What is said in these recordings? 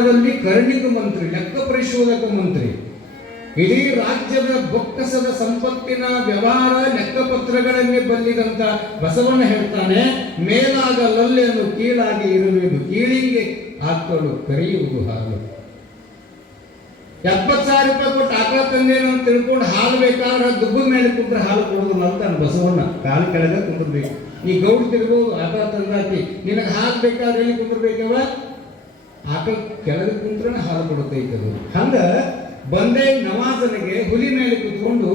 ಸ್ಥಾನದಲ್ಲಿ ಕರ್ಣಿಕ ಮಂತ್ರಿ, ಲೆಕ್ಕ ಪರಿಶೋಧಕ ಮಂತ್ರಿ. ಇಡೀ ರಾಜ್ಯದ ಬೊಕ್ಕಸದ ಸಂಪತ್ತಿನ ವ್ಯವಹಾರ ಲೆಕ್ಕಪತ್ರಗಳನ್ನೇ ಬಲ್ಲಿದಂತ ಬಸವಣ್ಣ ಹೇಳ್ತಾನೆ, ಮೇಲಾಗ ಲಲ್ಲೆಯನ್ನು ಕೀಳಾಗಿ ಇರುವುದು, ಕೀಳಿಗೆ ಹಾಕಲು ಕರೆಯುವುದು ಹಾಲು. 70,000 ರೂಪಾಯಿ ಕೊಟ್ಟು ಆಕಳ ತಂದೇನು ಅಂತ ತಿಳ್ಕೊಂಡು ಹಾಲು ಬೇಕಾದ್ರೆ ದುಬ್ಬದ ಮೇಲೆ ಕುಂತ್ರೆ ಹಾಲು ಕೊಡೋದಿಲ್ಲ ಅಂತ ಬಸವಣ್ಣ. ಕಾಲು ಕೆಳಗೆ ಕುಂದಿರ್ಬೇಕು. ಈ ಗೌಡ್ ತಿರ್ಬೋದು, ಆಕಳ ತಂದಾಕಿ ನಿನಗೆ ಹಾಲು ಬೇಕಾದ್ರೆ ಎಲ್ಲಿ ಕುಂದಿರ್ಬೇಕವ? ಆಕಳ ಕೆಳಗೆ ಕುಂತ್ರೆ ಹಾಲು ಕೊಡುತ್ತೈತದು. ಹಂಗ ಬಂದೇ ನವಾಜನಿಗೆ ಹುಲಿ ಮೇಲೆ ಕುತ್ಕೊಂಡು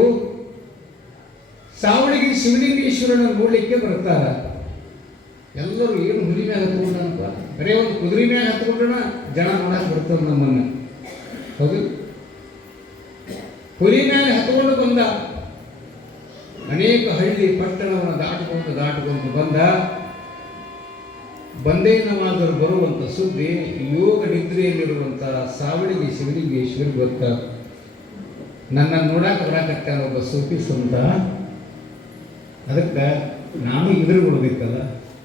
ಸಾವಳಿಗೆ ಶಿವಲಿಂಗೇಶ್ವರನ ನೋಡ್ಲಿಕ್ಕೆ ಬರ್ತಾರ. ಎಲ್ಲರೂ ಏನು ಹುಲಿ ಮೇಲೆ ಹತ್ಕೊಂಡನಪ್ಪ, ಬರೇ ಒಂದು ಕುದುರೆ ಮೇಲೆ ಹತ್ಕೊಂಡ್ರಣ ಜನ ನೋಡಕ್ ಬರ್ತದ ನಮ್ಮನ್ನ. ಹೌದು, ಹುಲಿ ಮೇಲೆ ಹತ್ಕೊಂಡು ಬಂದ. ಅನೇಕ ಹಳ್ಳಿ ಪಟ್ಟಣವನ್ನು ದಾಟುಕೊಂಡು ಬಂದ. ಬಂದೇ ನವಾಜರು ಬರುವಂತ ಸುದ್ದಿ ಯೋಗ ನಿದ್ರೆಯಲ್ಲಿರುವಂತ ಸಾವಳಿಗೆ ಶಿವಲಿಂಗೇಶ್ವರಿ ಗೊತ್ತ. ನನ್ನ ನೋಡಾಕ ಬರಾಕತ್ತಾರ ಒಬ್ಬ ಸೂಫೀಸ್ ಅಂತ. ಅದಕ್ಕೆ ನಾನು ಎದುರು ಕೊಡ್ಬೇಕಲ್ಲ.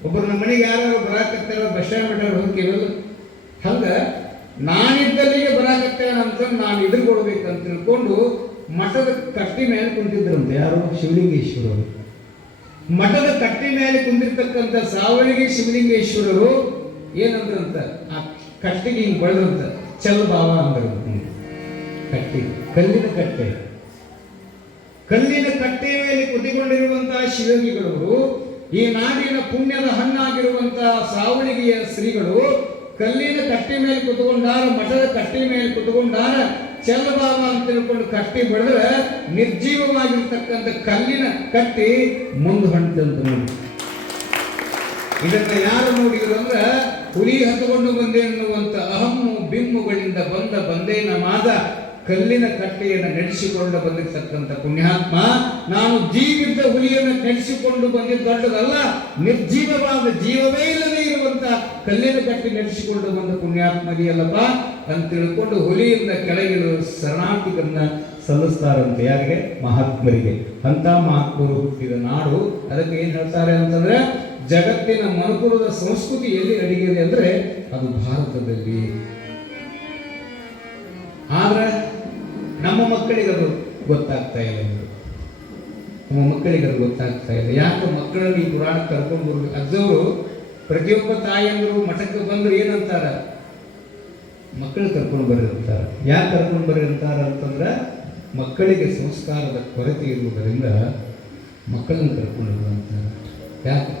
ಒಬ್ಬರು ನಮ್ಮ ಮನೆಗೆ ಯಾರು ಬರಾಕತ್ತಾರ, ಬಸ್ ಸ್ಟ್ಯಾಂಡ್ ಹೋಗ್ತೀವಲ್ಲ, ಹಂಗ ನಾನಿದ್ದಲ್ಲಿಗೆ ಬರಾಕತ್ತೇನಂತ ನಾನು ಎದುರು ಕೊಡ್ಬೇಕಂತ ತಿಳ್ಕೊಂಡು ಮಠದ ಕಟ್ಟಿ ಮೇಲೆ ಕುಂತಿದ್ರಂತೆ. ಯಾರು? ಶಿವಲಿಂಗೇಶ್ವರರು. ಮಠದ ಕಟ್ಟಿ ಮೇಲೆ ಕುಂದಿರ್ತಕ್ಕಂಥ ಸಾವಳಿಗೆ ಶಿವಲಿಂಗೇಶ್ವರರು ಏನಂದ್ರಂತ, ಆ ಕಟ್ಟಿಗೆ ಹಿಂಗೆ ಬಳೆದ್ರಂತ, ಚಲ್ ಬಾವ ಅಂದ್ರು. ಕಟ್ಟಿ, ಕಲ್ಲಿನ ಕಟ್ಟೆ, ಕಲ್ಲಿನ ಕಟ್ಟೆಯ ಮೇಲೆ ಕುಳಿತುಕೊಂಡಿರುವಂತಹ ಶಿವಯೋಗಿಗಳು, ಈ ನಾಡಿನ ಪುಣ್ಯದ ಹಣ್ಣಾಗಿರುವಂತಹ ಸಾವಳಿಗೆಯ ಶ್ರೀಗಳು ಕಲ್ಲಿನ ಕಟ್ಟಿ ಮೇಲೆ ಕುತ್ಕೊಂಡಾರ, ಮಠದ ಕಟ್ಟಿ ಮೇಲೆ ಕುತ್ಕೊಂಡಾರ. ಚಲ್ಲಬಾಬ ಅಂತ ತಿಳ್ಕೊಂಡು ಕಟ್ಟಿ ಬಡಿದ್ರೆ ನಿರ್ಜೀವವಾಗಿರ್ತಕ್ಕಂಥ ಕಲ್ಲಿನ ಕಟ್ಟಿ ಮುಂದೆ ಹೊಂಟಂತ ನೋಡಿ. ಇದನ್ನ ಯಾರು ನೋಡಿದ್ರು ಅಂದ್ರೆ ಹುಲಿ ಹತ್ಕೊಂಡು ಬಂದೆ ಎನ್ನುವಂತ ಅಹಮ್ಮು ಬಿಮ್ಮುಗಳಿಂದ ಬಂದ ಬಂದೇ ನಮಾಜ ಕಲ್ಲಿನ ಕಟ್ಟೆಯನ್ನು ನಡೆಸಿಕೊಂಡು ಬಂದಿರ್ತಕ್ಕಂಥ ಪುಣ್ಯಾತ್ಮ. ನಾನು ಜೀವಿದ್ದ ಹುಲಿಯನ್ನು ನಡೆಸಿಕೊಂಡು ಬಂದಿದ್ದ ದೊಡ್ಡದಲ್ಲ, ನಿರ್ಜೀವವಾದ ಜೀವವೇ ಇಲ್ಲದೆ ಇರುವಂತ ಕಲ್ಲಿನ ಕಟ್ಟೆ ನಡೆಸಿಕೊಂಡು ಬಂದ ಪುಣ್ಯಾತ್ಮರಿಯಲ್ಲಪ್ಪ ಅಂತ ತಿಳ್ಕೊಂಡು ಹುಲಿಯಿಂದ ಕೆಳಗಿರುವ ಶರಣಾರ್ಥಿಗಳನ್ನ ಸಲ್ಲಿಸ್ತಾರಂತೆ. ಯಾರಿಗೆ? ಮಹಾತ್ಮರಿಗೆ. ಅಂತ ಮಹಾತ್ಮರು ಹುಟ್ಟಿದ ನಾಡು. ಅದಕ್ಕೆ ಏನ್ ಹೇಳ್ತಾರೆ ಅಂತಂದ್ರೆ, ಜಗತ್ತಿನ ಮನುಕುಲದ ಸಂಸ್ಕೃತಿ ಎಲ್ಲಿ ಅಡಗಿದೆ ಅಂದ್ರೆ ಅದು ಭಾರತದಲ್ಲಿ. ಆದ್ರೆ ನಮ್ಮ ಮಕ್ಕಳಿಗೆ ಅದು ಗೊತ್ತಾಗ್ತಾ ಇಲ್ಲ. ನಮ್ಮ ಮಕ್ಕಳಿಗೆ ಅದು ಗೊತ್ತಾಗ್ತಾ ಇಲ್ಲ. ಯಾಕೆ ಮಕ್ಕಳನ್ನು ಈ ಪುರಾಣ ಕರ್ಕೊಂಡು ಬರ್ಬೇಕು? ಅಜ್ಜವರು ಪ್ರತಿಯೊಬ್ಬ ತಾಯಿಯಂದರು ಮಠಕ್ಕೆ ಬಂದ್ರು ಏನಂತಾರ? ಮಕ್ಕಳು ಕರ್ಕೊಂಡು ಬರೀರ್ತಾರೆ. ಯಾಕೆ ಕರ್ಕೊಂಡು ಬರೀರ್ತಾರ ಅಂತಂದ್ರೆ ಮಕ್ಕಳಿಗೆ ಸಂಸ್ಕಾರದ ಕೊರತೆ ಇರುವುದರಿಂದ ಮಕ್ಕಳನ್ನು ಕರ್ಕೊಂಡು ಬರುವಂತಾರೆ. ಯಾಕೆ?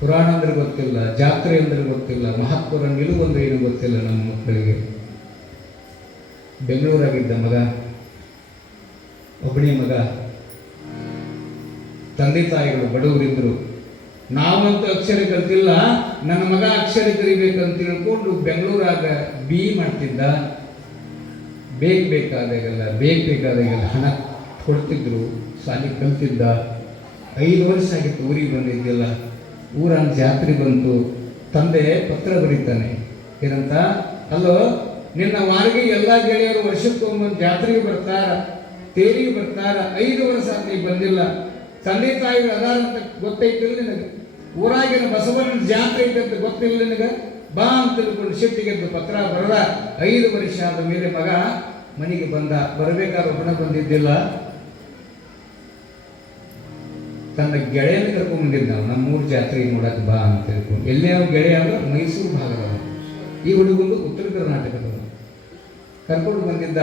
ಪುರಾಣ ಅಂದ್ರೆ ಗೊತ್ತಿಲ್ಲ, ಜಾತ್ರೆ ಅಂದ್ರೆ ಗೊತ್ತಿಲ್ಲ, ಮಹಾತ್ಮರ ನಿಲುವು ಅಂದ್ರೆ ಏನು ಗೊತ್ತಿಲ್ಲ ನಮ್ಮ ಮಕ್ಕಳಿಗೆ. ಬೆಂಗಳೂರಾಗಿದ್ದ ಮಗ, ಒಬ್ಬನೇ ಮಗ, ತಂದೆ ತಾಯಿಗಳು ಬಡವರಿದ್ರು. ನಾವಂತೂ ಅಕ್ಷರ ಕಲ್ತಿಲ್ಲ, ನನ್ನ ಮಗ ಅಕ್ಷರ ಕಲಿಬೇಕಂತ ತಿಳ್ಕೊಂಡು ಬೆಂಗಳೂರಾಗ ಬಿ ಮಾಡ್ತಿದ್ದ. ಬೇಕಾದಾಗೆಲ್ಲ ಹಣ ಕೊಡ್ತಿದ್ರು, ಶಾಲೆ ಕಲ್ತಿದ್ದ. 5 ವರ್ಷ ಆಗಿತ್ತು ಊರಿಗೆ ಬಂದಿದ್ದಿಲ್ಲ. ಊರನ್ನ ಜಾತ್ರೆ ಬಂತು, ತಂದೆ ಪತ್ರ ಬರೀತಾನೆ. ಏನಂತ? ಅಲ್ಲೋ, ನಿನ್ನ ವಾರಿಗೆ ಎಲ್ಲ ಗೆಳೆಯರು ವರ್ಷಕ್ಕೊಮ್ಮೆ ಜಾತ್ರೆಗೆ ಬರ್ತಾರ, ತೇರಿಗೆ ಬರ್ತಾರ. 5 ವರ್ಷ ನೀ ಬಂದಿಲ್ಲ. ತಂದೆ ತಾಯಿಗಳು ಅದಾರ ಅಂತ ಗೊತ್ತೈತಿಲ್ಲ ನಿನಗೆ? ಊರಾಗಿನ ಬಸವಣ್ಣನ ಜಾತ್ರೆ ಐತಂತ ಗೊತ್ತಿಲ್ಲ ನಿನಗೆ? ಬಾ ಅಂತ ತಿಳ್ಕೊಂಡು ಶಿಫ್ಟಿಗೆದ್ದು ಪತ್ರ ಬರದ. 5 ವರ್ಷ ಆದ ಮೇಲೆ ಮಗ ಮನೆಗೆ ಬಂದ. ಬರಬೇಕಾದ್ರೆ ಒಬ್ಬನ ಬಂದಿದ್ದಿಲ್ಲ, ತನ್ನ ಗೆಳೆಯನ ಕರ್ಕೊಂಡು ಬಂದಿದ್ದ. ನಾವು ನಮ್ಮೂರು ಜಾತ್ರೆಗೆ ನೋಡಕ್ಕೆ ಬಾ ಅಂತ ತಿಳ್ಕೊಂಡು. ಎಲ್ಲೇ ಅವ್ರ ಗೆಳೆಯ ಅಂದ್ರೆ ಮೈಸೂರು ಭಾಗದ, ಈ ಹುಡುಗಂದು ಉತ್ತರ ಕರ್ನಾಟಕದ. ಕರ್ಕೊಂಡು ಬಂದಿದ್ದ.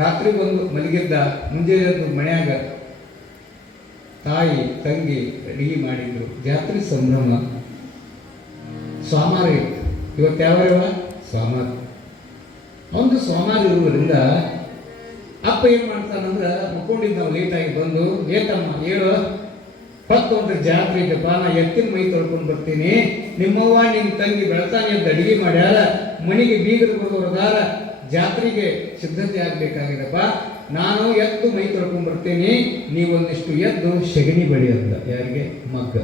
ರಾತ್ರಿ ಬಂದು ಮಲಗಿದ್ದ. ಮುಂಜಾನೆ ಮನ್ಯಾಗ ತಾಯಿ ತಂಗಿ ಅಡಿಗೆ ಮಾಡಿದ್ರು. ಜಾತ್ರೆ ಸಂಭ್ರಮ. ಸೋಮವಾರ ಇತ್ತು. ಇವತ್ತು ಯಾವ? ಸೋಮವಾರ. ಒಂದು ಸೋಮವಾರ ಇರುವುದರಿಂದ ಅಪ್ಪ ಏನು ಮಾಡ್ತಾನಂದ್ರೆ, ಮುಕ್ಕೊಂಡಿದ್ದು ನಾವು ಲೇಟಾಗಿ ಬಂದು, ಏತಮ್ಮ ಹೇಳು, ಹೊತ್ತೊಂದ್ರೆ ಜಾತ್ರೆ ಇದೆಪ್ಪ, ನಾ ಎತ್ತಿನ ಮೈ ತೊಳ್ಕೊಂಡು ಬರ್ತೀನಿ. ನಿಮ್ಮವ್ವ ನಿಮ್ಮ ತಂಗಿ ಬೆಳತಾನೆ ಅಂತ ಅಡಿಗೆ ಮಾಡ್ಯಾರ, ಮನೆಗೆ ಬೀಗರು ಬರೋದಾರ, ಜಾತ್ರೆಗೆ ಸಿದ್ಧತೆ ಆಗ್ಬೇಕಾಗಿದಪ್ಪ. ನಾನು ಎತ್ತು ಮೈ ತೊಳ್ಕೊಂಡು ಬರ್ತೀನಿ, ನೀವೊಂದಿಷ್ಟು ಎದ್ದು ಸೆಗಣಿ ಬಳಿ ಅಂತ. ಯಾರಿಗೆ? ಮಗ್ಗ.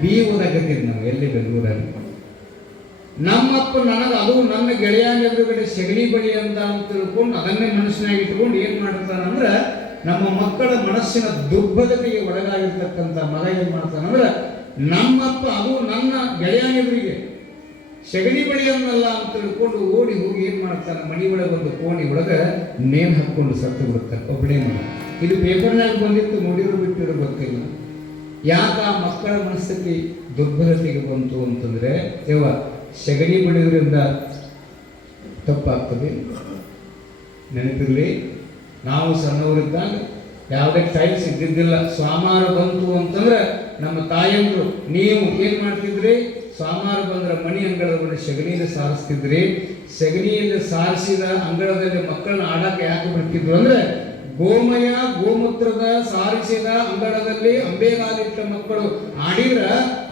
ಬಿ ಓದಾಕತ್ತೀನಿ ನಾವು ಎಲ್ಲಿ ಬೆಂಗಳೂರಲ್ಲಿ. ನಮ್ಮಪ್ಪ ನನಗೆ ಅದು ನನ್ನ ಗೆಳೆಯನ ಎದುರುಗಡೆ ಸೆಗಣಿ ಬಳಿ ಅಂತ ತಿಳ್ಕೊಂಡು ಅದನ್ನೇ ಮನಸ್ಸಿನಾಗಿ ಇಟ್ಕೊಂಡು ಏನು ಮಾಡ್ತಾನಂದ್ರೆ, ನಮ್ಮ ಮಕ್ಕಳ ಮನಸ್ಸಿನ ದುರ್ಬಲತೆಗೆ ಒಳಗಾಗಿರ್ತಕ್ಕಂಥ ಮಗ ಏನು ಮಾಡ್ತಾನಂದ್ರೆ, ನಮ್ಮಪ್ಪ ಅದು ನನ್ನ ಗೆಳೆಯನ ಎದುರಿಗೆ ಸಗಣಿ ಬಳಿಯನ್ನಲ್ಲ ಅಂತ ತಿಳ್ಕೊಂಡು ಓಡಿ ಹೋಗಿ ಏನ್ ಮಾಡ್ತಾನೆ, ಮನಿ ಒಳಗೆ ಒಂದು ಕೋಣಿ ಒಳಗೆ ನೇಣು ಹಾಕೊಂಡು ಸತ್ತು ಬಿಡುತ್ತಾರೆ ಒಬ್ಬನೇ ಮಗ. ಇದು ಪೇಪರ್ನಾಗ ಬಂದಿತ್ತು, ನೋಡಿರೋ ಬಿಟ್ಟಿರೋ ಗೊತ್ತಿಲ್ಲ. ಯಾಕೆ ಆ ಮಕ್ಕಳ ಮನಸ್ಥಿತಿ ದುರ್ಬಲತೆಗೆ ಬಂತು ಅಂತಂದ್ರೆ, ಸಗಣಿ ಬಡಿಯೋದ್ರಿಂದ ತಪ್ಪಾಗ್ತದೆ. ನೆನಪಿರಲಿ, ನಾವು ಸಣ್ಣವರಿದ್ದಾಗ ಯಾವುದೇ ಟೈಲ್ಸ್ ಇದ್ದಿದ್ದಿಲ್ಲ. ಸ್ವಾಮಾರ ಬಂತು ಅಂತಂದ್ರೆ ನಮ್ಮ ತಾಯಂದ್ರು ನೀವು ಏನ್ ಮಾಡ್ತಿದ್ರಿ, ಸ್ವಾಮಾರ ಬಂದ್ರೆ ಮಣಿ ಅಂಗಳದಲ್ಲಿ ಸಗಣಿಯಲ್ಲಿ ಸಾರಿಸ್ತಿದ್ರಿ. ಸಗಣಿಯಲ್ಲಿ ಸಾರಿಸಿದ ಅಂಗಳದಲ್ಲಿ ಮಕ್ಕಳನ್ನ ಆಡಕ್ಕೆ ಯಾಕೆ ಬಿಡ್ತಿದ್ರು ಅಂದ್ರೆ, ಗೋಮಯ ಗೋಮೂತ್ರದ ಸಾರಿಸಿದ ಅಂಗಳದಲ್ಲಿ ಅಂಬೆಗಾಲಿಟ್ಟ ಮಕ್ಕಳು ಆಡಿದ್ರ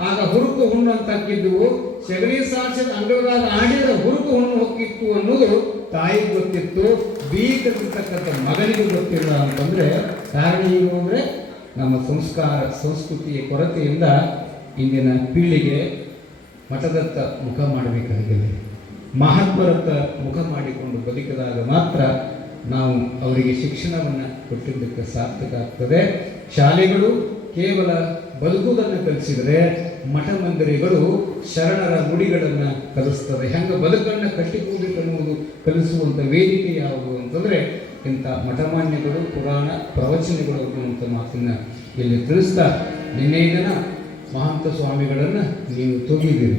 ಆಗ ಹುರುಕು ಹುಣ್ಣು ಅಂತ ಹಾಕಿದ್ವು. ಸಗಣಿ ಸಾರಿಸಿದ ಅಂಗಳದಾಗ ಆಡಿದ್ರೆ ಹುರುಕು ಹುಣ್ಣು ಹೋಗಿತ್ತು ಅನ್ನೋದು ತಾಯಿಗೆ ಗೊತ್ತಿತ್ತು, ಬೀಗದಿರ್ತಕ್ಕಂಥ ಮಗನಿಗೆ ಗೊತ್ತಿಲ್ಲ ಅಂತಂದ್ರೆ ಕಾರಣ ಏನು ಅಂದ್ರೆ, ನಮ್ಮ ಸಂಸ್ಕಾರ ಸಂಸ್ಕೃತಿಯ ಕೊರತೆಯಿಂದ ಇಂದಿನ ಪೀಳಿಗೆ ಮಠದತ್ತ ಮುಖ ಮಾಡಬೇಕಾಗಿದೆ. ಮಹಾತ್ಮರತ್ತ ಮುಖ ಮಾಡಿಕೊಂಡು ಬದುಕಿದಾಗ ಮಾತ್ರ ನಾವು ಅವರಿಗೆ ಶಿಕ್ಷಣವನ್ನು ಕೊಟ್ಟಿದ್ದಕ್ಕೆ ಸಾರ್ಥಕ ಆಗ್ತದೆ. ಶಾಲೆಗಳು ಕೇವಲ ಬದುಕುವುದನ್ನು ಕಲಿಸಿದರೆ, ಮಠ ಮಂದಿರಗಳು ಶರಣರ ನುಡಿಗಳನ್ನು ಕಲಿಸ್ತದೆ. ಹೆಂಗೆ ಬದುಕನ್ನು ಕಟ್ಟಿಕೊಳ್ಳಬೇಕು ಅನ್ನುವುದು ಕಲಿಸುವಂಥ ವೇದಿಕೆ ಯಾವುದು ಅಂತಂದರೆ ಇಂಥ ಮಠಮಾನ್ಯಗಳು, ಪುರಾಣ ಪ್ರವಚನಗಳು ಅನ್ನುವಂಥ ಮಾತನ್ನು ಇಲ್ಲಿ ತಿಳಿಸ್ತಾ, ನಿನ್ನೆ ದಿನ ಮಹಾಂತ ಸ್ವಾಮಿಗಳನ್ನು ನೀವು ತೂಗಿದ್ದೀರಿ,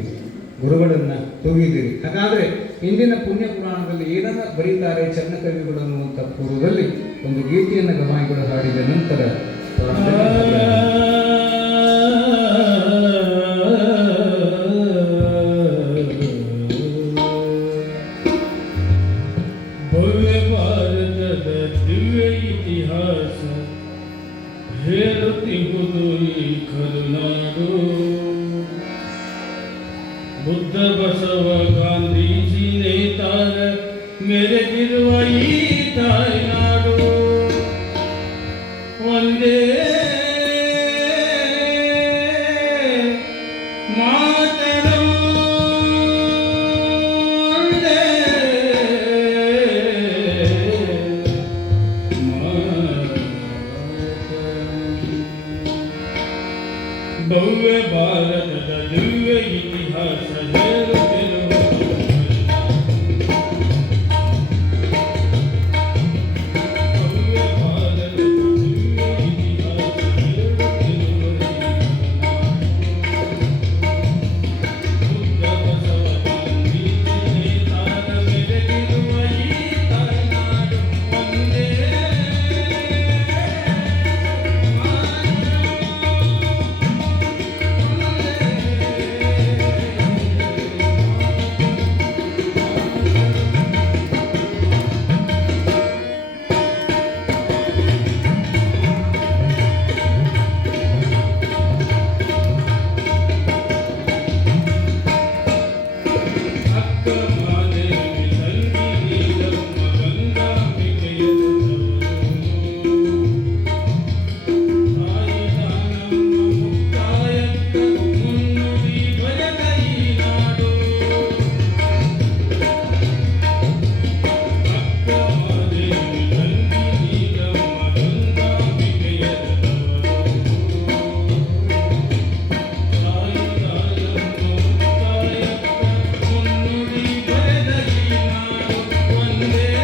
ಗುರುಗಳನ್ನು ತೂಗಿದ್ದೀರಿ. ಹಾಗಾದರೆ ಇಂದಿನ ಪುಣ್ಯ ಪುರಾಣದಲ್ಲಿ ಏನನ್ನ ಬರೀತಾರೆ ಚನ್ನಕವಿಗಳು ಅನ್ನುವಂಥ ಪೂರ್ವದಲ್ಲಿ ಒಂದು ಗೀತೆಯನ್ನು ಗವಾಯಿಗಳು ಹಾಡಿದ ನಂತರ ಭವ್ಯ ಭಾರತದ ದಿವ್ಯ ಇತಿಹಾಸ ಹೇಳುತ್ತಿರುವುದು ಈ ಕರುನಾಡು. ಬುದ್ಧ ಬಸವ ಗಾಂಧೀಜಿ ನೇತಾರ ಮೆರೆದಿರುವ ಈ ತಾಯ್ನಾಡು. ಒಂದೇ ಮಾತರಂ, ಒಂದೇ ಭವ್ಯ ಭಾರತದ ದಿವ್ಯ ಇತಿಹಾಸ ಹೇಳುತ್ತಿರುವ ಭವ್ಯ ಭಾರತದ ದಿವ್ಯ ಇತಿಹಾಸ ಹೇಳುತ್ತಿರುವ ಬುದ್ಧ ಬಸವ ಗಾಂಧೀಜಿ ನೇತಾರ ಮೆರೆದಿರುವ ಈ ತಾಯ್ನಾಡು. ಒಂದೇ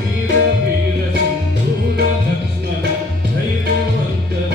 ವೀರ ವೀರ ಸಿಂಧೂರ ಲಕ್ಷ್ಮಣ ಧೈರ್ಯವಂತರ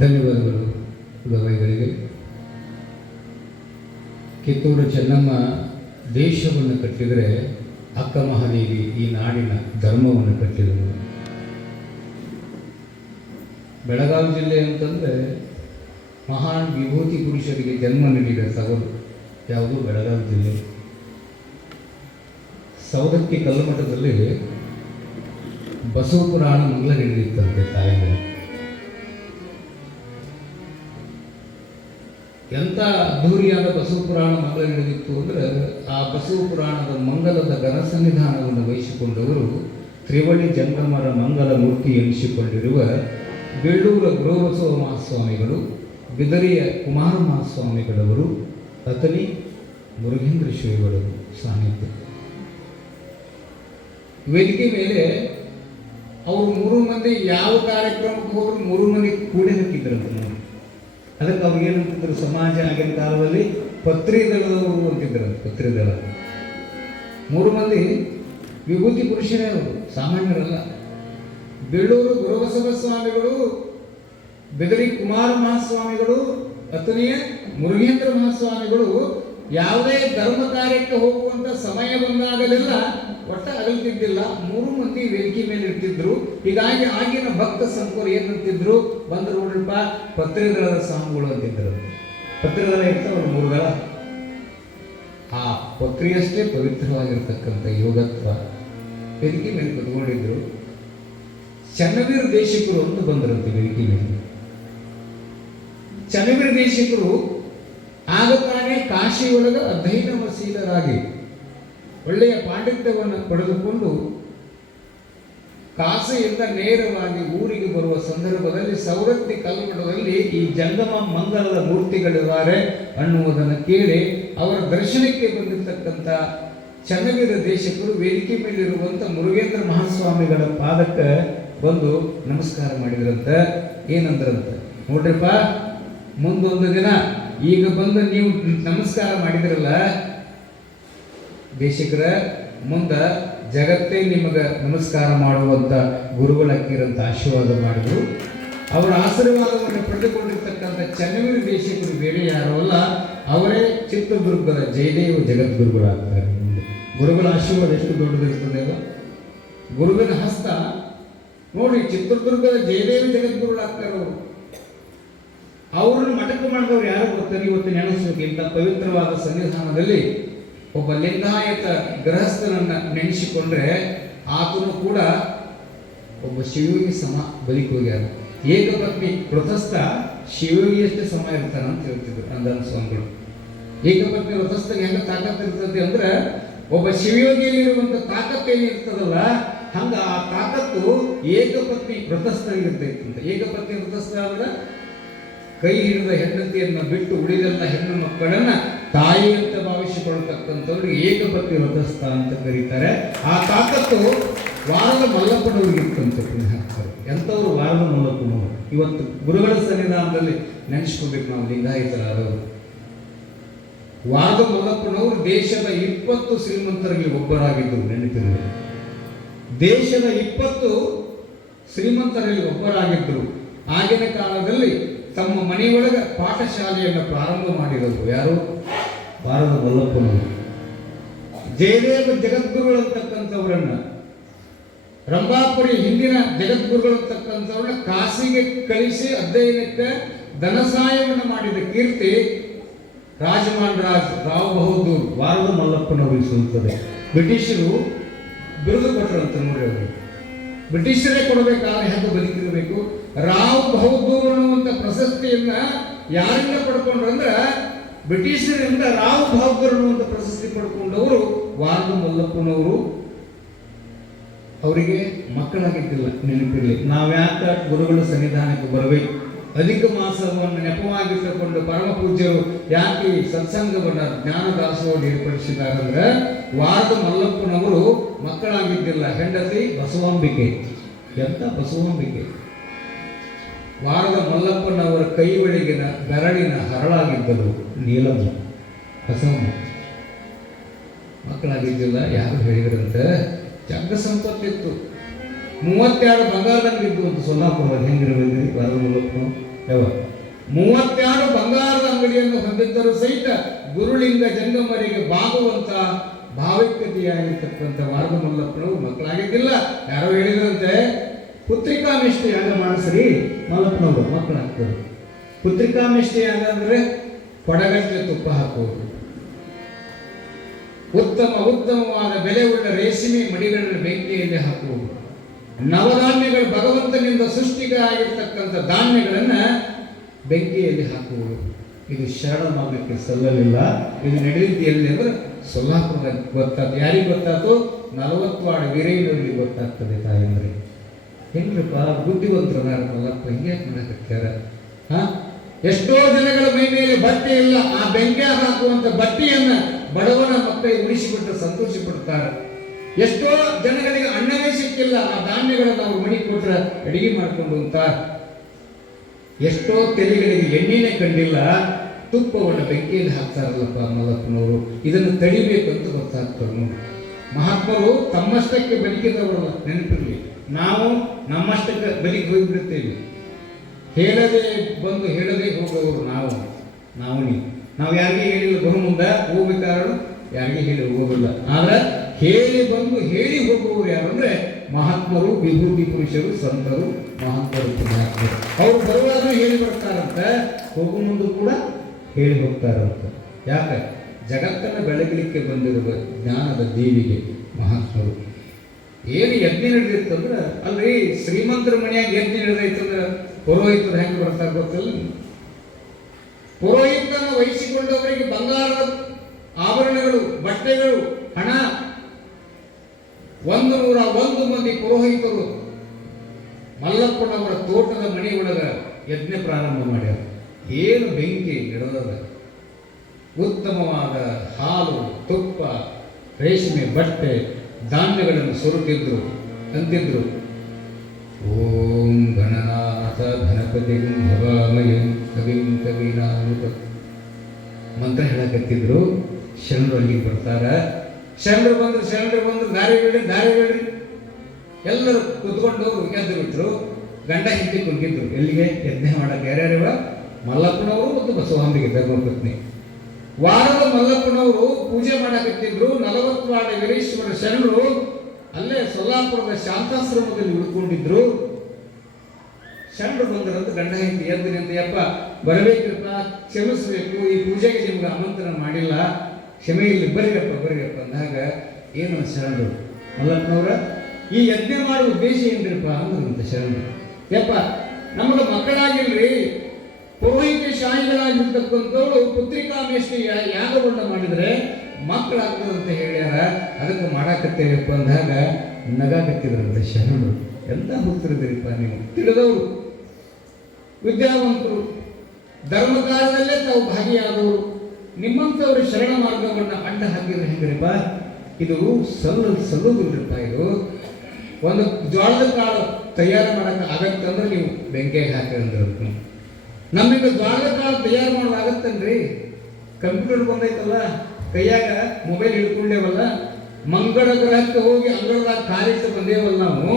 ಧನ್ಯವಾದಗಳು ಗವಾಯಿಗಳಿಗೆ. ಕಿತ್ತೂರು ಚೆನ್ನಮ್ಮ ದೇಶವನ್ನು ಕಟ್ಟಿದರೆ ಅಕ್ಕ ಮಹಾದೇವಿ ಈ ನಾಡಿನ ಧರ್ಮವನ್ನು ಕಟ್ಟಿದರು. ಬೆಳಗಾವಿ ಜಿಲ್ಲೆ ಅಂತಂದರೆ ಮಹಾನ್ ವಿಭೂತಿ ಪುರುಷರಿಗೆ ಜನ್ಮ ನೀಡಿದ ತವರು ಯಾವುದು? ಬೆಳಗಾವಿ ಜಿಲ್ಲೆ. ಸೌದತ್ತಿ ಕಲ್ಲಮಠದಲ್ಲಿ ಬಸವ ಪುರಾಣ ಮಂಗಲ ನಡೆದಿತ್ತಂತೆ ತಾಯಿಗೆ. ಎಂಥ ಅದ್ಧೂರಿಯಾದ ಬಸವ ಪುರಾಣ ಮಂಗಲ ನಡೆದಿತ್ತು ಅಂದರೆ ಆ ಬಸವ ಪುರಾಣದ ಮಂಗಲದ ಘನ ಸನ್ನಿಧಾನವನ್ನು ವಹಿಸಿಕೊಂಡವರು ತ್ರಿವಳಿ ಜಂಗಮರ ಮಂಗಲ ಮೂರ್ತಿ ಎನಿಸಿಕೊಂಡಿರುವ ಬೆಳ್ಳೂರ ಗೃಹಬಸವ ಮಹಾಸ್ವಾಮಿಗಳು, ಬಿದರಿಯ ಕುಮಾರ ಮಹಾಸ್ವಾಮಿಗಳವರು, ಅತನಿ ಮುರುಘೇಂದ್ರ ಶ್ರೀಗಳವರು ಸಾನ್ನಿಧ್ಯ. ವೇದಿಕೆ ಮೇಲೆ ಅವರು 3 ಮಂದಿ ಯಾವ ಕಾರ್ಯಕ್ರಮಕ್ಕೆ ಹೋದ್ರು 3 ಮಂದಿ ಕೂಡೆ ಹಾಕಿದ್ರಂತೆ ನೋಡಿ. ಅದಕ್ಕೆ ಅವ್ರು ಏನಂತಿದ್ರು, ಸಮಾಜ ಆಗಿನ ಕಾಲದಲ್ಲಿ ಪತ್ರಿ ದಳದವರು ಅಂತಿದ್ರಂತೆ. ಪತ್ರಿ ದಳ 3 ಮಂದಿ ವಿಭೂತಿ ಪುರುಷರೇ, ಅವರು ಸಾಮಾನ್ಯರಲ್ಲ. ಬೆಳ್ಳೂರು ಗುರುಬಸವ ಸ್ವಾಮಿಗಳು, ಬೆದರಿ ಕುಮಾರ ಮಹಾಸ್ವಾಮಿಗಳು, ಅತನಿಯ ಮುರುಘೇಂದ್ರ ಮಹಾಸ್ವಾಮಿಗಳು ಯಾವುದೇ ಧರ್ಮ ಕಾರ್ಯಕ್ಕೆ ಹೋಗುವಂತ ಸಮಯ ಬಂದಾಗಲೆಲ್ಲ ಒಟ್ಟ ಅಗಲ್ತಿದ್ದಿಲ್ಲ. 3 ಮಂದಿ ವೇದಿಕೆ ಮೇಲೆ ಇರ್ತಿದ್ರು. ಹೀಗಾಗಿ ಆಗಿನ ಭಕ್ತ ಸಂಕುರು ಏನಂತಿದ್ರು, ಬಂದು ನೋಡ್ರಪ್ಪ ಪತ್ರಿದಳದ ಸ್ವಾಮಿಗಳು ಅಂತಿದ್ರು. ಪತ್ರಿದಳ ಇರ್ತಾವಲ್ಲ 3 ದಳ, ಆ ಪತ್ರಿಯಷ್ಟೇ ಪವಿತ್ರವಾಗಿರ್ತಕ್ಕಂಥ ಯೋಗತ್ವ ವೇದಿಕೆ ಮೇಲೆ ಕುತ್ಕೊಂಡಿದ್ರು. ಚನ್ನವೀರ ದೇಶಿಕರು ಅಂತ ಬಂದರಂತೆ ವೇದಿಕೆ ಮೇಲೆ. ಚನ್ನವೀರ ದೇಶಿಕರು ಆಗ ತಾನೇ ಕಾಶಿಯೊಳಗ ಅಧ್ಯಯನ ವಸೀಲರಾಗಿ ಒಳ್ಳೆಯ ಪಾಂಡಿತ್ಯವನ್ನು ಪಡೆದುಕೊಂಡು ಕಾಶಿಯಿಂದ ನೇರವಾಗಿ ಊರಿಗೆ ಬರುವ ಸಂದರ್ಭದಲ್ಲಿ ಸೌರತ್ತಿ ಕಲ್ಮಠದಲ್ಲಿ ಈ ಜಂಗಮ ಮಂಗಲದ ಮೂರ್ತಿಗಳಿದ್ದಾರೆ ಅನ್ನುವುದನ್ನು ಕೇಳಿ ಅವರ ದರ್ಶನಕ್ಕೆ ಬಂದಿರತಕ್ಕಂಥ ಚನ್ನವೀರ ದೇಶಿಕರು ವೇದಿಕೆ ಮೇಲಿರುವಂಥ ಮುರುಘೇಂದ್ರ ಮಹಾಸ್ವಾಮಿಗಳ ಪಾದಕ್ಕೆ ಬಂದು ನಮಸ್ಕಾರ ಮಾಡಿದ್ರಂತ. ಏನಂದ್ರಂತ ನೋಡ್ರಿಪ್ಪ, ಮುಂದೊಂದು ದಿನ ಈಗ ಬಂದು ನೀವು ನಮಸ್ಕಾರ ಮಾಡಿದ್ರಲ್ಲ ದೇಶಿಕರ, ಮುಂದ ಜಗತ್ತೇ ನಿಮಗೆ ನಮಸ್ಕಾರ ಮಾಡುವಂತ ಗುರುಗಳಾಕಿರಂತ ಆಶೀರ್ವಾದ ಮಾಡಿದ್ರು. ಅವರ ಆಶೀರ್ವಾದವನ್ನು ಪಡೆದುಕೊಂಡಿರ್ತಕ್ಕಂಥ ಚನ್ನವೀರ ದೇಶಿಕರು ಬೇರೆ ಯಾರು ಅಲ್ಲ, ಅವರೇ ಚಿತ್ರದುರ್ಗದ ಜಯದೇವ ಜಗದ್ಗುರುಗಳಾಗ್ತಾರೆ. ಗುರುಗಳ ಆಶೀರ್ವಾದ ಎಷ್ಟು ದೊಡ್ಡದಿರ್ತದೆ ಅಲ್ಲ. ಗುರುವಿನ ಹಸ್ತ ನೋಡಿ, ಚಿತ್ರದುರ್ಗದ ಜಯದೇವ ಜಗದ್ಗುರುಗಳಾಗ್ತಾರೆ ಅವರು. ಅವರನ್ನು ಮಠಕ್ಕೆ ಮಾಡಿದವರು ಯಾರು ಗೊತ್ತಾರೆ? ಇವತ್ತು ನೆನೆಸಬೇಕು. ಇಂಥ ಪವಿತ್ರವಾದ ಸನ್ನಿಧಾನದಲ್ಲಿ ಒಬ್ಬ ಲಿಂಗಾಯತ ಗೃಹಸ್ಥನನ್ನ ನೆನೆಸಿಕೊಂಡ್ರೆ ಆತನು ಕೂಡ ಒಬ್ಬ ಶಿವಯೋಗಿ ಸಮ ಬಲಿಕ್ ಹೋಗ್ಯಾರ. ಏಕಪತ್ನಿ ವ್ರತಸ್ಥ ಶಿವಯೋಗಿಯಷ್ಟೇ ಸಮ ಇರ್ತಾನ ಅಂತ ಹೇಳ್ತಿದ್ರು ಅಂದಾನ ಸ್ವಾಮಿಗಳು. ಏಕಪತ್ನಿ ವ್ರತಸ್ಥಗೆ ಹೆಂಗ ತಾಕತ್ ಇರ್ತದೆ ಅಂದ್ರೆ, ಒಬ್ಬ ಶಿವಯೋಗಿಯಲ್ಲಿರುವಂತ ತಾಕತ್ ಏನಿರ್ತದಲ್ಲ, ಹಂಗ ಆ ತಾಕತ್ತು ಏಕಪತ್ನಿ ವ್ರತಸ್ಥರಿಗಿರ್ತೈತಂತೆ. ಏಕಪತ್ನಿ ವ್ರತಸ್ಥ ಅಂದ್ರೆ ಕೈ ಹಿಡಿದ ಹೆಂಡತಿಯನ್ನ ಬಿಟ್ಟು ಉಳಿದಂತ ಹೆಣ್ಣು ಮಕ್ಕಳನ್ನ ತಾಯಿ ಅಂತ ಭಾವಿಸಿಕೊಳ್ಳತಕ್ಕಂಥವ್ರಿಗೆ ಏಕಪತ್ನಿ ವ್ರತಸ್ಥ ಅಂತ ಕರೀತಾರೆ. ಆ ತಾಕತ್ತು ವಾರದ ಮಲ್ಲಪ್ಪನವ್ರಿಗೆ ಇರ್ತಂತೆ. ಹಾಕ್ತಾರೆ ಎಂಥವ್ರು ವಾರದ ಮಲ್ಲಪ್ಪನವರು. ಇವತ್ತು ಗುರುಗಳ ಸನ್ನಿಧಾನದಲ್ಲಿ ನೆನೆಸ್ಕೋಬೇಕು ನಾವು ಲಿಂಗಾಯತರಾದವರು. ವಾರದ ಮಲ್ಲಪ್ಪನವರು ದೇಶದ 20 ಶ್ರೀಮಂತರಲ್ಲಿ ಒಬ್ಬರಾಗಿದ್ದರು. ನೆನಪಿರಲಿ, ದೇಶದ 20 ಶ್ರೀಮಂತರಲ್ಲಿ ಒಬ್ಬರಾಗಿದ್ದರು. ಆಗಿನ ಕಾಲದಲ್ಲಿ ತಮ್ಮ ಮನೆಯೊಳಗೆ ಪಾಠಶಾಲೆಯನ್ನು ಪ್ರಾರಂಭ ಮಾಡಿದರು. ಯಾರು? ವಾರದ ಮಲ್ಲಪ್ಪನವರು. ಜಯದೇವ ಜಗದ್ಗುರುಗಳು ಅಂತಕ್ಕಂಥವರನ್ನ, ರಂಭಾಪುರಿ ಹಿಂದಿನ ಜಗದ್ಗುರುಗಳು ಅಂತಕ್ಕಂಥವ್ರನ್ನ ಕಾಶಿಗೆ ಕಳಿಸಿ ಅಧ್ಯಯನಕ್ಕೆ ಧನ ಸಹಾಯವನ್ನು ಮಾಡಿದ ಕೀರ್ತಿ ರಾಜಮಾನ್ ರಾವ್ ಬಹದ್ದೂರ್ ವಾರದ ಮಲ್ಲಪ್ಪನವರಿಗೆ ಸಲ್ಲುತ್ತದೆ. ಬ್ರಿಟಿಷರು ಬಿರುದು ಕೊಟ್ಟರಂತ ನೋಡಿ ಅವರು. ಬ್ರಿಟಿಷರೇ ಕೊಡಬೇಕಾದ್ರೆ ಹೆಂಗೆ ಬದುಕಿರಬೇಕು. ರಾವ್ ಬಹದ್ದೂರ್ ಅನ್ನುವಂಥ ಪ್ರಶಸ್ತಿಯನ್ನ ಯಾರಿಂದ ಪಡ್ಕೊಂಡ್ರು ಅಂದ್ರೆ, ಬ್ರಿಟಿಷರಿಂದ ರಾವ್ ಬಹದ್ದೂರ್ ಅನ್ನುವಂಥ ಪ್ರಶಸ್ತಿ ಪಡ್ಕೊಂಡವರು ವಾರದ ಮಲ್ಲಪ್ಪನವರು. ಅವರಿಗೆ ಮಕ್ಕಳಾಗಿದ್ದಿಲ್ಲ, ನೆನಪಿರಲಿ. ನಾವ್ಯಾಕ ಗುರುಗಳ ಸನ್ನಿಧಾನಕ್ಕೆ ಬರಬೇಕು? ಅಧಿಕ ಮಾಸವನ್ನು ನೆಪವಾಗಿಟ್ಟುಕೊಂಡು ಪರಮ ಪೂಜ್ಯರು ಯಾಕೆ ಸತ್ಸಂಗವನ್ನ ಜ್ಞಾನ ದಾಸೋಹ ಏರ್ಪಡಿಸಿದ್ದಾರೆ ಅಂದ್ರೆ, ವಾರದ ಮಲ್ಲಪ್ಪನವರು ಮಕ್ಕಳಾಗಿದ್ದಿಲ್ಲ. ಹೆಂಡತಿ ಬಸವಾಂಬಿಕೆ. ಎಂತ ಬಸವಾಂಬಿಕೆ! ವಾರದ ಮಲ್ಲಪ್ಪನವರ ಕೈ ಬಳಿಗಿನ ಬೆರಳಿನ ಹರಳಾಗಿದ್ದರು ನೀಲಮ್ಮ, ಬಸವಮ್ಮ. ಮಕ್ಕಳಾಗಿದ್ದಿಲ್ಲ. ಯಾರು ಹೇಳಿದ್ರಂತೆ, ಜಗ್ಗ ಸಂಪತ್ತಿತ್ತು. 32 ಬಂಗಾರದಂಗಿದ್ದು ಅಂತ ಸೊಲ್ಲಾಪುರದಲ್ಲಿ. ಹೆಂಗಿರಬೇಕ್ರಿ ವಾರದ ಮಲ್ಲಪ್ಪನವರು? ಯಾವ 32 ಬಂಗಾರದ ಅಂಗಡಿಯನ್ನು ಹೊಂದಿದ್ದರೂ ಸಹಿತ ಗುರುಲಿಂಗ ಜಂಗಮರಿಗೆ ಬಾಗುವಂತ ಭಾವಿಕತೆಯಾಗಿರ್ತಕ್ಕಂಥ ವಾರದ ಮಲ್ಲಪ್ಪನವರು ಮಕ್ಕಳಾಗಿದ್ದಿಲ್ಲ. ಯಾರೋ ಹೇಳಿದ್ರಂತೆ ಪುತ್ರಿಕಾಮೇಷ್ಟಿ ಯಾಗ ಮಾಡಿಸ್ರಿ, ಮಲ್ಲಪ್ಪನವರು ಮಕ್ಕಳಾಗ್ತದೆ. ಪುತ್ರಿಕಾಮೇಷ್ಟಿ ಯಾಗ ಅಂದ್ರೆ ಕೊಡಗಟ್ಟಲೆ ತುಪ್ಪ ಹಾಕುವುದು, ಉತ್ತಮವಾದ ಬೆಲೆ ಉಳ್ಳ ರೇಷ್ಮೆ ಮಡಿಗಳನ್ನು ಬೆಂಕಿಯಲ್ಲಿ ಹಾಕುವುದು, ನವಧಾನ್ಯಗಳು ಭಗವಂತನಿಂದ ಸೃಷ್ಟಿಗೆ ಆಗಿರ್ತಕ್ಕಂಥ ಧಾನ್ಯಗಳನ್ನ ಬೆಂಕಿಯಲ್ಲಿ ಹಾಕುವುದು. ಇದು ಶರಣಮಾಗಲಿಕ್ಕೆ ಸಲ್ಲಲಿಲ್ಲ. ಇದು ನಡೆದಿದ್ದು ಎಲ್ಲಿ ಅಂದ್ರೆ ಸೊಲ್ಲಾಪುರದಲ್ಲಿ ಗೊತ್ತಾಯ್ತು. ಯಾರಿಗೆ ಗೊತ್ತಾಯ್ತು? 40 ವಾರ್ಡ್ ವೀರೇಂದ್ರರಿಗೆ ಗೊತ್ತಾಗ್ತದೆ. ತಾಯಂದ್ರೆ ಹೆಂಗ್ರಪ್ಪ ಬುದ್ಧಿವಂತರದಾರ ಮಲ್ಲಪ್ಪ ಹಿಂಗೆ ಮಾಡಕ್ಕಾರ. ಎಷ್ಟೋ ಜನಗಳ ಮೈ ಮೇಲೆ ಬಟ್ಟೆ ಇಲ್ಲ, ಆ ಬೆಂಕಿ ಹಾಕುವಂತ ಬಟ್ಟೆಯನ್ನ ಬಡವನ ಮಕ್ಕಳಿಗೆ ಉಳಿಸಿಬಿಟ್ಟು ಸಂತೋಷ ಪಡ್ತಾರೆ. ಎಷ್ಟೋ ಜನಗಳಿಗೆ ಅನ್ನವೇ ಸಿಕ್ಕಿಲ್ಲ, ಆ ಧಾನ್ಯಗಳನ್ನು ನಾವು ಮಣಿ ಕೊಟ್ರೆ ಅಡಿಗೆ ಮಾಡ್ಕೊಂಡು ಅಂತಾರೆ. ಎಷ್ಟೋ ತೆಲಿಗಳಿಗೆ ಎಣ್ಣೆನೇ ಕಂಡಿಲ್ಲ, ತುಪ್ಪವನ್ನು ಬೆಂಕಿಯಲ್ಲಿ ಹಾಕ್ತಾರಲ್ಲಪ್ಪ ಮಲ್ಲಪ್ಪನವರು. ಇದನ್ನು ತಡಿಬೇಕು ಅಂತ ಗೊತ್ತಾಗ್ತಾರೆ ನೋಡಿ. ಮಹಾತ್ಮರು ತಮ್ಮಷ್ಟಕ್ಕೆ ಬದುಕಿದವರಲ್ಲ, ನೆನಪಿರಲಿ. ನಾವು ನಮ್ಮಷ್ಟಕ್ಕೆ ಬದುಕಿ ಹೋಗಿಬಿಡ್ತೇವೆ. ಹೇಳದೆ ಬಂದು ಹೇಳದೆ ಹೋಗೋರು ನಾವು ನಾವು ಯಾರಿಗೆ ಹೇಳಿಲ್ಲ ಬರೋ ಮುಂದೆ ಹೋಗ್ಬೇಕಾದ್ರು ಯಾರಿಗೆ ಹೇಳಿ ಹೋಗಲ್ಲ. ಆದ್ರೆ ಹೇಳಿ ಬಂದು ಹೇಳಿ ಹೋಗುವವರು ಯಾರು ಅಂದ್ರೆ ಮಹಾತ್ಮರು, ವಿಭೂತಿ ಪುರುಷರು, ಸಂತರು, ಮಹಾತ್ಮರು, ಪುಣ್ಯಾತ್ಮರು. ಅವ್ರು ಬರುವಾಗ ಹೇಳಿ ಬರ್ತಾರಂತ, ಹೋಗು ಮುಂದೆ ಕೂಡ ಹೇಳಿ ಹೋಗ್ತಾರಂತ. ಯಾಕೆ? ಜಗತ್ತನ್ನು ಬೆಳಗಲಿಕ್ಕೆ ಬಂದಿರುವ ಜ್ಞಾನದ ದೇವಿಗೆ ಮಹಾತ್ಮರು. ಏನು ಯಜ್ಞ ನಡೆದಿತ್ತಂದ್ರೆ ಅಲ್ರಿ, ಶ್ರೀಮಂತರ ಮನೆಯಾಗ ಯಜ್ಞ ನಡೆದೈತಂದ್ರೆ ಪುರೋಹಿತರು ಹೆಂಗೆ ಬರ್ತಾರೆ ಗೊತ್ತಿಲ್ಲ. ಪುರೋಹಿತನ ವಹಿಸಿಕೊಂಡವರಿಗೆ ಬಂಗಾರದ ಆಭರಣಗಳು, ಬಟ್ಟೆಗಳು, ಹಣ. 101 ಮಂದಿ ಪುರೋಹಿತರು ಮಲ್ಲಪ್ಪನವರ ತೋಟದ ಮನೆಯೊಳಗ ಯಜ್ಞ ಪ್ರಾರಂಭ ಮಾಡ್ಯಾರ. ಏನು ಬೆಂಕಿ ನಡೆದದ. ಉತ್ತಮವಾದ ಹಾಲು, ತುಪ್ಪ, ರೇಷ್ಮೆ ಬಟ್ಟೆ, ಧಾನ್ಯಗಳನ್ನು ಸುರುತ್ತಿದ್ರು ಅಂತಿದ್ರು. ಓಂ ಗಣನಾಥ ಗಣಪತಿ ಭವಾಮಯಂ ಕವಿಂ ಕವಿನಾಮೃತ ಮಂತ್ರ ಹೇಳಕತ್ತಿದ್ರು. ಶರಣರು ಅಲ್ಲಿಗೆ ಬರ್ತಾರ. ಶರಣರು ಬಂದ್ರು ದಾರಿ ಬಿಡ್ರಿ ಎಲ್ಲರೂ ಕುತ್ಕೊಂಡವರು ಎದ್ದು ಬಿಟ್ರು. ಗಂಡ ಹಿಂದೆ ಕುಂತಿದ್ರು. ಎಲ್ಲಿಗೆ? ಯಜ್ಞ ಮಾಡಕ್ಕೆ. ಯಾರ್ಯಾರಿವ? ಮಲ್ಲಪ್ಪನವರು ಮತ್ತು ಬಸವಾಂಬಿಗೆ ಧರ್ಮಪತ್ನಿ. ವಾರದ ಮಲ್ಲಪ್ಪನವರು ಪೂಜೆ ಮಾಡಕತ್ತಿದ್ರು. 40 ವಾರ್ಡ್ ವೀರೇಶ್ವರ ಶರಣರು ಅಲ್ಲೇ ಸೊಲ್ಲಾಪುರದ ಶಾಂತಾಶ್ರಮದಲ್ಲಿ ಉಳ್ಕೊಂಡಿದ್ರು. ಶರಣರು ಬಂದರಂತ ಗಂಡ ಹಿಂದೆ ಎದ್ದು ನಿಂತು, ಯಪ್ಪ ಬರಬೇಕಪ್ಪ, ಕ್ಷಮಿಸಬೇಕು, ಈ ಪೂಜೆಗೆ ನಿಮ್ಗೆ ಆಮಂತ್ರಣ ಮಾಡಿಲ್ಲ, ಕ್ಷಮೆ ಇಲ್ಲಿ ಬರ್ರಿಯಪ್ಪ ಅಂದಾಗ ಏನು ಶರಣರು ಮಲ್ಲಪ್ಪನವರ ಈ ಯಜ್ಞ ಮಾಡುವ ಉದ್ದೇಶ ಏನ್ರಿಪ್ಪ ಅಂದ್ರಂತ ಶರಣರು. ಯಪ್ಪ ನಮಗೆ ಮಕ್ಕಳಾಗಿಲ್ರಿ, ಪುರೋಹಿತ ಶಾಹಿಗಳಾಗಿರ್ತಕ್ಕಂಥವ್ರು ಪುತ್ರಿಕಾಮೇಷ್ಟಿ ಯಾಗವನ್ನು ಮಾಡಿದ್ರೆ ಮಕ್ಕಳಾಗ್ತದಂತ ಹೇಳ್ಯಾರ, ಅದಕ್ಕೆ ಮಾಡಾಕತ್ತೇವಪ್ಪ ಅಂದಾಗ ನಗಾಕತ್ತಿದ್ರಂತೆ ಶರಣರು. ಎಂತ ಹೋಗ್ತಿರದಿರಿಪ್ಪ ನೀವು, ತಿಳಿದವರು, ವಿದ್ಯಾವಂತರು, ಧರ್ಮ ಕಾರ್ಯದಲ್ಲೇ ತಾವು ಭಾಗಿಯಾದವರು, ನಿಮ್ಮಂಥವ್ರ ಶರಣ ಮಾರ್ಗವನ್ನು ಅಡ್ಡ ಹಾಕಿದ್ರೆ ಹೆಂಗ್ರಿಪ್ಪ? ಇದು ಸಲ್ಲುದಿಲ್ರಿಪ್ಪ. ಇದು ಒಂದು ಜೋಳದ ಕಾಳು ತಯಾರು ಮಾಡಕ್ಕೆ ಆಗತ್ತಂದ್ರೆ ನೀವು ಬೆಂಕಿಗೆ ಹಾಕಿರಂದ್ರೆ ನಮ್ಮಿಂದ ಜೋಳದ ಕಾಳು ತಯಾರು ಮಾಡೋದು ಆಗತ್ತನ್ರಿ? ಕಂಪ್ಯೂಟರ್ ಬಂದೈತಲ್ಲ, ಕೈಯಾಗ ಮೊಬೈಲ್ ಹಿಡ್ಕೊಂಡೇವಲ್ಲ, ಮಂಗಳ ಗ್ರಹಕ್ಕೆ ಹೋಗಿ ಅಂಗಳದಾಗ ಕಾಲಿಟ್ಟು ಬಂದೇವಲ್ಲ ನಾವು,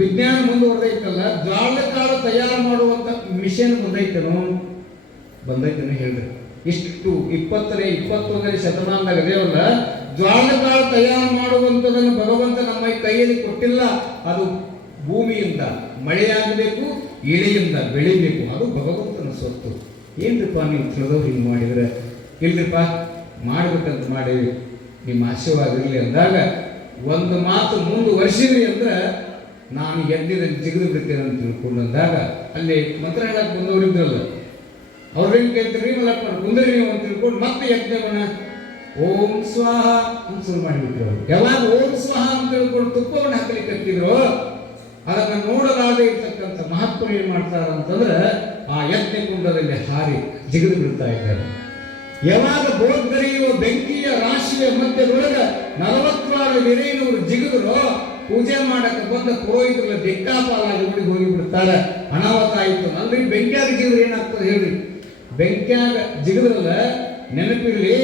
ವಿಜ್ಞಾನ ಮುಂದುವರೆದೈತಲ್ಲ, ಜೋಳದ ಕಾಳು ತಯಾರು ಮಾಡುವಂತ ಮಿಷನ್ ಬಂದೈತೇನೋ ಹೇಳ್ರಿ. ಇಷ್ಟು 20ನೇ 21ನೇ ಶತಮಾನದಾಗ ಅದೇವಲ್ಲ, ಜ್ವಾಳದ ಕಾಳು ತಯಾರು ಮಾಡುವಂಥದ್ದನ್ನು ಭಗವಂತ ನಮ್ಮ ಕೈಯಲ್ಲಿ ಕೊಟ್ಟಿಲ್ಲ. ಅದು ಭೂಮಿಯಿಂದ ಮಳೆಯಾಗಬೇಕು, ಇಳೆಯಿಂದ ಬೆಳಿಬೇಕು, ಅದು ಭಗವಂತನ ಸ್ವತ್ತು. ಏನ್ರಿಪ್ಪ ನೀವು ತಿಳಿದವ್ರು ಹಿಂಗೆ ಮಾಡಿದ್ರೆ? ಇಲ್ರಿಪ್ಪ ಮಾಡ್ಬೇಕಂತ ಮಾಡೀವಿ, ನಿಮ್ಮ ಆಶೀರ್ವಾದ ಇರಲಿ ಅಂದಾಗ ಒಂದು ಮಾತು ಮುಂದುವರ್ಸಿದ್ರಿ ಅಂದ್ರೆ ನಾನು ಎದ್ದಿನ ಜಿಗಿದು ಬಿಡ್ತೇನೆ ಅಂತ ತಿಳ್ಕೊಂಡು ಅಂದಾಗ ಅಲ್ಲಿ ಮಂತ್ರ ಹೇಳಕ್ಕೆ ಬಂದವರಿದ್ರಲ್ಲ, ಅವ್ರೇನು ಕೇಳ್ತೀರಿ? ಮಲ್ಲಪ್ಪ ಕುಂದ್ರಿ ನೀವು ಅಂತ ತಿಳ್ಕೊಂಡು ಮತ್ತೆ ಯಜ್ಞವನ್ನ ಓಂ ಸ್ವಾಹ ಅಂತ ಶುರು ಮಾಡಿಬಿಟ್ರು. ಯಾವಾಗ ಓಂ ಸ್ವಾಹ ಅಂತ ತಿಳ್ಕೊಂಡು ತುಪ್ಪವನ್ನು ಹಾಕಲಿಕ್ಕೆ ಹತ್ತಿದ್ರು, ಅದನ್ನು ನೋಡಲಾದೆ ಇರ್ತಕ್ಕಂಥ ಮಹಾತ್ಮರು ಏನ್ ಮಾಡ್ತಾರ ಅಂತಂದ್ರೆ ಆ ಯಜ್ಞ ಕುಂಡದಲ್ಲಿ ಹಾರಿ ಜಿಗಿದು ಬಿಡ್ತಾ ಇದ್ದಾರೆ. ಯಾವಾಗ ಬೋಧರಿಯುವ ಬೆಂಕಿಯ ರಾಶಿಯ ಮಧ್ಯದೊಳಗ 40 ವೀರೇನವರು ಜಿಗಿದ್ರು, ಪೂಜೆ ಮಾಡಕ್ಕೆ ಬಂದ ಪುರೋಹಿತರು ದಿಕ್ಕಾಪಾಲಾಗಿ ಓಡಿ ಹೋಗಿಬಿಡ್ತಾರೆ. ಅನಾಹುತ ಆಯಿತು. ಅಲ್ರಿ ಬೆಂಕಿಯಾಗ ಜಿಗಿದ್ರೆ ಏನಾಗ್ತದೆ ಹೇಳ್ರಿ? ಬೆಂಕಿಯಾಗ ಜಿಗಿದ್ರಲ್ಲ, ನೆನಪಿರಲಿ,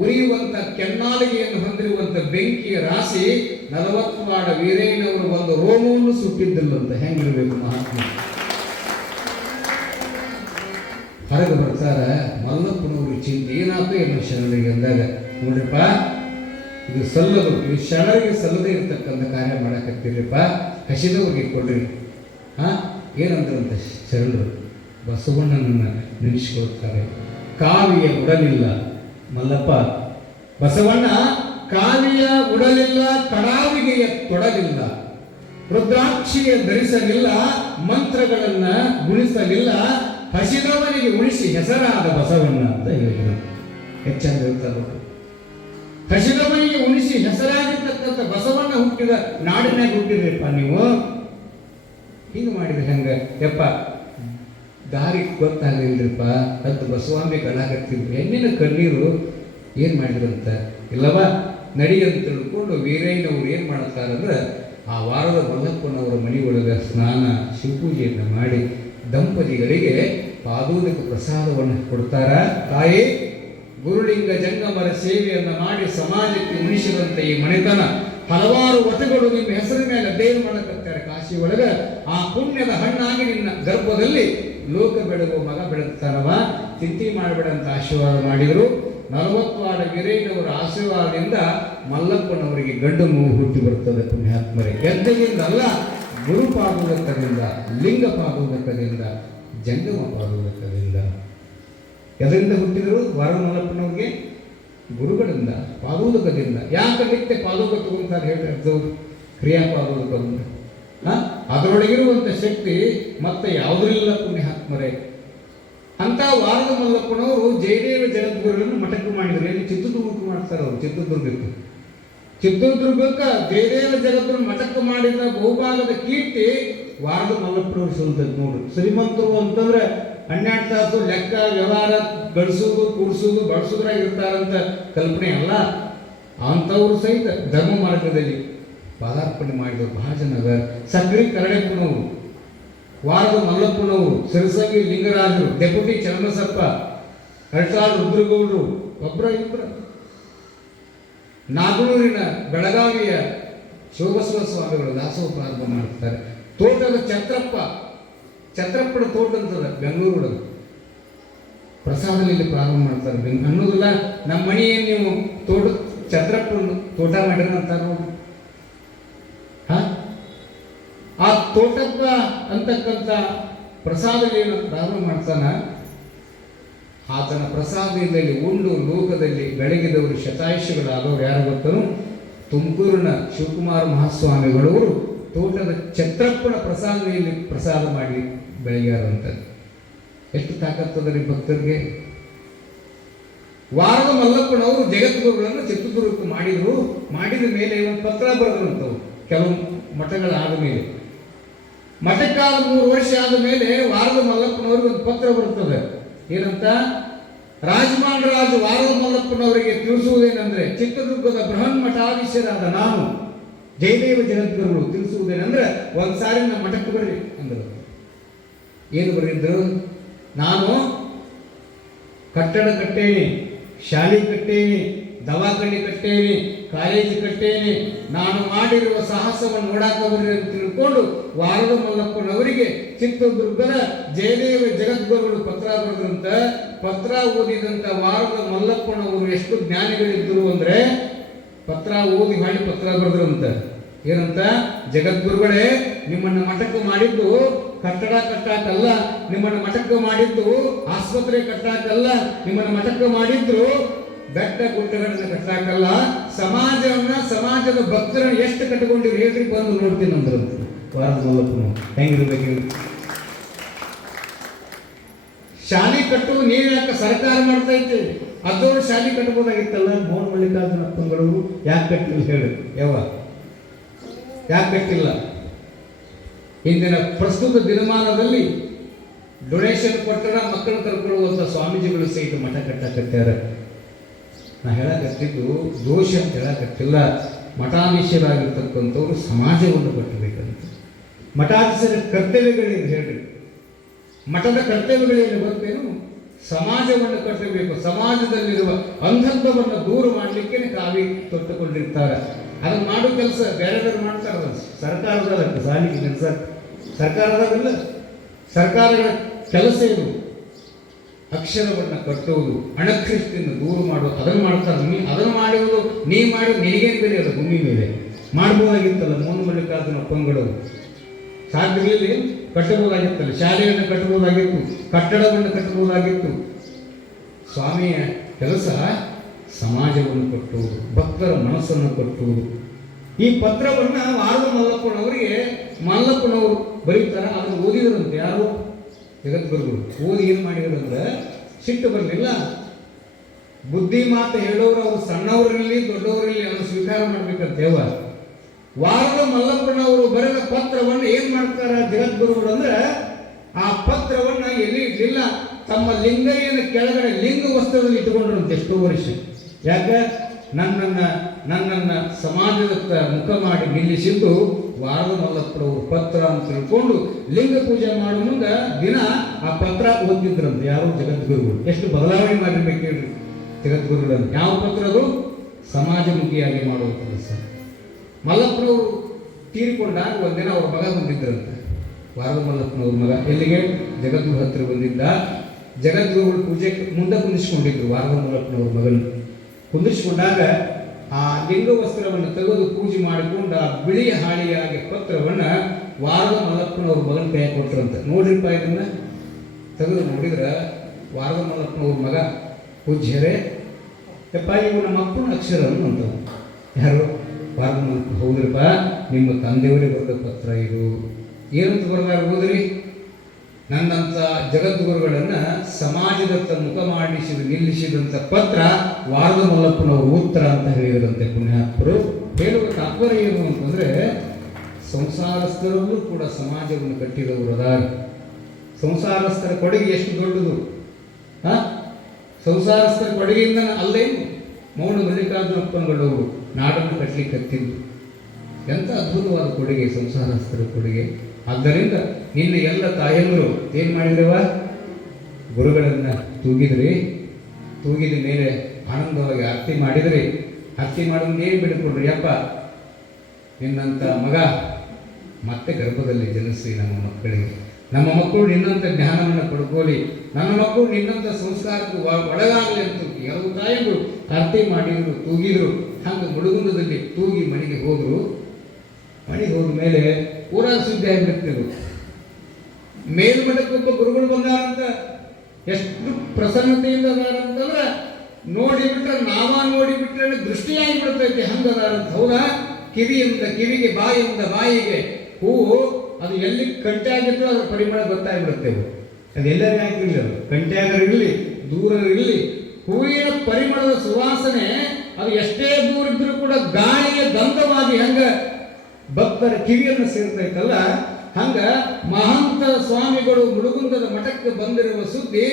ಉರಿಯುವಂತ ಕೆನ್ನಾಲಿಗೆಯನ್ನು ಹೊಂದಿರುವಂತ ಬೆಂಕಿಯ ರಾಶಿ 40 ವೀರೇನವರು ಒಂದು ರೋಮವನ್ನು ಸುಟ್ಟಿದ್ದಿಲ್ಲಂತ. ಹೆಂಗಿರ್ಬೇಕು ಮಹಾತ್ಮ? ಹೊರಗೆ ಬರ್ತಾರ. ಮಲ್ಲಪ್ಪನವರು ಚಿಂತೆ ಏನಾಯ್ತು ಏನು ಶರಣರಿಗೆ ಅಂದಾಗ, ನೋಡ್ರಿಪ್ಪ ಇದು ಸಲ್ಲದು, ಇದು ಶರಣರಿಗೆ ಸಲ್ಲದೇ ಇರ್ತಕ್ಕಂಥ ಕಾರ್ಯ ಮಾಡಕತ್ತೀರಿಪ್ಪ, ಹಸಿದವ್ರಿಗೆ ಕೊಡ್ರಿ. ಏನಂದ್ರಂತ ಶರಣರು? ಬಸವಣ್ಣನನ್ನು ನೆನೆಸ್ಕೊಳ್ತಾರೆ. ಕಾವಿಯ ಉಡಲಿಲ್ಲ ಮಲ್ಲಪ್ಪ, ಬಸವಣ್ಣ ಕಾವಿಯ ಉಡಲಿಲ್ಲ, ಕಡಾವಿಗೆಯ ತೊಡಲಿಲ್ಲ, ರುದ್ರಾಕ್ಷಿಯ ಧರಿಸಲಿಲ್ಲ, ಮಂತ್ರಗಳನ್ನ ಗುಣಿಸಲಿಲ್ಲ, ಹಸಿದವನಿಗೆ ಉಳಿಸಿ ಹೆಸರಾದ ಬಸವಣ್ಣ ಅಂತ ಹೇಳಿದರು. ಹೆಚ್ಚಂದ ಹೇಳ್ತಾರೆ. ಹಸಿದವನಿಗೆ ಉಣಿಸಿ ಹೆಸರಾಗಿರ್ತಕ್ಕಂಥ ಬಸವಣ್ಣ ಹುಟ್ಟಿದ ನಾಡಿನಾಗ ಹುಟ್ಟಿದ್ರಪ್ಪ ನೀವು. ಹಿಂಗೆ ಮಾಡಿದ್ರೆ ಹೆಂಗೆ ಯಪ್ಪ? ದಾರಿ ಗೊತ್ತಾಗಲಿಲ್ಲರಿಪ್ಪ. ಅದು ಬಸವಾಂಬೆ ಕಲಾಕತ್ತಿದ್ರು, ಹೆಣ್ಣಿನ ಕಣ್ಣೀರು ಏನು ಮಾಡಿದ್ರಂತ ಇಲ್ಲವ ನಡಿ ಅಂತ ತಿಳ್ಕೊಂಡು ವೀರಯ್ಯನವ್ರು ಏನು ಮಾಡ್ತಾರಂದ್ರೆ, ಆ ವಾರದ ಮಲ್ಲಪ್ಪನವರ ಮನೆ ಒಳಗೆ ಸ್ನಾನ ಶಿವಪೂಜೆಯನ್ನು ಮಾಡಿ ದಂಪತಿಗಳಿಗೆ ಪಾದೋದಕ ಪ್ರಸಾದವನ್ನು ಕೊಡ್ತಾರ. ತಾಯಿ ಗುರುಲಿಂಗ ಜಂಗಮರ ಸೇವೆಯನ್ನು ಮಾಡಿ ಸಮಾಜಕ್ಕೆ ಉಣಿಸಿದಂತೆ ಈ ಮನೆತನ ಹಲವಾರು ವಟಗಳು ನಿಮ್ಮ ಹೆಸರ ಮೇಲೆ ಅಧ್ಯಯನ ಮಾಡಕತ್ತಾರೆ ಕಾಶಿ ಒಳಗೆ. ಆ ಪುಣ್ಯದ ಹಣ್ಣಾಗಿ ನಿನ್ನ ಗರ್ಭದಲ್ಲಿ ಲೋಕ ಬೆಳಗುವ ಮಗ ಬೆಳಗ್ತಾನವ, ಚಿಂತೆ ಮಾಡಬೇಡ ಅಂತ ಆಶೀರ್ವಾದ ಮಾಡಿದರು. 40 ವಾರ ವೀರಯ್ಯನವರ ಆಶೀರ್ವಾದದಿಂದ ಮಲ್ಲಪ್ಪನವರಿಗೆ ಗಂಡು ಮೂಗು ಹುಟ್ಟಿ ಬರ್ತದೆ. ಪುಣ್ಯಾತ್ಮರೇ, ಗೆದ್ದಲಿಂದ ಅಲ್ಲ, ಗುರು ಪಾದೋದಕದಿಂದ, ಲಿಂಗ ಪಾದೋದಕದಿಂದ, ಜಂಗಮ ಪಾದೋದಕದಿಂದ. ಎದರಿಂದ ಹುಟ್ಟಿದರು ವಾರ ಮಲ್ಲಪ್ಪನವ್ರಿಗೆ? ಗುರುಗಳಿಂದ, ಪಾದೋದಕದಿಂದ. ಯಾಕೆ ನಿತ್ಯ ಪಾದೋದಕ ತಗೊಂತಾರೆ ಹೇಳ್ತಾರೆ? ಕ್ರಿಯಾ ಪಾದೋದಕ ಅಂದ್ರೆ ಅದರೊಳಗಿರುವಂಥ ಶಕ್ತಿ ಮತ್ತೆ ಯಾವುದರಿಲ್ಲ ಪುಣ್ಯಾತ್ಮರೇ. ಅಂತ ವಾರದ ಮಲ್ಲಪ್ಪನವರು ಜಯದೇವ ಜಗದ್ಗುರುಗಳನ್ನು ಮಠಕ್ಕೆ ಮಾಡಿದ್ರು. ಎಲ್ಲಿ? ಚಿತ್ರದುರ್ಗಕ್ಕೆ ಮಾಡ್ತಾರೆ ಅವರು. ಚಿತ್ರದುರ್ಗಕ್ಕೆ ಜಯದೇವ ಜಗದ್ಗುರು ಮಠಕ್ಕೆ ಮಾಡಿದ ಬಹುಭಾಗದ ಕೀರ್ತಿ ವಾರದ ಮಲ್ಲಪ್ಪನವರು ಸಲ್ತದ್ದು ನೋಡ್ರಿ. ಶ್ರೀಮಂತರು ಅಂತಂದ್ರೆ 12 ತಾಸು ಲೆಕ್ಕ ವ್ಯವಹಾರ ಗಳಿಸೋದು ಕೂಡಿಸೋದು ಬಳಸೋದ್ರಾಗ ಇರ್ತಾರಂತ ಕಲ್ಪನೆ ಅಲ್ಲ. ಅಂಥವ್ರು ಸಹಿತ ಧರ್ಮ ಮಾರ್ಗದಲ್ಲಿ ಪಾದಾರ್ಪಣೆ ಮಾಡಿದವರು ಬಹಳ ಜನ. ಸಕ್ರಿ ಕರಡೆಪ್ಪನವರು, ವಾರದ ಮಲ್ಲಪ್ಪನವರು, ಸಿರಸಂಗಿ ಲಿಂಗರಾಜರು, ಡೆಪ್ಯೂಟಿ ಚನ್ನಬಸಪ್ಪ, ಅರಟಾಳ್ ರುದ್ರಗೌಡರು, ಒಬ್ಬರ ಇಬ್ಬರ. ನಾಗನೂರಿನ ಬೆಳಗಾವಿಯ ಶಿವಬಸವ ಸ್ವಾಮಿಗಳು ದಾಸೋಹ ಪ್ರಾರಂಭ ಮಾಡ್ತಾರೆ. ತೋಟದ ಛತ್ರಪ್ಪನ ತೋಟ ಅಂತದ ಬೆಂಗಳೂರು ಪ್ರಸಾದದಲ್ಲಿ ಪ್ರಾರಂಭ ಮಾಡ್ತಾರೆ. ಅನ್ನೋದಿಲ್ಲ ನಮ್ಮ ಮನೆಯನ್ನು ನೀವು ಛತ್ರಪ್ಪನ ತೋಟ ಮಾಡಿರ ಅಂತಾರೆ ನೋಡಿ. ಆ ತೋಟಪ್ಪ ಅಂತಕ್ಕಂಥ ಪ್ರಸಾದವನ್ನು ಪ್ರಾರಂಭ ಮಾಡ್ತಾನ. ಆತನ ಪ್ರಸಾದದಲ್ಲಿ ಉಂಡು ಲೋಕದಲ್ಲಿ ಬೆಳಗಿದವರು ಶತಾಯುಷಿಗಳಾದವರು ಯಾರು ಗೊತ್ತನು? ತುಮಕೂರಿನ ಶಿವಕುಮಾರ ಮಹಾಸ್ವಾಮಿಗಳವರು ತೋಟದ ಛತ್ರಪ್ಪನ ಪ್ರಸಾದದಲ್ಲಿ ಪ್ರಸಾದ ಮಾಡಿ ಬೆಳಗ್ಯಾರಂಥದ್ದು. ಎಷ್ಟು ತಾಕತ್ತದರಿ ಭಕ್ತರಿಗೆ. ವಾರದ ಮಲ್ಲಪ್ಪನವರು ಜಗದ್ಗುರುಗಳನ್ನು ಚಿತ್ರದುರ್ಗಕ್ಕೆ ಮಾಡಿದರು. ಮಾಡಿದ ಮೇಲೆ ಒಂದು ಪತ್ರ ಬರೆದಂಥವು ಕೆಲವು ಮಠಗಳಾದ ಮೇಲೆ. ಮಠಕ್ಕಾದ 3 ವರ್ಷ ಆದ ಮೇಲೆ ವಾರದ ಮಲ್ಲಪ್ಪನವ್ರಿಗೆ ಒಂದು ಪತ್ರ ಬರ್ತದೆ. ಏನಂತ? ರಾಜಮಾನ್ ರಾಜು ವಾರದ ಮಲ್ಲಪ್ಪನವರಿಗೆ ತಿಳಿಸುವುದೇನೆಂದ್ರೆ, ಚಿತ್ರದುರ್ಗದ ಬೃಹನ್ ಮಠಾಧೀಶರಾದ ನಾನು ಜಯದೇವ ಜಗದ್ಗುರುಗಳು ತಿಳಿಸುವುದೇನೆಂದ್ರೆ, ಒಂದ್ಸಾರಿ ನಮ್ಮ ಮಠಕ್ಕೆ ಬರ್ರಿ ಅಂದರು. ಏನು ಬರೆದಿದ್ರು? ನಾನು ಕಟ್ಟಡ ಕಟ್ಟೇನಿ, ಶಾಲೆ ಕಟ್ಟೇನಿ, ದವಾಖಾನೆ ಕಟ್ಟೇನಿ, ಕಾಲೇಜು ಕಟ್ಟೇನಿ, ನಾನು ಮಾಡಿರುವ ಸಾಹಸವನ್ನು ನೋಡಾಕ ಬರ್ರಿ ಅಂತ ತಿಳ್ಕೊಂಡು ವಾರದ ಮಲ್ಲಪ್ಪನವರಿಗೆ ಚಿತ್ರದುರ್ಗದ ಜಯದೇವ ಜಗದ್ಗುರುಗಳು ಪತ್ರ ಬರೆದ್ರಂತ. ಪತ್ರ ಓದಿದಂತ ವಾರದ ಮಲ್ಲಪ್ಪನವರು ಎಷ್ಟು ಜ್ಞಾನಿಗಳಿದ್ದರು ಅಂದ್ರೆ, ಪತ್ರ ಓದಿ ಮಾಡಿ ಪತ್ರ ಬರೆದ್ರಂತ. ಏನಂತ? ಜಗದ್ಗುರುಗಳೇ, ನಿಮ್ಮನ್ನ ಮಠಕ್ಕೆ ಮಾಡಿದ್ದು ಕಟ್ಟಡ ಕಟ್ಟಾಕಲ್ಲ, ನಿಮ್ಮನ್ನ ಮಠಕ್ಕೆ ಮಾಡಿದ್ದು ಆಸ್ಪತ್ರೆ ಕಟ್ಟಾಕಲ್ಲ, ನಿಮ್ಮನ್ನ ಮಠಕ್ಕೆ ಮಾಡಿದ್ರು ಬೆಟ್ಟ ಗುಡ್ಡಗಳನ್ನ ಕಟ್ಟಾಕಲ್ಲ, ಸಮಾಜದ ಭಕ್ತರನ್ನು ಎಷ್ಟು ಕಟ್ಟಿಕೊಂಡಿರು ಹೇಳ್ರಿ, ಬಂದು ನೋಡ್ತೀನಿ ಅಂದ್ರಂತ ವಾರದ ಮಲ್ಲಪ್ಪನು. ಹೆಂಗಿರ್ಬೇಕು? ಶಾಲೆ ಕಟ್ಟುವ ನೀವು ಯಾಕೆ ಸರ್ಕಾರ ಮಾಡ್ತಾ ಇದ್ದೀವಿ? ಅದೋರು ಶಾಲೆ ಕಟ್ಬೋದಾಗಿತ್ತಲ್ಲ. ಮೋಹನ್ ಮಲ್ಲಿಕಾರ್ಜುನಪ್ಪನವರು ಯಾಕೆ ಕಟ್ಟಿಲ್ಲ ಹೇಳಿ? ಯಾಕೆ ಕಟ್ಟಿಲ್ಲ? ಇಂದಿನ ಪ್ರಸ್ತುತ ದಿನಮಾನದಲ್ಲಿ ಡೊನೇಷನ್ ಕೊಟ್ಟರ ಮಕ್ಕಳು ಕರ್ಕೊಳ್ಳುವಂಥ ಸ್ವಾಮೀಜಿಗಳು ಸಹಿತ ಮಠ ಕಟ್ಟಕತ್ಯಾರ. ನಾ ಹೇಳಕತ್ತಿದ್ದು ದೋಷ ಅಂತ ಹೇಳಕತ್ತಿಲ್ಲ. ಮಠಾಧೀಶರಾಗಿರ್ತಕ್ಕಂಥವ್ರು ಸಮಾಜವನ್ನು ಕಟ್ಟಬೇಕಂತ. ಮಠಾಧೀಶರ ಕರ್ತವ್ಯಗಳೇನು ಹೇಳ್ರಿ? ಮಠದ ಕರ್ತವ್ಯಗಳೇನು ಗೊತ್ತೇನು? ಸಮಾಜವನ್ನು ಕಟ್ಟಬೇಕು. ಸಮಾಜದಲ್ಲಿರುವ ಅಂಧತ್ವವನ್ನು ದೂರ ಮಾಡಲಿಕ್ಕೆ ಕಾವಿ ತೊಟ್ಟುಕೊಂಡಿರ್ತಾರೆ. ಅದನ್ನು ಮಾಡೋ ಕೆಲಸ ಬೇರೆದವರು ಮಾಡ್ತಾರೆ. ಸರ್ಕಾರದ ಸಾಲಿಗೆ ಸರ್ಕಾರದಾಗಿಲ್ಲ. ಸರ್ಕಾರಗಳ ಕೆಲಸ ಇದು. ಅಕ್ಷರವನ್ನು ಕಟ್ಟುವುದು, ಅಣಕೃಷ್ಟಿಯಿಂದ ದೂರ ಮಾಡೋದು, ಅದನ್ನು ಮಾಡ್ತಾರೆ. ಅದನ್ನು ಮಾಡುವುದು ನೀ ಮಾಡೋದು ನಿನಗೇನು ಬೇರೆ ಅದು ಭೂಮಿ ಮೇಲೆ ಮಾಡ್ಬೋದಾಗಿತ್ತಲ್ಲ. ಮೋಹನ ಮಲ್ಲಿಕಾರ್ಜುನ ಅಪ್ಪಂಗಳು ಸಾಧ್ಯದಲ್ಲಿ ಕಟ್ಟಬಹುದಾಗಿತ್ತಲ್ಲ, ಶಾಲೆಯನ್ನು ಕಟ್ಟಬಹುದಾಗಿತ್ತು, ಕಟ್ಟಡವನ್ನು ಕಟ್ಟಬಹುದಾಗಿತ್ತು. ಸ್ವಾಮಿಯ ಕೆಲಸ ಸಮಾಜವನ್ನು ಕಟ್ಟುವುದು, ಭಕ್ತರ ಮನಸ್ಸನ್ನು ಕಟ್ಟುವುದು. ಈ ಪತ್ರವನ್ನು ವಾರದ ಮಲ್ಲಪ್ಪನವರು ಬರೀತಾರೆ. ಅದನ್ನು ಓದಿದ್ರಂತೆ ಯಾರು? ಜಗದ್ಗುರುಗಳು. ಓದಿ ಏನು ಮಾಡಿದ್ರಂದ್ರೆ ಸಿಟ್ಟು ಬರಲಿಲ್ಲ. ಬುದ್ಧಿ ಮಾತು ಹೇಳೋರು ಅವರು ಸಣ್ಣವರಲ್ಲಿ ದೊಡ್ಡವರಲ್ಲಿ ಅದನ್ನು ಸ್ವೀಕಾರ ಮಾಡ್ಬೇಕಂತೇವ. ವಾರದ ಮಲ್ಲಪ್ಪನವರು ಬರೆದ ಪತ್ರವನ್ನು ಏನ್ ಮಾಡ್ತಾರ ಜಗದ್ಗುರುಗಳು ಅಂದ್ರೆ, ಆ ಪತ್ರವನ್ನ ಎಲ್ಲಿ ಇರಲಿಲ್ಲ, ತಮ್ಮ ಲಿಂಗಯ್ಯನ ಕೆಳಗಡೆ ಲಿಂಗ ವಸ್ತ್ರದಲ್ಲಿ ಇಟ್ಟುಕೊಂಡ್ರಂತೆ ಎಷ್ಟೋ ವರ್ಷ. ಯಾಕೆ? ನನ್ನನ್ನ ಸಮಾಜದತ್ತ ಮುಖ ಮಾಡಿ ನಿಲ್ಲಿಸಿದ್ದು ವಾರದ ಮಲ್ಲಪ್ಪನವರು ಪತ್ರ ಅಂತ ತಿಳ್ಕೊಂಡು ಲಿಂಗ ಪೂಜೆ ಮಾಡೋ ಮುಂದೆ ದಿನ ಆ ಪತ್ರ ಓದಿದ್ರಂತೆ ಯಾರು? ಜಗದ್ಗುರುಗಳು. ಎಷ್ಟು ಬದಲಾವಣೆ ಮಾಡಿರ್ಬೇಕು ಹೇಳ್ರಿ ಜಗದ್ಗುರುಗಳನ್ನು. ಯಾವ ಪತ್ರ ಅದು? ಸಮಾಜಮುಖಿಯಾಗಿ ಮಾಡುವ ಕೆಲಸ. ಮಲ್ಲಪ್ಪನವರು ತೀರಿಕೊಂಡಾಗ ಒಂದಿನ ಅವ್ರ ಮಗ ಬಂದಿದ್ರಂತೆ, ವಾರದ ಮಲ್ಲಪ್ಪನವ್ರ ಮಗ. ಎಲ್ಲಿಗೆ? ಜಗದ್ಗುರು ಹತ್ರ ಬಂದಿದ್ದ. ಜಗದ್ಗುರುಗಳು ಪೂಜೆ ಮುಂದೆ ಕುಂದಿಸ್ಕೊಂಡಿದ್ರು ವಾರದ ಮಲ್ಲಪ್ಪನವ್ರ ಮಗನ. ಕುಂದಿಸ್ಕೊಂಡಾಗ ಆ ಲಿಂಗ ವಸ್ತ್ರವನ್ನು ತೆಗೆದು ಪೂಜೆ ಮಾಡಿಕೊಂಡು ಆ ಬಿಳಿಯ ಹಾಳಿಯಾಗಿ ಪತ್ರವನ್ನು ವಾರದ ಮಲ್ಲಪ್ಪನವ್ರ ಮಗನ ಕೈ ಕೊಟ್ಟರಂತೆ. ನೋಡ್ರಿಪ್ಪ, ಇದನ್ನ ತೆಗೆದು ನೋಡಿದ್ರೆ ವಾರದ ಮಲ್ಲಪ್ಪನವ್ರ ಮಗ ಪೂಜ್ಯರೇ, ಯಪ್ಪ ಇವು ನಮ್ಮ ಅಪ್ಪನ ಅಕ್ಷರ ಅಂತವು. ಯಾರು? ವಾರದ ಮಲ್ಲಪ್ಪ. ಹೌದ್ರಿಪ್ಪ, ನಿಮ್ಮ ತಂದೆಯವರಿಗೆ ಬರೆದ ಪತ್ರ ಇದು. ಏನಂತ ಬರೆದಾರ ಹೋದ್ರಿ? ನನ್ನಂಥ ಜಗದ್ಗುರುಗಳನ್ನು ಸಮಾಜದತ್ತ ಮುಖ ನಿಲ್ಲಿಸಿದಂಥ ಪತ್ರ ವಾರದ ಮಲ್ಲಪ್ಪನವರು ಉತ್ತರ ಅಂತ ಹೇಳಿದರಂತೆ ಪುಣ್ಯಾತ್ಮರು. ಹೇಳುವ ತಾತ್ಪರ್ಯ ಏನು ಅಂತಂದರೆ, ಸಂಸಾರಸ್ಥರಲ್ಲೂ ಕೂಡ ಸಮಾಜವನ್ನು ಕಟ್ಟಿದವರು ಅದಾರ. ಸಂಸಾರಸ್ಥರ ಕೊಡುಗೆ ಎಷ್ಟು ದೊಡ್ಡದು! ಸಂಸಾರಸ್ಥರ ಕೊಡುಗೆಯಿಂದ ಅಲ್ಲೇನು ಮೌನ ಮಲ್ಲಿಕಾರ್ಜುನ ಅಪ್ಪಂಗಳವರು ನಾಡನ್ನು ಕಟ್ಟಲಿಕ್ಕೆ ಹತ್ತಿದ್ದು. ಎಂಥ ಅದ್ಭುತವಾದ ಕೊಡುಗೆ ಸಂಸಾರಸ್ಥರ ಕೊಡುಗೆ. ಆದ್ದರಿಂದ ನಿನ್ನ ಎಲ್ಲ ತಾಯಂದರು ಏನು ಮಾಡಿದ್ರವ? ಗುರುಗಳನ್ನು ತೂಗಿದ ಮೇಲೆ ಆನಂದವಾಗಿ ಆರತಿ ಮಾಡಿದ್ರಿ. ಆರತಿ ಮಾಡೋದು ಏನು ಬಿಡ್ಕೊಡ್ರಿ, ಯಪ್ಪ ನಿನ್ನಂಥ ಮಗ ಮತ್ತೆ ಗರ್ಭದಲ್ಲಿ ಜನಿಸಿ ನಮ್ಮ ಮಕ್ಕಳಿಗೆ. ನಮ್ಮ ಮಕ್ಕಳು ನಿನ್ನಂಥ ಜ್ಞಾನವನ್ನು ಪಡ್ಕೊಳ್ಳಿ, ನನ್ನ ಮಕ್ಕಳು ನಿನ್ನಂಥ ಸಂಸ್ಕಾರಕ್ಕೆ ಒಳಗಾಗಲಿ ಅಂತ ಕೆಲವು ತಾಯಂದರು ಆರತಿ ಮಾಡಿದ್ರು, ತೂಗಿದ್ರು. ಹಂಗೆ ಮುಡುಗುಂದದಲ್ಲಿ ತೂಗಿ ಮನೆಗೆ ಹೋದರು. ಮನೆಗೆ ಹೋದ ಮೇಲೆ ಊರಾಗ ಸುದ್ದಿ ಆಗಿಬಿಡ್ತಿದ್ರು. ಮೇಲ್ಮಠಕ್ಕೊಬ್ಬ ಗುರುಗಳು ಬಂದಾರಂತ, ಎಷ್ಟು ಪ್ರಸನ್ನತೆಯಿಂದ ಅದಾರಂತಂದ್ರೆ ನೋಡಿಬಿಟ್ರೆ ದೃಷ್ಟಿಯಾಗಿ ಬಿಡ್ತೈತಿ, ಹಂಗದಾರಂತ. ಹೌದಾ? ಕಿವಿಯಿಂದ ಕಿವಿಗೆ, ಬಾಯಿಂದ ಬಾಯಿಗೆ ಹೂವು ಅದು ಎಲ್ಲಿ ಕಂಟೆ ಆಗಿರ್ತೋ ಅದ್ರ ಪರಿಮಳ ಗೊತ್ತಾಗ್ಬಿಡುತ್ತೇವೆ. ಅದು ಎಲ್ಲರಿಗೂ ಆಗಿರಲಿ, ಅದು ಕಂಟೆಯಾಗಿರಲಿ ದೂರ ಇರಲಿ, ಹೂವಿನ ಪರಿಮಳದ ಸುವಾಸನೆ ಅದು ಎಷ್ಟೇ ದೂರ ಇದ್ರೂ ಕೂಡ ಗಾಳಿಯ ಗಂಧವಾಗಿ ಹಂಗ ಭಕ್ತರ ಕಿವಿಯನ್ನು ಸೇರ್ತೈತಲ್ಲ, ಹಂಗ ಮಹಂತ ಸ್ವಾಮಿಗಳು ಮುಳುಗುಂದದ ಮಠಕ್ಕೆ ಬಂದಿರುವ ಸುದ್ದಿ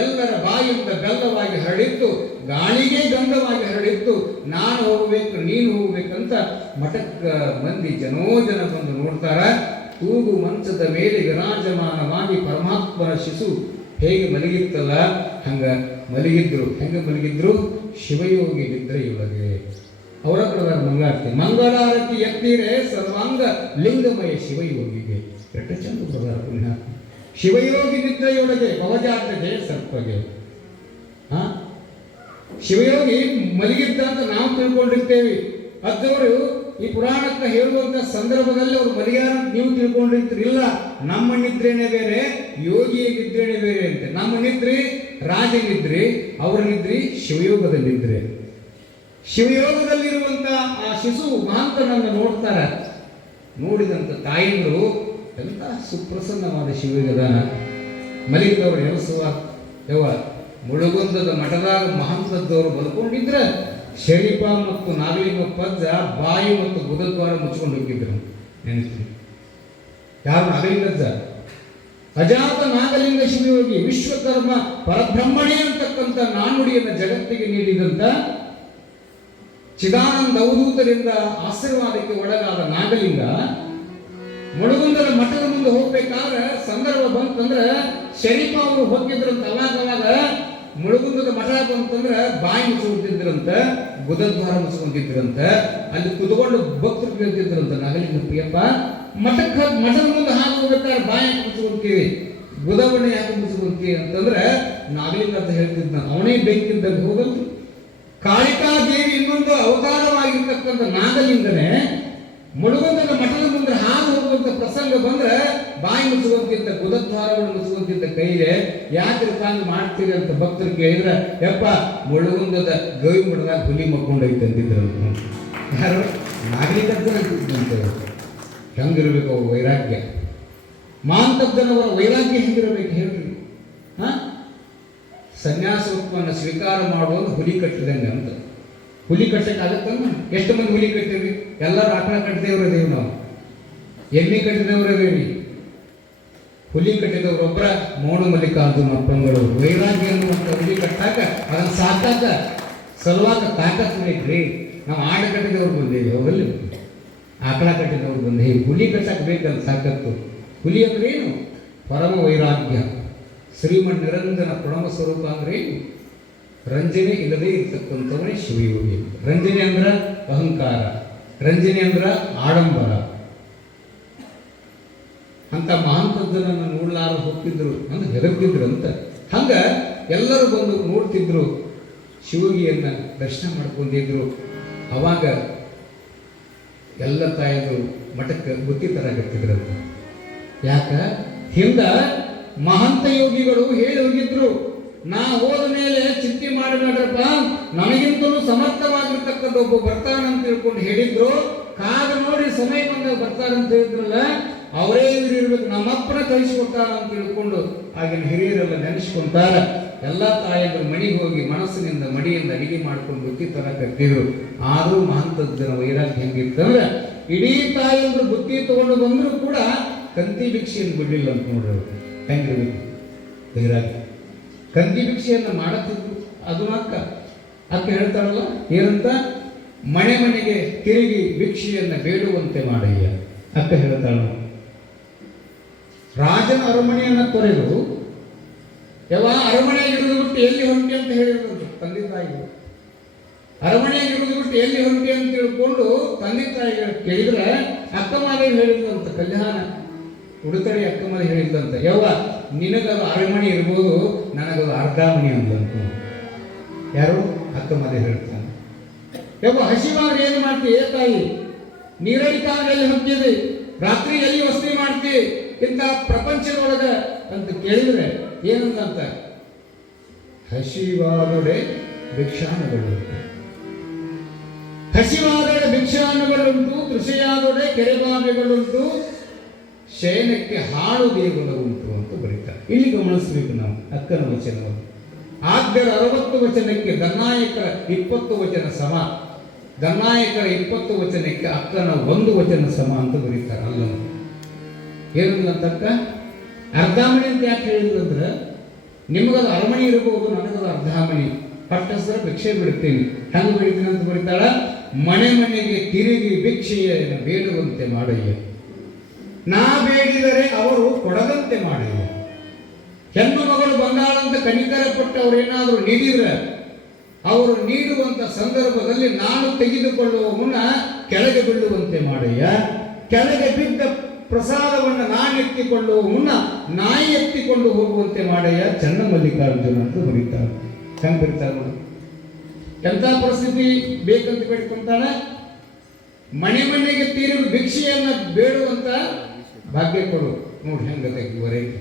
ಎಲ್ಲರ ಬಾಯಿಂದ ಬೆಲ್ಲವಾಗಿ ಹರಡಿತ್ತು, ಗಾಳಿಗೆ ಗಂಧವಾಗಿ ಹರಡಿತ್ತು. ನಾನು ಹೋಗ್ಬೇಕು, ನೀನು ಹೋಗ್ಬೇಕಂತ ಮಠಕ್ಕೆ ಮಂದಿ ಜನೋಜನ ಬಂದು ನೋಡ್ತಾರ. ತೂಗು ಮಂಚದ ಮೇಲೆ ವಿರಾಜಮಾನವಾಗಿ ಪರಮಾತ್ಮನ ಶಿಶು ಹೇಗೆ ಮಲಗಿತ್ತಲ್ಲ ಹಂಗ ಮಲಗಿದ್ರು. ಹೆಂಗೆ ಮಲಗಿದ್ರು? ಶಿವಯೋಗಿ ನಿದ್ರೆಯೊಳಗೆ. ಅವರ ಪ್ರಧಾನ ಮಂಗಳಾರತಿ ಎತ್ತೀರೆ ಸರ್ವಾಂಗ ಲಿಂಗಮಯ ಶಿವಯೋಗಿಗೆ. ಎಷ್ಟು ಚಂದ ಪ್ರಧಾನ ಪುಣ್ಯಾತ್ಮ. ಶಿವಯೋಗಿ ನಿದ್ರೆಯೊಳಗೆ ಭವಜಾತಗೆ ಸರ್ಪಗೆ. ಶಿವಯೋಗಿ ಮಲಗಿದ್ದ ಅಂತ ನಾವು ತಿಳ್ಕೊಂಡಿರ್ತೇವೆ. ಅದ್ದವರು ಈ ಪುರಾಣಕ್ಕೆ ಹೇಳುವಂತ ಸಂದರ್ಭದಲ್ಲಿ ಅವರು ಮಲಗ್ಯಾರ ನೀವು ತಿಳ್ಕೊಂಡಿರ್ತೀರಿಲ್ಲ. ನಮ್ಮ ನಿದ್ರೆನೇ ಬೇರೆ, ಯೋಗಿಯ ನಿದ್ರೆನೇ ಬೇರೆ ಅಂತೆ. ನಮ್ಮ ನಿದ್ರೆ ರಾಜ ನಿದ್ರೆ, ಅವರ ನಿದ್ರೆ ಶಿವಯೋಗದ ನಿದ್ರೆ. ಶಿವಯೋಗದಲ್ಲಿರುವಂತ ಆ ಶಿಶು ಮಹಾಂತನನ್ನು ನೋಡ್ತಾರೆ. ನೋಡಿದಂತ ತಾಯಿಯವರು ಎಂತ ಸುಪ್ರಸನ್ನವಾದ ಶಿವಯೋಗದಾನ. ಮಲಗಿದವರು ಎವಸುವ ಮುಳುಗುಂದದ ಮಠದಾಗ ಮಹಂತದ್ದವರು ಬಲ್ಕೊಂಡಿದ್ರೆ ಶರೀಫ ಮತ್ತು ನಾಗಲಿಂಗ ಪಜ್ಜ ಬಾಯಿ ಮತ್ತು ಬುಧದ್ವಾರ ಮುಚ್ಕೊಂಡು ಹೋಗಿದ್ರು. ನೆನಪಿ ಯಾರು? ನಾಗಲಿಂಗಜ್ಜ. ಅಜಾತ ನಾಗಲಿಂಗ ಶಿವಯೋಗಿ ವಿಶ್ವಕರ್ಮ ಪರಬ್ರಹ್ಮಣಿ ಅಂತಕ್ಕಂಥ ನಾನುಡಿಯನ್ನು ಜಗತ್ತಿಗೆ ನೀಡಿದಂತ ಚಿದಾನಂದ ಅವಧೂತರಿಂದ ಆಶೀರ್ವಾದಕ್ಕೆ ಒಳಗಾದ ನಾಗಲಿಂಗ ಮುಳುಗುಂದದ ಮಠದ ಮುಂದೆ ಹೋಗ್ಬೇಕಾದ್ರೆ ಸಂದರ್ಭ ಬಂತಂದ್ರೆ ಶರೀಫ ಅವರು ಹೋಗಿದ್ರಂತ. ಅವಾಗ ಮುಳುಗುಂದದ ಮಠ ಬಂತಂದ್ರೆ ಬಾಯಿ ಮುಚ್ಚಿದ್ರಂತ, ಬುಧದ್ವಾರ ಮುಚ್ಕೊಂಡಿದ್ರಂತ. ಅಲ್ಲಿ ಕುತ್ಕೊಂಡು ಭಕ್ತರು ಕೇಳ್ತಿದ್ರಂತ, ನಾಗಲಿಂಗಪ್ಪ ಮಠದ ಮುಂದೆ ಹಾಕಿ ಹೋಗ್ಬೇಕಾದ್ರೆ ಬಾಯಿ ಮುಚ್ಕೊಂತೀವಿ, ಗುದವನ್ನ ಯಾಕೆ ಮುಚ್ಕೊಂತಿ ಅಂತಂದ್ರೆ ನಾಗಲಿಂಗ ಅಂತ ಹೇಳ್ತಿದ್ದ, ಅವನೇ ಬೆಂಕಿದ್ದಾಗ ಹೋಗಲ್ಲ. ಕಾಳಿಕಾ ದೇವಿ ಇನ್ನೊಂದು ಅವತಾರವಾಗಿರ್ತಕ್ಕಂಥ ನಾಗಲಿಂಗನೇ ಮುಳುಗುಂದನ ಮಠದ ಮುಂದೆ ಹಾದು ಹೋಗುವಂತ ಪ್ರಸಂಗ ಬಂದ್ರೆ ಬಾಯಿ ಮುಚ್ಚುವಂತಿದ್ದ, ಗುದದ್ವಾರವನ್ನು ಮುಚ್ಚುವಂತಿದ್ದ ಕೈಗೆ ಯಾಕೆ ತಾಂಗ್ ಮಾಡ್ತೀರಿ ಅಂತ ಭಕ್ತರು ಕೇಳಿದ್ರೆ, ಯಪ್ಪ ಮುಳುಗುಂದದ ಗವಿ ಮಠದಾಗ ಹುಲಿ ಮಕ್ಕೊಂಡೈತೆ ಅಂತಿದ್ರು. ಯಾರು ನಾಗರಿಕತೆ ಅಂತಿದ್ದಂತೆ. ಹೆಂಗಿರ್ಬೇಕು ಅವ್ರ ವೈರಾಗ್ಯ, ಮಾಂತಬ್ದನವರ ವೈರಾಗ್ಯ ಹೆಂಗಿರಬೇಕು ಹೇಳ್ರಿ. ಸನ್ಯಾಸತ್ವವನ್ನು ಸ್ವೀಕಾರ ಮಾಡುವುದು ಹುಲಿ ಕಟ್ಟಿದಂಗೆ ಅಂತ. ಹುಲಿ ಕಟ್ಟಕ್ಕಾಗತ್ತಲ್ಲ? ಎಷ್ಟು ಮಂದಿ ಹುಲಿ ಕಟ್ಟಿವಿ? ಎಲ್ಲರೂ ಆಕಳ ಕಟ್ಟಿದೇವ್ರದೇವು, ನಾವು ಎಮ್ಮೆ ಕಟ್ಟಿದವರದೇವಿ. ಹುಲಿ ಕಟ್ಟಿದವರೊಬ್ಬರ ಮೌನ ಮಲ್ಲಿಕಾರ್ಜುನ ಅಪ್ಪಂಗಳು. ವೈರಾಗ್ಯ ಅನ್ನುವಂಥ ಹುಲಿ ಕಟ್ಟಾಕ ಅದನ್ನು ಸಾಕಾಕ ಸಲುವಾಗ ತಾಕತ್ತು ಬೇಕ್ರಿ. ನಾವು ಆಡ ಕಟ್ಟಿದವ್ರು ಬಂದೇವಿ, ಅವರಲ್ಲಿ ಆಕಳ ಕಟ್ಟಿದವ್ರು ಬಂದೇವಿ. ಹುಲಿ ಕಟ್ಟಕ್ಕೆ ಬೇಕಲ್ಲ ತಾಕತ್ತು. ಹುಲಿ ಅಂದ್ರೆ ಏನು? ಪರಮ ವೈರಾಗ್ಯ, ಶ್ರೀಮನ್ ನಿರಂಜನ ಪ್ರಣವ ಸ್ವರೂಪ ಅಂದ್ರೆ ಏನು? ರಂಜನೆ ಇಲ್ಲದೆ ಇರ್ತಕ್ಕಂಥವನೇ ಶಿವಯೋಗಿ. ರಂಜನೆ ಅಂದ್ರ ಅಹಂಕಾರ, ರಂಜನೆ ಅಂದ್ರ ಆಡಂಬರ. ಅಂತ ಮಹಾಂತದ್ದನನ್ನು ನೋಡ್ಲಾರ ಹೋಗ್ತಿದ್ರು ಅಂದ್ರೆ ಹೆದರ್ತಿದ್ರು ಅಂತ. ಹಂಗ ಎಲ್ಲರೂ ಬಂದು ನೋಡ್ತಿದ್ರು, ಶಿವಗಿಯನ್ನ ದರ್ಶನ ಮಾಡ್ಕೊಂಡಿದ್ರು. ಅವಾಗ ಎಲ್ಲ ತಾಯಿಗಳು ಮಠಕ್ಕೆ ಬುತ್ತಿ ತರಾಕತ್ತಿದ್ರಂತ. ಯಾಕ? ಹಿಂದ ಮಹಂತ ಯೋಗಿಗಳು ಹೇಳಿ ಹೋಗಿದ್ರು, ನಾ ಹೋದ ಮೇಲೆ ಚಿಂತೆ ಮಾಡಬೇಡ್ರಪ್ಪ, ನನಗಿಂತಲೂ ಸಮರ್ಥವಾಗಿರ್ತಕ್ಕಂಥ ಒಬ್ಬ ಬರ್ತಾನಂತ ತಿಳ್ಕೊಂಡು ಹೇಳಿದ್ರು. ಕಾದ ನೋಡಿ ಸಮಯ ಬಂದಾಗ ಬರ್ತಾರಂತ ಹೇಳಿದ್ರಲ್ಲ, ಅವರೇ ಇರ್ಬೇಕು, ನಮ್ಮಪ್ಪನ ಕಳಿಸಿಕೊಡ್ತಾರ ಅಂತ ತಿಳ್ಕೊಂಡು ಆಗಿನ ಹಿರಿಯರೆಲ್ಲ ನೆನೆಸ್ಕೊಂತಾರ. ಎಲ್ಲ ತಾಯಿಯರು ಮನೆಗೆ ಹೋಗಿ ಮನಸ್ಸಿನಿಂದ ಮಡಿಯಿಂದ ಅಡಿಗೆ ಮಾಡ್ಕೊಂಡು ಬುತ್ತಿ ತರ ಕಟ್ಟಿದ್ರು. ಆದರೂ ಮಹಂತದ ವೈರಾಗ್ಯ ಹೆಂಗಿತ್ತಂದ್ರೆ, ಇಡೀ ತಾಯಿಯವರು ಬುತ್ತಿ ತಗೊಂಡು ಬಂದರೂ ಕೂಡ ಕಂತಿ ಭಿಕ್ಷೆಯನ್ನು ಬಿಡಲಿಲ್ಲ ಅಂತ ನೋಡ್ರಿ. ಹೆಂಗಿರ್ಬೇಕು ವೈರಾಗ್ಯ? ಕಂತಿ ಭಿಕ್ಷೆಯನ್ನು ಮಾಡುತ್ತಿದ್ರು. ಅದು ಅಕ್ಕ ಹೇಳ್ತಾಳಲ್ಲ ಏನಂತ, ಮನೆ ಮನೆಗೆ ತಿರುಗಿ ಭಿಕ್ಷೆಯನ್ನು ಬೇಡುವಂತೆ ಮಾಡಯ್ಯ. ಅಕ್ಕ ಹೇಳ್ತಾಳ, ರಾಜನ ಅರಮನೆಯನ್ನ ತೊರೆದು ಅರಮನೆಗೆ ಇರುವುದು ಬಿಟ್ಟು ಎಲ್ಲಿ ಹೊಂಟಿ ಅಂತ ಹೇಳಿದ್ರು ತಂದೆ ತಾಯಿಗಳು. ಅರಮನೆಗೆ ಇರುವುದು ಬಿಟ್ಟು ಎಲ್ಲಿ ಹೊಂಟಿ ಅಂತ ತಿಳ್ಕೊಂಡು ತಂದೆ ತಾಯಿಗಳು ಕೇಳಿದ್ರೆ, ಅಕ್ಕಮಾದೇವಿ ಹೇಳಿದ್ರಂತ, ಕಲ್ಯಾಣ ಉಡುತಡಿ ಅಕ್ಕಮಾದೇವಿ ಹೇಳಿದ್ದಂತ, ನಿನಗದು ಅರಮನೆ ಇರ್ಬೋದು, ನನಗದು ಅರ್ಧ ಮನೆ ಅಂದ್ಲಂತ. ಯಾರು? ಅಕ್ಕಮಾದೇವಿ ಹೇಳ್ತಾನೆ. ಹಸಿವಾದ್ರೆ ಏನು ಮಾಡ್ತೀವಿ? ತಾಯಿ ನೀರಡಿಕಾಗಲ್ಲಿ ಹೊಂಟಿದೆ, ರಾತ್ರಿ ಎಲ್ಲಿ ವಸತಿ ಮಾಡ್ತೀವಿ ಇಂಥ ಪ್ರಪಂಚದೊಳಗ ಅಂತ ಕೇಳಿದ್ರೆ ಏನಂತ, ಹಸಿವಾದೊಡೆ ಭಿಕ್ಷಾನಗಳುಂಟು, ಹಸಿವಾದೊಡೆ ಭಿಕ್ಷಾನಗಳುಂಟು, ಕೃಷಿಯಾದೊಡೆ ಕೆರೆಬಾವಿಗಳುಂಟು, ಶಯನಕ್ಕೆ ಹಾಳು ದೇಗುಲ ಉಂಟು ಅಂತ ಬರೀತಾರೆ. ಇಲ್ಲಿ ಗಮನಿಸಬೇಕು ನಾವು ಅಕ್ಕನ ವಚನವನ್ನು. ಆದ್ಯರ 60 ವಚನಕ್ಕೆ ದನ್ನಾಯಕರ 20 ವಚನ ಸಮ, ದನ್ನಾಯಕರ 20 ವಚನಕ್ಕೆ ಅಕ್ಕನ 1 ವಚನ ಸಮ ಅಂತ ಬರೀತಾರೆ. ಅಲ್ಲ ಏನಂತಕ್ಕ ಅರ್ಧಾಮಣಿ ಅಂತ ಯಾಕೆ ಹೇಳಿದ್ರಂದ್ರೆ, ನಿಮಗದು ಅರಮನೆ ಇರಬಹುದು, ನನಗದು ಅರ್ಧಾಮಣಿ, ಪಟ್ಟಸರ ಭಿಕ್ಷೆ ಬಿಡ್ತೀನಿ. ಹೆಂಗೆ ಬಿಡ್ತೀನಿ ಅಂತ ಬರೀತಾಳ, ಮನೆ ಮನೆಗೆ ತಿರುಗಿ ಭಿಕ್ಷೆಯನ್ನು ಬೇಡುವಂತೆ ಮಾಡಯ್ಯ, ನಾ ಬೇಡಿದರೆ ಅವರು ಕೊಡದಂತೆ ಮಾಡಯ್ಯ. ಹೆಣ್ಣು ಮಗಳು ಬಂದಾಳಂತ ಕನಿಕರ ಪಟ್ಟು ಅವರೇನಾದರೂ ನೀಡಿದ್ರೆ, ಅವರು ನೀಡುವಂತ ಸಂದರ್ಭದಲ್ಲಿ ನಾನು ತೆಗೆದುಕೊಳ್ಳುವ ಮುನ್ನ ಕೆಳಗೆ ಬೀಳುವಂತೆ ಮಾಡಯ್ಯ, ಕೆಳಗೆ ಬಿದ್ದ ಪ್ರಸಾದವನ್ನು ನಾನು ಎತ್ತಿಕೊಳ್ಳುವ ಮುನ್ನ ನಾಯಿ ಎತ್ತಿಕೊಂಡು ಹೋಗುವಂತೆ ಮಾಡಯ್ಯ, ಚನ್ನಮಲ್ಲಿಕಾರ್ಜುನ ಅಂತ ಬರೀತಾರೆ. ಹೆಂಗೆ ಬರೀತಾರೆ ನೋಡಿ, ಎಂಥ ಪರಿಸ್ಥಿತಿ ಬೇಕಂತ ಬೇಡ್ಕೊಂತಾಳೆ. ಮನೆ ಮನೆಗೆ ತಿರುಗಿ ಭಿಕ್ಷೆಯನ್ನು ಬೇಡುವಂತ ಭಾಗ್ಯ ಕೊಡು. ನೋಡಿ ಹೆಂಗವರೆಗೆ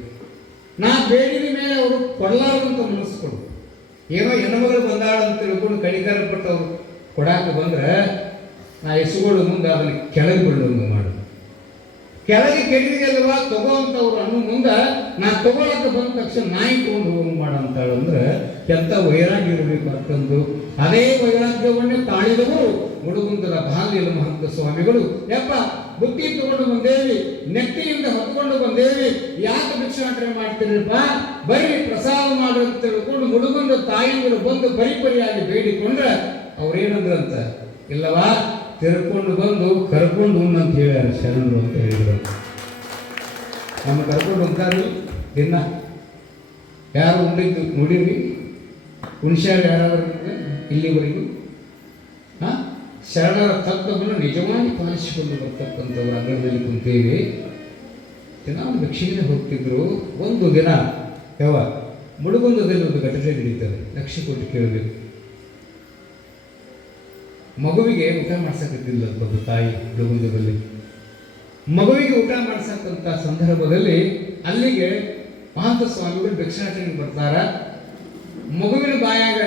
ನಾ ಬೇಡಿದ ಮೇಲೆ ಅವರು ಕೊಡಲಾರಂತ ಮನಸ್ಸು ಕೊಡು. ಏನೋ ಹೆಣ್ಣುಮಗಳು ಬಂದಾಳ ಅಂತ ತಿಳ್ಕೊಂಡು ಕಡಿಗಾರ ಪಟ್ಟು ಅವರು ಕೊಡಾಕ ಬಂದ್ರೆ, ನಾ ಎಸುಗೋಡು ಮುಂದೆ ಅದನ್ನು ಕೆಳಗೆ ಬೀಳುವಂಗೆ ಮಾಡು. ಕೆಳಗೆ ಕೆಳಗೆಲ್ವಾ ತಗೋಂತವ್ರು ಅನ್ನೋ ಮುಂದೆ ನಾ ತಗೊಳಕ್ಕೆ ಬಂದ ತಕ್ಷಣ ನಾಯಿ ತಗೊಂಡು ಹೋಗಿ ಮಾಡಂತಾಳು ಅಂದ್ರೆ ಎಂತ ವೈರಾಗ್ಯ ಇರಬೇಕು ಅಂತಂದು. ಅದೇ ವೈರಾಗ್ಯವನ್ನೇ ತಾಳಿದವರು ಮುಡುಗುಂದರ ಬಾಲ್ಯದ ಮಹಂತ ಸ್ವಾಮಿಗಳು. ಬುತ್ತಿ ತಗೊಂಡು ಬಂದೇವಿ, ನೆಟ್ಟಿಯಿಂದ ಹೊತ್ಕೊಂಡು ಬಂದೇವಿ, ಯಾಕೆ ಭಿಕ್ಷಾಟನೆ ಮಾಡ್ತೀರಪ್ಪ, ಬರೀ ಪ್ರಸಾದ ಮಾಡು ಅಂತ ತಿಳ್ಕೊಂಡು ಮುಡುಗುಂದ ತಾಯಿಗಳು ಬಂದು ಪರಿಪರಿಯಾಗಿ ಬೇಡಿಕೊಂಡ್ರೆ ಅವ್ರೇನಂದ್ರಂತ, ಇಲ್ಲವಾ ತಿರ್ಕೊಂಡು ಬಂದು ಕರ್ಕೊಂಡು ಅಂತ ಹೇಳ್ಯಾರ ಶರಣರು ಅಂತ ಹೇಳಿದ್ರು. ನಮ್ಮ ಕರ್ಕೊಂಡು ಹೋಗ್ತಾರಿ ದಿನ ಯಾರು ಉಂಡಿದ್ದು ನೋಡಿರಿ? ಹುಣಸ್ಯಾರು ಯಾರಾದ್ರೂ ಇಲ್ಲಿವರೆಗೂ ಶರಣರ ತತ್ವವನ್ನು ನಿಜವಾಗಿ ಪಾಲಿಸಿಕೊಂಡು ಬರ್ತಕ್ಕಂಥವ್ರು ಅಂಗಳದಲ್ಲಿ ಕುಂತೇವೆ. ದಿನ ಭಿಕ್ಷೆಗೆ ಹೋಗ್ತಿದ್ರು. ಒಂದು ದಿನ ಯಾವ ಮುಳುಗುಂದದಲ್ಲಿ ಒಂದು ಘಟನೆ ನಡೀತದೆ, ಲಕ್ಷ ಕೊಟ್ಟು ಕೇಳಬೇಕು. ಮಗುವಿಗೆ ಊಟ ಮಾಡ್ಸಕ್ಕಿದ್ದಿಲ್ಲ ಒಬ್ಬ ತಾಯಿ ಮುಳುಗುಂದದಲ್ಲಿ. ಮಗುವಿಗೆ ಊಟ ಮಾಡ್ಸಕ್ಕಂಥ ಸಂದರ್ಭದಲ್ಲಿ ಅಲ್ಲಿಗೆ ಮಹಾಂತ ಸ್ವಾಮಿಗಳು ಭಿಕ್ಷಾಟನೆಗೆ ಬರ್ತಾರ. ಮಗುವಿನ ಬಾಯಾಗ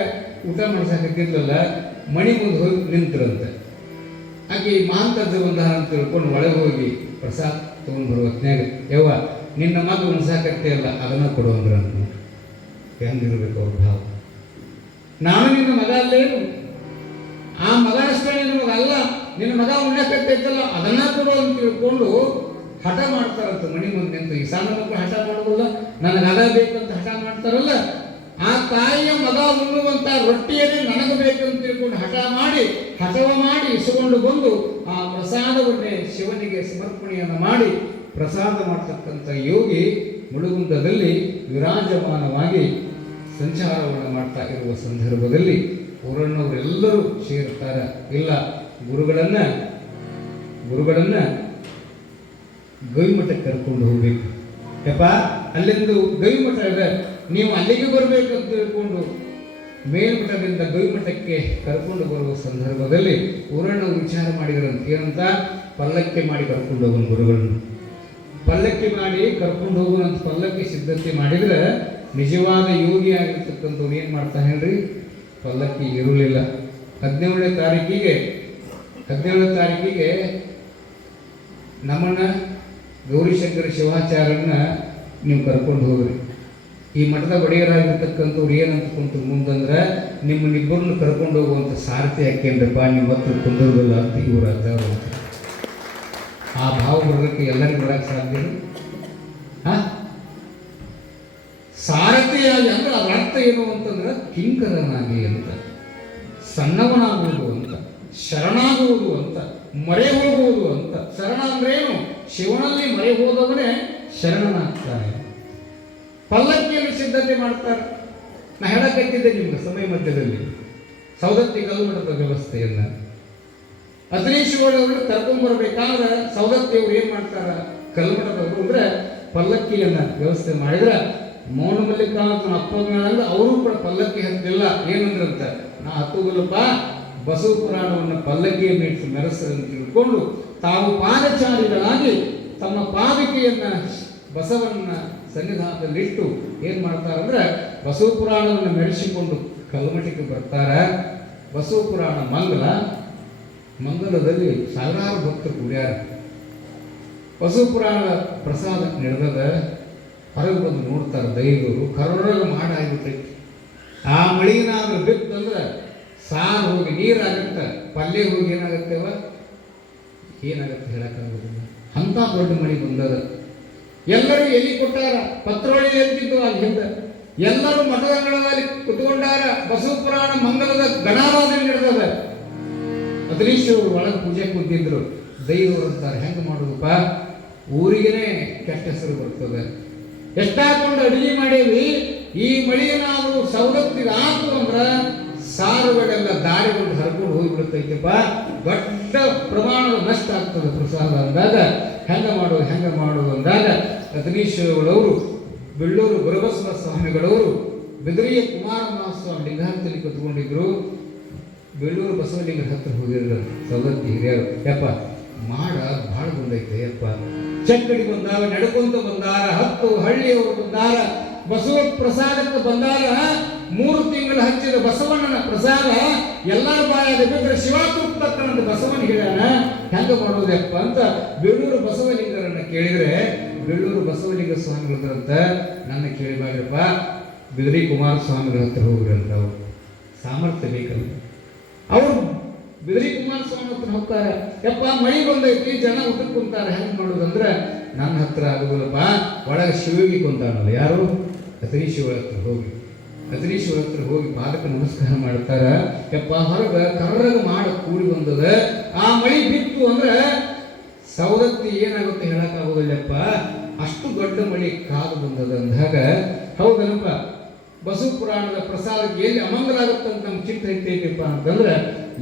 ಊಟ ಮಾಡ್ಸಕ್ಕಿದ್ದಿಲ್ಲಲ್ಲ, ಮಣಿ ಮುಂದೆ ಹೋಗಿ ನಿಂತಿರಂತೆ. ಆಕೆ ಮಹಾಂತದ್ದು ಒಂದಾರ ಅಂತ ತಿಳ್ಕೊಂಡು ಒಳಗೆ ಹೋಗಿ ಪ್ರಸಾದ್ ತೊಗೊಂಡು ಬರುವ ಹೊತ್ನ್ಯಾಗ, ಯವ್ವ ನಿನ್ನ ಮಗ ಉಣ್ಸಾಕತ್ತೆ ಅಲ್ಲ ಅದನ್ನ ಕೊಡು ಅಂದ್ರೆ ಅಂತ. ಹೆಂಗಿರ್ಬೇಕು ಅವ್ರ ಭಾವ. ನಾನು ನಿನ್ನ ಮಗ ಅಲ್ಲೇನು, ಆ ಮಗನಷ್ಟೇ ನಿನ್ನ ಮಗ ಅಲ್ಲ, ನಿನ್ನ ಮಗ ಉಣ್ಣಕತ್ತೈತಲ್ಲ ಅದನ್ನ ಕೊಡು ಅಂತ ತಿಳ್ಕೊಂಡು ಹಠ ಮಾಡ್ತಾರಂತ ಮಣಿ ಮುಂದೆ ಅಂತ. ಈ ಸಣ್ಣ ಮಕ್ಕಳು ಹಠ ಮಾಡೋದಿಲ್ಲ, ನನಗೆ ಅದ ಬೇಕಂತ ಹಠ ಮಾಡ್ತಾರಲ್ಲ, ಆ ತಾಯಿಯ ಮಗ ಉಣ್ಣುವಂತ ರೊಟ್ಟಿಯನ್ನೇ ನನಗೆ ಬೇಕಂತ ತಿಳ್ಕೊಂಡು ಹಠವ ಮಾಡಿ ಇಸುಕೊಂಡು ಬಂದು ಆ ಪ್ರಸಾದವನ್ನೇ ಶಿವನಿಗೆ ಸಮರ್ಪಣೆಯನ್ನು ಮಾಡಿ ಪ್ರಸಾದ ಮಾಡ್ತಕ್ಕಂಥ ಯೋಗಿ ಮುಳುಗುಂದದಲ್ಲಿ ವಿರಾಜಮಾನವಾಗಿ ಸಂಚಾರವನ್ನು ಮಾಡ್ತಾ ಇರುವ ಸಂದರ್ಭದಲ್ಲಿ ಊರನ್ನವರೆಲ್ಲರೂ ಸೇರ್ತಾರೆ. ಇಲ್ಲ, ಗುರುಗಳನ್ನ ಗವಿಮಠಕ್ಕೆ ಕರ್ಕೊಂಡು ಹೋಗ್ಬೇಕು. ಯಪ್ಪ ಅಲ್ಲಿಂದ ಗವಿಮಠ ಇದೆ, ನೀವು ಅಲ್ಲಿಗೆ ಬರಬೇಕಂತ ತಿಳ್ಕೊಂಡು ಮೇಲ್ಮಠದಿಂದ ಗವಿಮಠಕ್ಕೆ ಕರ್ಕೊಂಡು ಬರುವ ಸಂದರ್ಭದಲ್ಲಿ ಊರಣ್ಣ ವಿಚಾರ ಮಾಡಿದ್ರಂತ. ಏನಂತ? ಪಲ್ಲಕ್ಕಿ ಮಾಡಿ ಕರ್ಕೊಂಡು ಹೋಗೋಣ ಗುರುಗಳನ್ನು. ಪಲ್ಲಕ್ಕಿ ಮಾಡಿ ಕರ್ಕೊಂಡು ಹೋಗೋಣಂತ ಪಲ್ಲಕ್ಕಿ ಸಿದ್ಧತೆ ಮಾಡಿದ್ರೆ ನಿಜವಾದ ಯೋಗಿ ಆಗಿರ್ತಕ್ಕಂಥವ್ರು ಏನು ಮಾಡ್ತಾನೆ ಹೇಳ್ರಿ, ಪಲ್ಲಕ್ಕಿ ಇರಲಿಲ್ಲ. 17ನೇ ತಾರೀಕಿಗೆ ನಮ್ಮನ್ನ ಗೌರಿಶಂಕರ ಶಿವಾಚಾರ್ಯರನ್ನ ನೀವು ಕರ್ಕೊಂಡು ಹೋಗ್ರಿ. ಈ ಮಠದ ಒಡೆಯರಾಗಿರ್ತಕ್ಕಂಥವ್ರು ಏನಂತಕೊಂಡ್ರು ಮುಂದಂದ್ರೆ ನಿಮ್ಮನ್ನಿಬ್ಬರನ್ನು ಕರ್ಕೊಂಡು ಹೋಗುವಂಥ ಸಾರಥಿ ಹಾಕೇನ್ರಪ್ಪ, ನಿಮ್ಮ ಹತ್ರ ಕುಂದಿರೋದಿಲ್ಲ ಅಂತ ಇವರು ಅಜ್ಜವರು. ಆ ಭಾವ ಬರೋದಕ್ಕೆ ಎಲ್ಲರಿಗೂ ಬರೋಕ್ಕೆ ಸಾಧ್ಯ? ಸಾರಥಿಯಾಗಿ ಅಂದ್ರೆ ಅದರ ಅರ್ಥ ಏನು ಅಂತಂದ್ರೆ ಕಿಂಕರನಾಗಿ ಅಂತ, ಸಣ್ಣವನಾಗುವುದು ಅಂತ, ಶರಣಾಗುವುದು ಅಂತ, ಮರೆ ಹೋಗುವುದು ಅಂತ. ಶರಣ ಅಂದ್ರೇನು? ಶಿವನಲ್ಲಿ ಮರೆ ಹೋದವನೇ ಶರಣನಾಗ್ತಾನೆ. ಪಲ್ಲಕ್ಕಿಯನ್ನು ಸಿದ್ಧತೆ ಮಾಡ್ತಾರೆ. ನಾ ಹೇಳಕತ್ತಿದ್ದೆ ನಿಮ್ಗೆ ಸಮಯ ಮಧ್ಯದಲ್ಲಿ ಸೌದತ್ತಿ ಗಲ್ಮಠದ ವ್ಯವಸ್ಥೆಯನ್ನ. ಅತನೀಶ್ವರವ್ರನ್ನ ಕರ್ಕೊಂಡ್ಬರ್ಬೇಕಾದ್ರೆ ಸೌದತ್ತಿಯವ್ರು ಏನ್ ಮಾಡ್ತಾರ, ಕಲ್ಮಠದವರು ಅಂದ್ರೆ ಪಲ್ಲಕ್ಕಿಯನ್ನ ವ್ಯವಸ್ಥೆ ಮಾಡಿದ್ರೆ ಮೌನ ಮಲ್ಲಿಕಾರ್ಜುನ ಅಪ್ಪಂಗ ಅವರು ಕೂಡ ಪಲ್ಲಕ್ಕಿ ಹತ್ತಿಲ್ಲ. ಏನಂದ್ರಂತ, ನಾ ಹತ್ತುಗಲ್ಲಪ್ಪ ಬಸವ ಪುರಾಣವನ್ನು ಪಲ್ಲಕ್ಕಿಯನ್ನು ಇಟ್ಟು ಮೆರೆಸಂತ ತಿಳ್ಕೊಂಡು ತಾವು ಪಾದಚಾರಿಗಳಾಗಿ ತಮ್ಮ ಪಾದಕೆಯನ್ನ ಬಸವನ್ನ ಸನ್ನಿಧಾನದಲ್ಲಿಟ್ಟು ಏನು ಮಾಡ್ತಾರಂದ್ರೆ ಬಸವ ಪುರಾಣವನ್ನು ಮೆರೆಸಿಕೊಂಡು ಕಲ್ಮಠಕ್ಕೆ ಬರ್ತಾರೆ. ಬಸವ ಪುರಾಣ ಮಂಗಲದಲ್ಲಿ ಸಾವಿರಾರು ಭಕ್ತರು ಕೂಡ್ಯಾರ. ಬಸವ ಪುರಾಣದ ಪ್ರಸಾದ ನಡೆದದ ಹೊರಗೆ ಬಂದು ನೋಡ್ತಾರೆ ದೈವರು. ಕರ್ರಗ ಮಾಡಾಗ್ಬಿಟ್ಟೈತಿ. ಆ ಮಳಿನಾದ್ರೂ ಬಿತ್ತಂದ್ರೆ ಸಾರು ಹೋಗಿ ನೀರಾಗತ್ತೆ, ಪಲ್ಯ ಹೋಗಿ ಏನಾಗತ್ತೇವ ಏನಾಗತ್ತೆ ಹೇಳಕ್ಕಾಗೋದಿಲ್ಲ. ಅಂತ ದೊಡ್ಡ ಮಳಿ ಬಂದದ. ಎಲ್ಲರೂ ಎಲ್ಲಿ ಕೊಟ್ಟಾರ, ಪತ್ರೋಳಿ ಎಲ್ತಿದ್ದು ಅಲ್ಲಿ ಹಿಂದೆ ಎಲ್ಲರೂ ಮಠದಂಗಳದಲ್ಲಿ ಕುತ್ಕೊಂಡಾರ. ಬಸವ ಪುರಾಣ ಮಂಗಲದ ಗಣಾರಾಧನೆ ನಡೆದದ. ಅತನೀಶ್ವರರು ಒಳಗೆ ಪೂಜೆ ಕುಂತಿದ್ರು. ದೈವರು ಅಂತಾರೆ, ಹೆಂಗೆ ಮಾಡೋದಪ್ಪ, ಊರಿಗೇನೆ ಕೆಟ್ಟ ಹೆಸರು ಬರ್ತದೆ. ಎಷ್ಟಾಕೊಂಡು ಅಡಿಗೆ ಮಾಡೇವಿ, ಈ ಮಳಿಯೇನಾದರೂ ಸವಲತ್ತಿಗೆ ಆತು ಅಂದ್ರೆ ಸಾರುಗಳೆಲ್ಲ ದಾರಿಕೊಂಡು ಹರ್ಕೊಂಡು ಹೋಗಿಬಿಡುತ್ತೈತಪ್ಪ, ದೊಡ್ಡ ಪ್ರಮಾಣದ ನಷ್ಟ ಆಗ್ತದೆ ಪ್ರಸಾದ ಅಂದಾಗ ಹೆಂಗೆ ಮಾಡೋದು ಅಂದಾಗ ಅತನೀಶ್ವರಗಳವರು, ಬೆಳ್ಳೂರು ಗುರುಬಸವ ಸ್ವಾಮಿಗಳವರು, ಬಿದರಿಯ ಕುಮಾರ ಮಹಾಸ್ವಾಮಿ ಲಿಂಗಾರದಲ್ಲಿ ಕತ್ಕೊಂಡಿದ್ರು. ಬೆಳ್ಳೂರು ಬಸವಲಿಂಗರ ಹತ್ರ ಹೋಗಿದ್ರು ಸವಲತ್ತಿ ಹಿರಿಯರು. ಯಪ್ಪ ಮಾಡ ಭಾಳ ಬಂದೈತೆ ಯಪ್ಪ, ಚಕ್ಕಡಿ ಬಂದಾರ, ನಡ್ಕೊಂತ ಬಂದಾರ, 10 ಹಳ್ಳಿಯವರು ಬಂದಾರ, ಬಸವ ಪ್ರಸಾದಕ್ಕೆ ಬಂದಾಗ 3 ತಿಂಗಳು ಹಚ್ಚಿದ ಬಸವಣ್ಣನ ಪ್ರಸಾದ ಎಲ್ಲರ ಬಾಯಾಗ ಬಿದ್ದರೆ ಶಿವ ತುಪ್ಪಕ್ಕಂತ ಬಸವನ ಹೇಳ್ಯಾನ, ಹೆಂಗ ಮಾಡೋದಪ್ಪ ಅಂತ ಬೆಳ್ಳೂರು ಬಸವಲಿಂಗರನ್ನ ಕೇಳಿದ್ರೆ, ಬೆಳ್ಳೂರು ಬಸವಲಿಂಗ ಸ್ವಾಮಿಗಳಂತ ನನ್ನ ಕೇಳಿಬಾಡ್ರಪ್ಪ, ಬಿದರಿ ಕುಮಾರಸ್ವಾಮಿಗಳ ಹತ್ರ ಹೋಗ್ರಿ ಅಂತ. ಅವ್ರು ಸಾಮರ್ಥ್ಯ ಬೇಕಲ್ಲ. ಅವರು ಬಿದರಿ ಕುಮಾರಸ್ವಾಮಿ ಹತ್ರ ಹೋಗ್ತಾರೆ. ಯಪ್ಪ ಮಳಿ ಬಂದೈತಿ, ಜನ ಊಟಕ್ಕೆ ಕುಂತಾರೆ, ಹೆಂಗೆ ಮಾಡೋದಂದ್ರೆ ನನ್ನ ಹತ್ರ ಆಗೋದಿಲ್ಲಪ್ಪ, ಒಳಗೆ ಶಿವಿಗೆ ಕುಂತಾನಲ್ಲ ಯಾರು, ಅತನೀಶ್ವರ ಹತ್ರ ಹೋಗಿ ಪಾದಕ ನಮಸ್ಕಾರ ಮಾಡ್ತಾರ. ಯಪ್ಪ ಹೊರಗೆ ಕರ್ರಗ ಮಾಡ ಕೂಡಿ ಬಂದದ. ಆ ಮಳಿ ಬಿತ್ತು ಅಂದ್ರೆ ಸವದತ್ತಿ ಏನಾಗುತ್ತೆ ಹೇಳಕ್ಕಾಗೋದಿಲ್ಲಪ್ಪ, ಅಷ್ಟು ದೊಡ್ಡ ಮಳಿ ಕಾದು ಬಂದದ ಅಂದಾಗ ಹೌದನಪ್ಪ, ಬಸವ ಪುರಾಣದ ಪ್ರಸಾದಕ್ಕೆ ಎಲ್ಲಿ ಅಮಂಗಲ ಆಗುತ್ತಂತ ನಮ್ಗೆ ಚಿಂತೆ ಐತೈತಿಪ್ಪ ಅಂತಂದ್ರೆ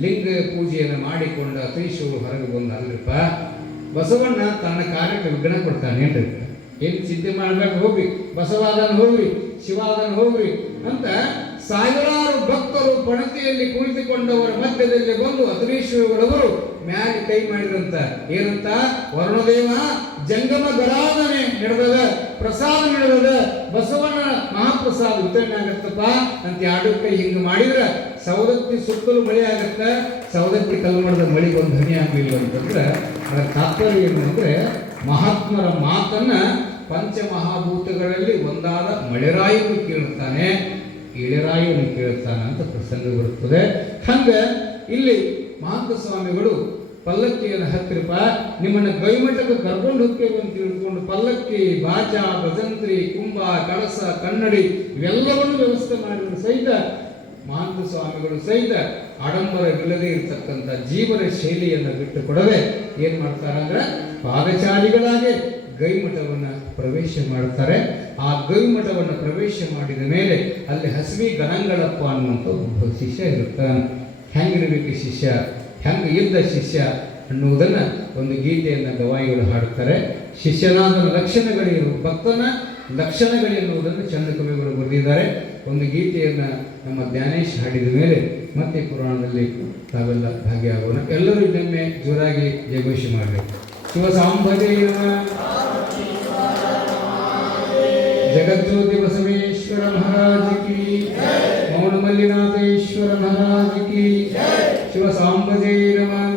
ಲಿಂಗ ಪೂಜೆಯನ್ನು ಮಾಡಿಕೊಂಡ ಅತನೀಶ್ವರರು ಹೊರಗೆ ಬಂದ. ಅಲ್ರಿಪ್ಪ, ಬಸವಣ್ಣ ತನ್ನ ಕಾರ್ಯಕ್ಕೆ ವಿಘ್ನ ಕೊಡ್ತಾನೆ ಏನ್ರಿ, ಏನು ಚಿಂತೆ ಮಾಡಬೇಕು, ಹೋಗ್ರಿ, ಬಸವಾದನ ಹೋಗ್ರಿ, ಶಿವಾದನ ಹೋಗ್ರಿ ಅಂತ ಸಾವಿರಾರು ಭಕ್ತರು ಪಣತಿಯಲ್ಲಿ ಕುಳಿತುಕೊಂಡವರ ಮಧ್ಯದಲ್ಲಿ ಬಂದು ಅತುರೀಶ್ವರಗಳವರು ಮ್ಯಾಲೆ ಕೈ ಮಾಡಿರಂತ ಏನಂತ, ವರುಣದೇವ ಜಂಗಮ ಗರಾಧನೆ ನಡೆದದ, ಪ್ರಸಾದ ನಡೆದದ, ಬಸವನ ಮಹಾಪ್ರಸಾದ ವಿತರಣೆ ಆಗತ್ತಪ್ಪ ಅಂತ ಎರಡು ಕೈ ಹಿಂಗೆ ಮಾಡಿದ್ರೆ ಸೌದತ್ತಿ ಸುತ್ತಲೂ ಮಳೆ ಆಗತ್ತ, ಸೌದತ್ತಿ ಕಲ್ಮಡದ ಮಳೆಗೆ ಒಂದು ಹನಿ ಆಗಲಿಲ್ಲ ಅಂತಂದ್ರೆ ಅದರ ತಾತ್ಪರ್ಯ ಏನು ಅಂದರೆ ಮಹಾತ್ಮರ ಮಾತನ್ನ ಪಂಚಮಹಾಭೂತಗಳಲ್ಲಿ ಒಂದಾದ ಮಳೆರಾಯನು ಕೇಳುತ್ತಾನೆ, ಇಳೆರಾಯನು ಕೇಳುತ್ತಾನೆ ಅಂತ ಪ್ರಸಂಗ ಬರುತ್ತದೆ. ಹಂಗೆ ಇಲ್ಲಿ ಮಹಾಂತ ಸ್ವಾಮಿಗಳು ಪಲ್ಲಕ್ಕಿಯನ್ನು ಹತ್ತಿರಪ್ಪ ನಿಮ್ಮನ್ನು ಗವಿಮಠಕ್ಕೆ ಕರ್ಕೊಂಡು ಹೋಗ್ತೇವೆ ಅಂತ ತಿಳ್ಕೊಂಡು ಪಲ್ಲಕ್ಕಿ, ಬಾಜ, ಭಜಂತ್ರಿ, ಕುಂಭ, ಕಳಸ, ಕನ್ನಡಿ ಇವೆಲ್ಲವನ್ನು ವ್ಯವಸ್ಥೆ ಮಾಡಿದ್ರು ಸಹಿತ ಮಹಾಂತ ಸ್ವಾಮಿಗಳು ಸಹಿತ ಆಡಂಬರವಿಲ್ಲದೆ ಇರತಕ್ಕಂಥ ಜೀವನ ಶೈಲಿಯನ್ನು ಬಿಟ್ಟು ಕೊಡದೆ ಏನು ಮಾಡ್ತಾರೆ ಅಂದ್ರೆ ಪಾದಚಾರಿಗಳಾಗಿ ಗವಿಮಠವನ್ನು ಪ್ರವೇಶ ಮಾಡ್ತಾರೆ. ಆ ಗವಿಮಠವನ್ನು ಪ್ರವೇಶ ಮಾಡಿದ ಮೇಲೆ ಅಲ್ಲಿ ಹಸಿವಿ ಗಣಂಗಳಪ್ಪ ಅನ್ನುವಂಥ ಒಬ್ಬ ಶಿಷ್ಯ ಇರ್ತಾನೆ. ಹೆಂಗಿರಬೇಕು ಶಿಷ್ಯ, ಹೆಂಗೆ ಇದ್ದ ಶಿಷ್ಯ ಅನ್ನುವುದನ್ನು ಒಂದು ಗೀತೆಯನ್ನು ಗವಾಯಿಗಳು ಹಾಡ್ತಾರೆ. ಶಿಷ್ಯನಾದ ಲಕ್ಷಣಗಳೇನು, ಭಕ್ತನ ಲಕ್ಷಣಗಳೆನ್ನುವುದನ್ನು ಚಂದ ಕವಿಗಳು ಬರೆದಿದ್ದಾರೆ. ಒಂದು ಗೀತೆಯನ್ನು ನಮ್ಮ ಜ್ಞಾನೇಶ್ ಹಾಡಿದ ಮೇಲೆ ಮತ್ತೆ ಪುರಾಣದಲ್ಲಿ ತಾವೆಲ್ಲ ಭಾಗಿಯಾಗೋಣ. ಎಲ್ಲರೂ ಇನ್ನೊಮ್ಮೆ ಜೋರಾಗಿ ಜಯಘೋಷ ಮಾಡಬೇಕು. ಶಿವ ಸಾಂಬದೇವ ಜಗಜ್ಯೋತಿ ಬಸವೇಶ್ವರ ಮಹಾರಾಜ ಕಿ, ಮೌನ ಮಲ್ಲಿನಾಥೇಶ್ವರ ಮಹಾರಾಜ ಕಿ, ಶಿವ ಸಾಂಬಜೇ ನಮಃ.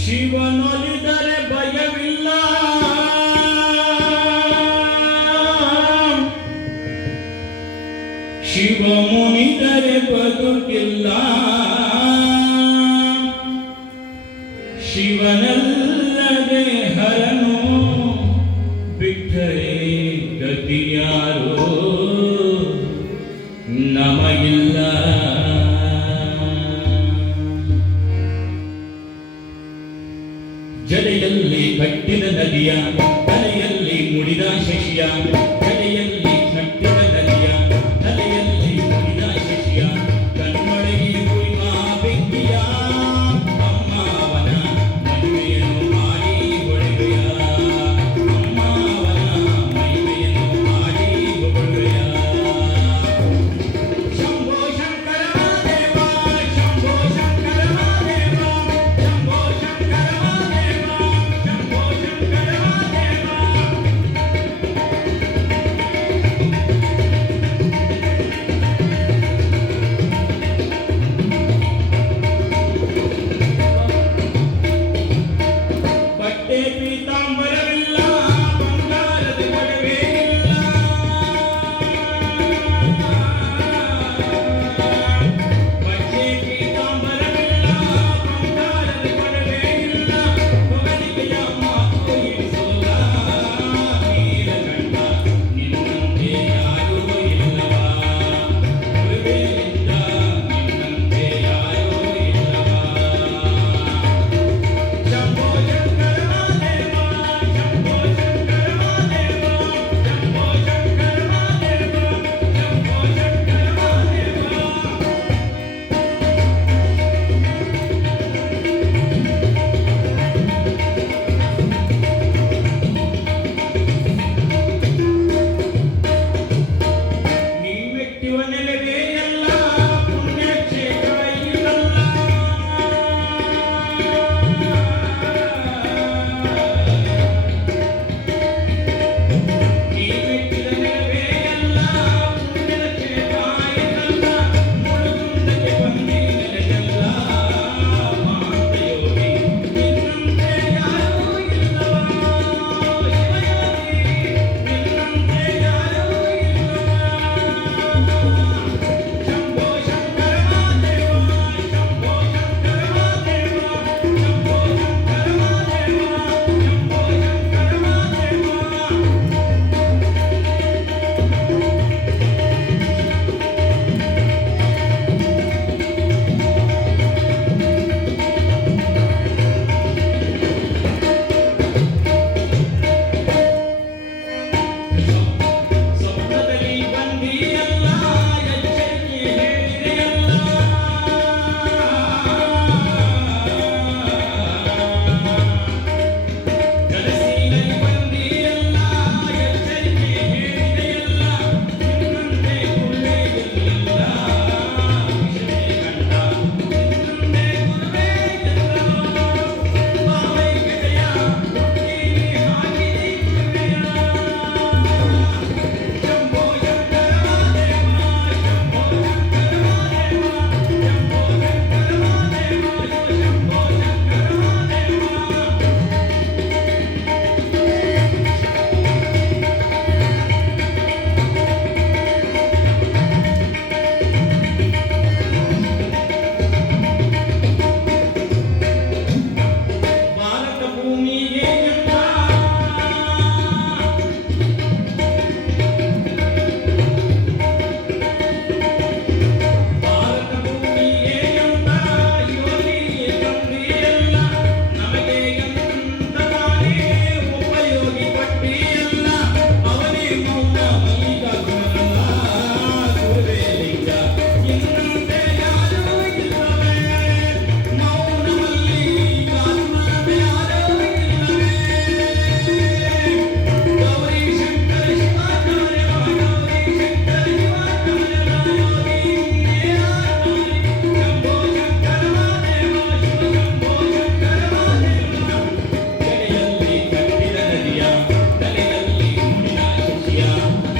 ಶಿವನೊಲಿದರೆ ಭಯವಿಲ್ಲ, ಶಿವ ಮುನಿದರೆ ಬದುಕಿಲ್ಲ, ಶಿವನಲ್ಲದೆ ಹರನು ಬಿಟ್ಟರೆ ಗತಿಯಾರೋ ನಮಗಿಲ್ಲ. ಜಡೆಯಲ್ಲಿ ಕಟ್ಟಿದ ನದಿಯ, ತಲೆಯಲ್ಲಿ ಮುಡಿದ ಶಶಿಯ, ಜಡೆಯಲ್ಲಿ ಕಟ್ಟಿದ ನದಿಯ, ತಲೆಯಲ್ಲಿ ಮುಡಿದ ಶಶಿಯ, ಕಣ್ಣೊಳಗೆ ಉರಿವ ಬೆಂಕಿಯ, ಅಮ್ಮವನ ಮದುವೆಯನ್ನು ಮಾಡಿ ಹೊಳೆವೆಯ, ಅಮ್ಮವನ ಮದುವೆಯನ್ನು ಮಾಡಿ ಹೊಳೆವೆಯ. ಶಂಭೋ ಶಂಕರ ದೇವ, ಶಂಭೋ ಶಂಕರ ದೇವ, ಶಂಭೋ ಶಂಕರ ದೇವ, ಶಂಭೋ ಶಂಕರ ದೇವ. ಭೂಮಿಗೆ ಎಂದ ಭಾರತ ಭೂಮಿಗೆ ಎಂದ ಯೋಗಿಗೆ ತಂದೆಯಲ್ಲ ನಮಗೆ ಎಂತ ತಾನೇ ಉಪಯೋಗಿ ಪಟ್ಟಿಯಲ್ಲ ಅವನೇ ಮೌನ ಮಲ್ಲಿಕಾರ್ಜುನಲ್ಲ ಗುರುವೇ ಲಿಂಗ ಇನ್ನಂತೆ ಯಾರೂ ಇಲ್ಲವೇ ಮೌನ ಮಲ್ಲಿಕಾರ್ಜುನನೇ ಯಾರೂ ಇಲ್ಲವೇ ಗೌರಿ ಶಂಕರ ಶಿವಾಚಾರ್ಯ ಗೌರಿ ಶಂಕರ ಶಿವಾಚಾರ್ಯ ಯೋಗಿ ಶಂಭೋ ಶಂಕರ ಮಹಾದೇವ ಶಿವ ಶಂಭೋ ಶಂಕರ ಮಹಾದೇವ ಗಡಿಯಲ್ಲಿ ಕಟ್ಟಿದ ನದಿಯ ತಲೆಯಲ್ಲಿ ಮುಡಿದ ಶಶಿಯ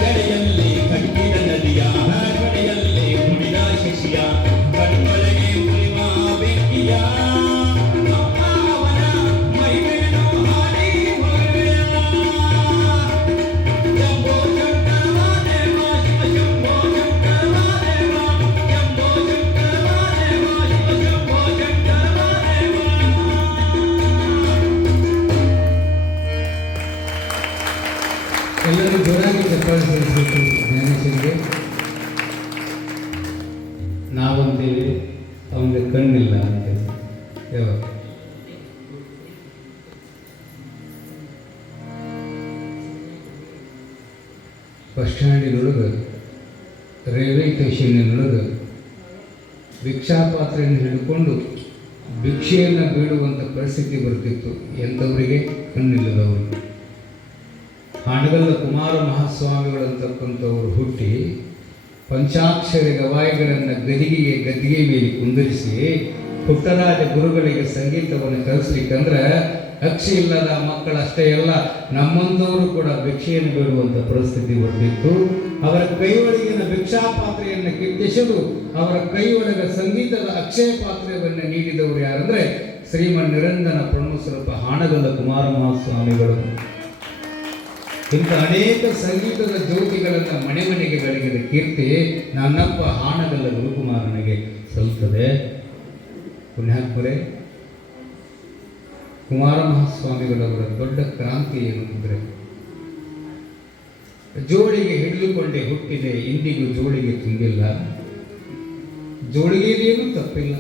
ಗಡಿಯಲ್ಲಿ ಕಟ್ಟಿದ ನದಿಯ ಗಡಿಯಲ್ಲಿ ಮುಡಿದ ಶಶಿಯ ಕಣ್ಮೊಳಗೆ ಉರಿವ ಬೆಂಕಿಯ ಅಮ್ಮ ಅವನ ಮೈಮೇನು ಹಾಡಿ ಹೊರವೆಯ ಶಂಭೋ ಶಂಕರ ಮಹಾದೇವ ಶಿವ ಶಂಭೋ ಶಂಕರ ಮಹಾದೇವ ಶಂಭೋ ಶಂಕರ ಮಹಾದೇವ ಶಿವ ಶಂಭೋ ಶಂಕರ ಮಹಾದೇವ. ಎಲ್ಲರೂ ಜೋರಾಗಿ ಚಪ್ಪಾಳೆ ಸೇರಿಸಬೇಕು ಜ್ಞಾನೇಶ್ವರಿಗೆ. ನಾವಂತೇವೆ ಅವನಿಗೆ ಕಣ್ಣಿಲ್ಲ ಅಂತೇವೆ. ಯಾವಾಗ ಬಸ್ ಸ್ಟ್ಯಾಂಡಿನೊಳಗೆ ರೈಲ್ವೆ ಸ್ಟೇಷನ್ನಿನೊಳಗೆ ಭಿಕ್ಷಾಪಾತ್ರೆಯನ್ನು ಹಿಡ್ಕೊಂಡು ಭಿಕ್ಷೆಯನ್ನು ಬೇಡುವಂಥ ಪರಿಸ್ಥಿತಿ ಬರ್ತಿತ್ತು ಎಂಥವರಿಗೆ ಕಣ್ಣಿಲ್ಲದವರು. ಹಾನಗಲ್ಲ ಕುಮಾರ ಮಹಾಸ್ವಾಮಿಗಳಂತಕ್ಕಂಥವರು ಹುಟ್ಟಿ ಪಂಚಾಕ್ಷರಿ ಗವಾಯಿಗಳನ್ನು ಗದ್ದಿಗೆ ಮೇಲೆ ಕುಂದಿರಿಸಿ ಪುಟ್ಟರಾಜ ಗುರುಗಳಿಗೆ ಸಂಗೀತವನ್ನು ಕಲಿಸ್ಲಿಕ್ಕಂದ್ರೆ ಅಕ್ಷಿ ಇಲ್ಲದ ಮಕ್ಕಳಷ್ಟೇ ಅಲ್ಲ ನಮ್ಮಂಥವರು ಕೂಡ ಭಿಕ್ಷೆಯನ್ನು ಬೇಡುವಂಥ ಪರಿಸ್ಥಿತಿ ಬಂದಿತ್ತು. ಅವರ ಕೈಯೊಳಗಿನ ಭಿಕ್ಷಾ ಪಾತ್ರೆಯನ್ನು ಕಿತ್ತೆಸೆದು ಅವರ ಕೈಯೊಳಗ ಸಂಗೀತದ ಅಕ್ಷಯ ಪಾತ್ರೆಯನ್ನು ನೀಡಿದವರು ಯಾರಂದ್ರೆ ಶ್ರೀಮನ್ ನಿರಂಜನ ಪ್ರಮುಖರೂಪ ಹಾನಗಲ್ಲ ಕುಮಾರ ಮಹಾಸ್ವಾಮಿಗಳು. ಇಂಥ ಅನೇಕ ಸಂಗೀತದ ಜ್ಯೋತಿಗಳನ್ನು ಮನೆ ಮನೆಗೆ ಬೆಳಗಿದ ಕೀರ್ತಿ ನನ್ನಪ್ಪ ಹಾನಗಲ್ಲ ಗುರುಕುಮಾರನಿಗೆ ಸಲ್ಲುತ್ತದೆ. ಪುಣ್ಯಾತ್ಮರೇ, ಕುಮಾರ ಮಹಾಸ್ವಾಮಿಗಳವರ ದೊಡ್ಡ ಕ್ರಾಂತಿ ಏನು ಅಂದರೆ ಜೋಳಿಗೆ ಹಿಡಿದುಕೊಂಡೇ ಹುಟ್ಟಿದೆ ಇಂದಿಗೂ ಜೋಳಿಗೆ ತುಂಬಿಲ್ಲ. ಜೋಳಿಗೆಯದೇನು ತಪ್ಪಿಲ್ಲ.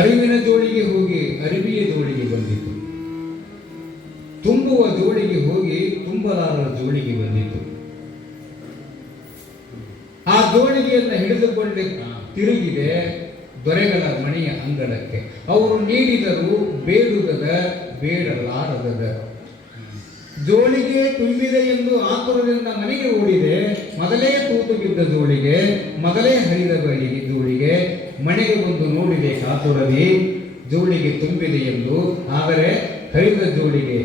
ಅರಿವಿನ ಜೋಳಿಗೆ ಹೋಗಿ ಅರಿವಿಯ ಜೋಳಿಗೆ ಬಂದಿತು. ತುಂಬುವ ಜೋಳಿಗೆ ಹೋಗಿ ತುಂಬಲಾರದ ಜೋಳಿಗೆ ಬಂದಿತು. ಆ ಜೋಳಿಗೆಯನ್ನು ಹಿಡಿದುಕೊಂಡೆ ತಿರುಗಿದೆ ದೊರೆಗಳ ಮನೆಯ ಅಂಗಳಕ್ಕೆ. ಅವರು ನೀಡಿದರು ಬೇಡುಗದ ಬೇಡಲಾರದದ. ಜೋಳಿಗೆ ತುಂಬಿದೆ ಎಂದು ಆತುರದಿಂದ ಮನೆಗೆ ಓಡಿದೆ. ಮೊದಲೇ ತೂತು ಬಿದ್ದ ಜೋಳಿಗೆ, ಮೊದಲೇ ಹರಿದ ಬಳಿಗೆ ಜೋಳಿಗೆ ಮನೆಗೆ ಬಂದು ನೋಡಿದೆ ಕಾತುರದಿ ಜೋಳಿಗೆ ತುಂಬಿದೆ ಎಂದು. ಆದರೆ ಹರಿದ ಜೋಳಿಗೆ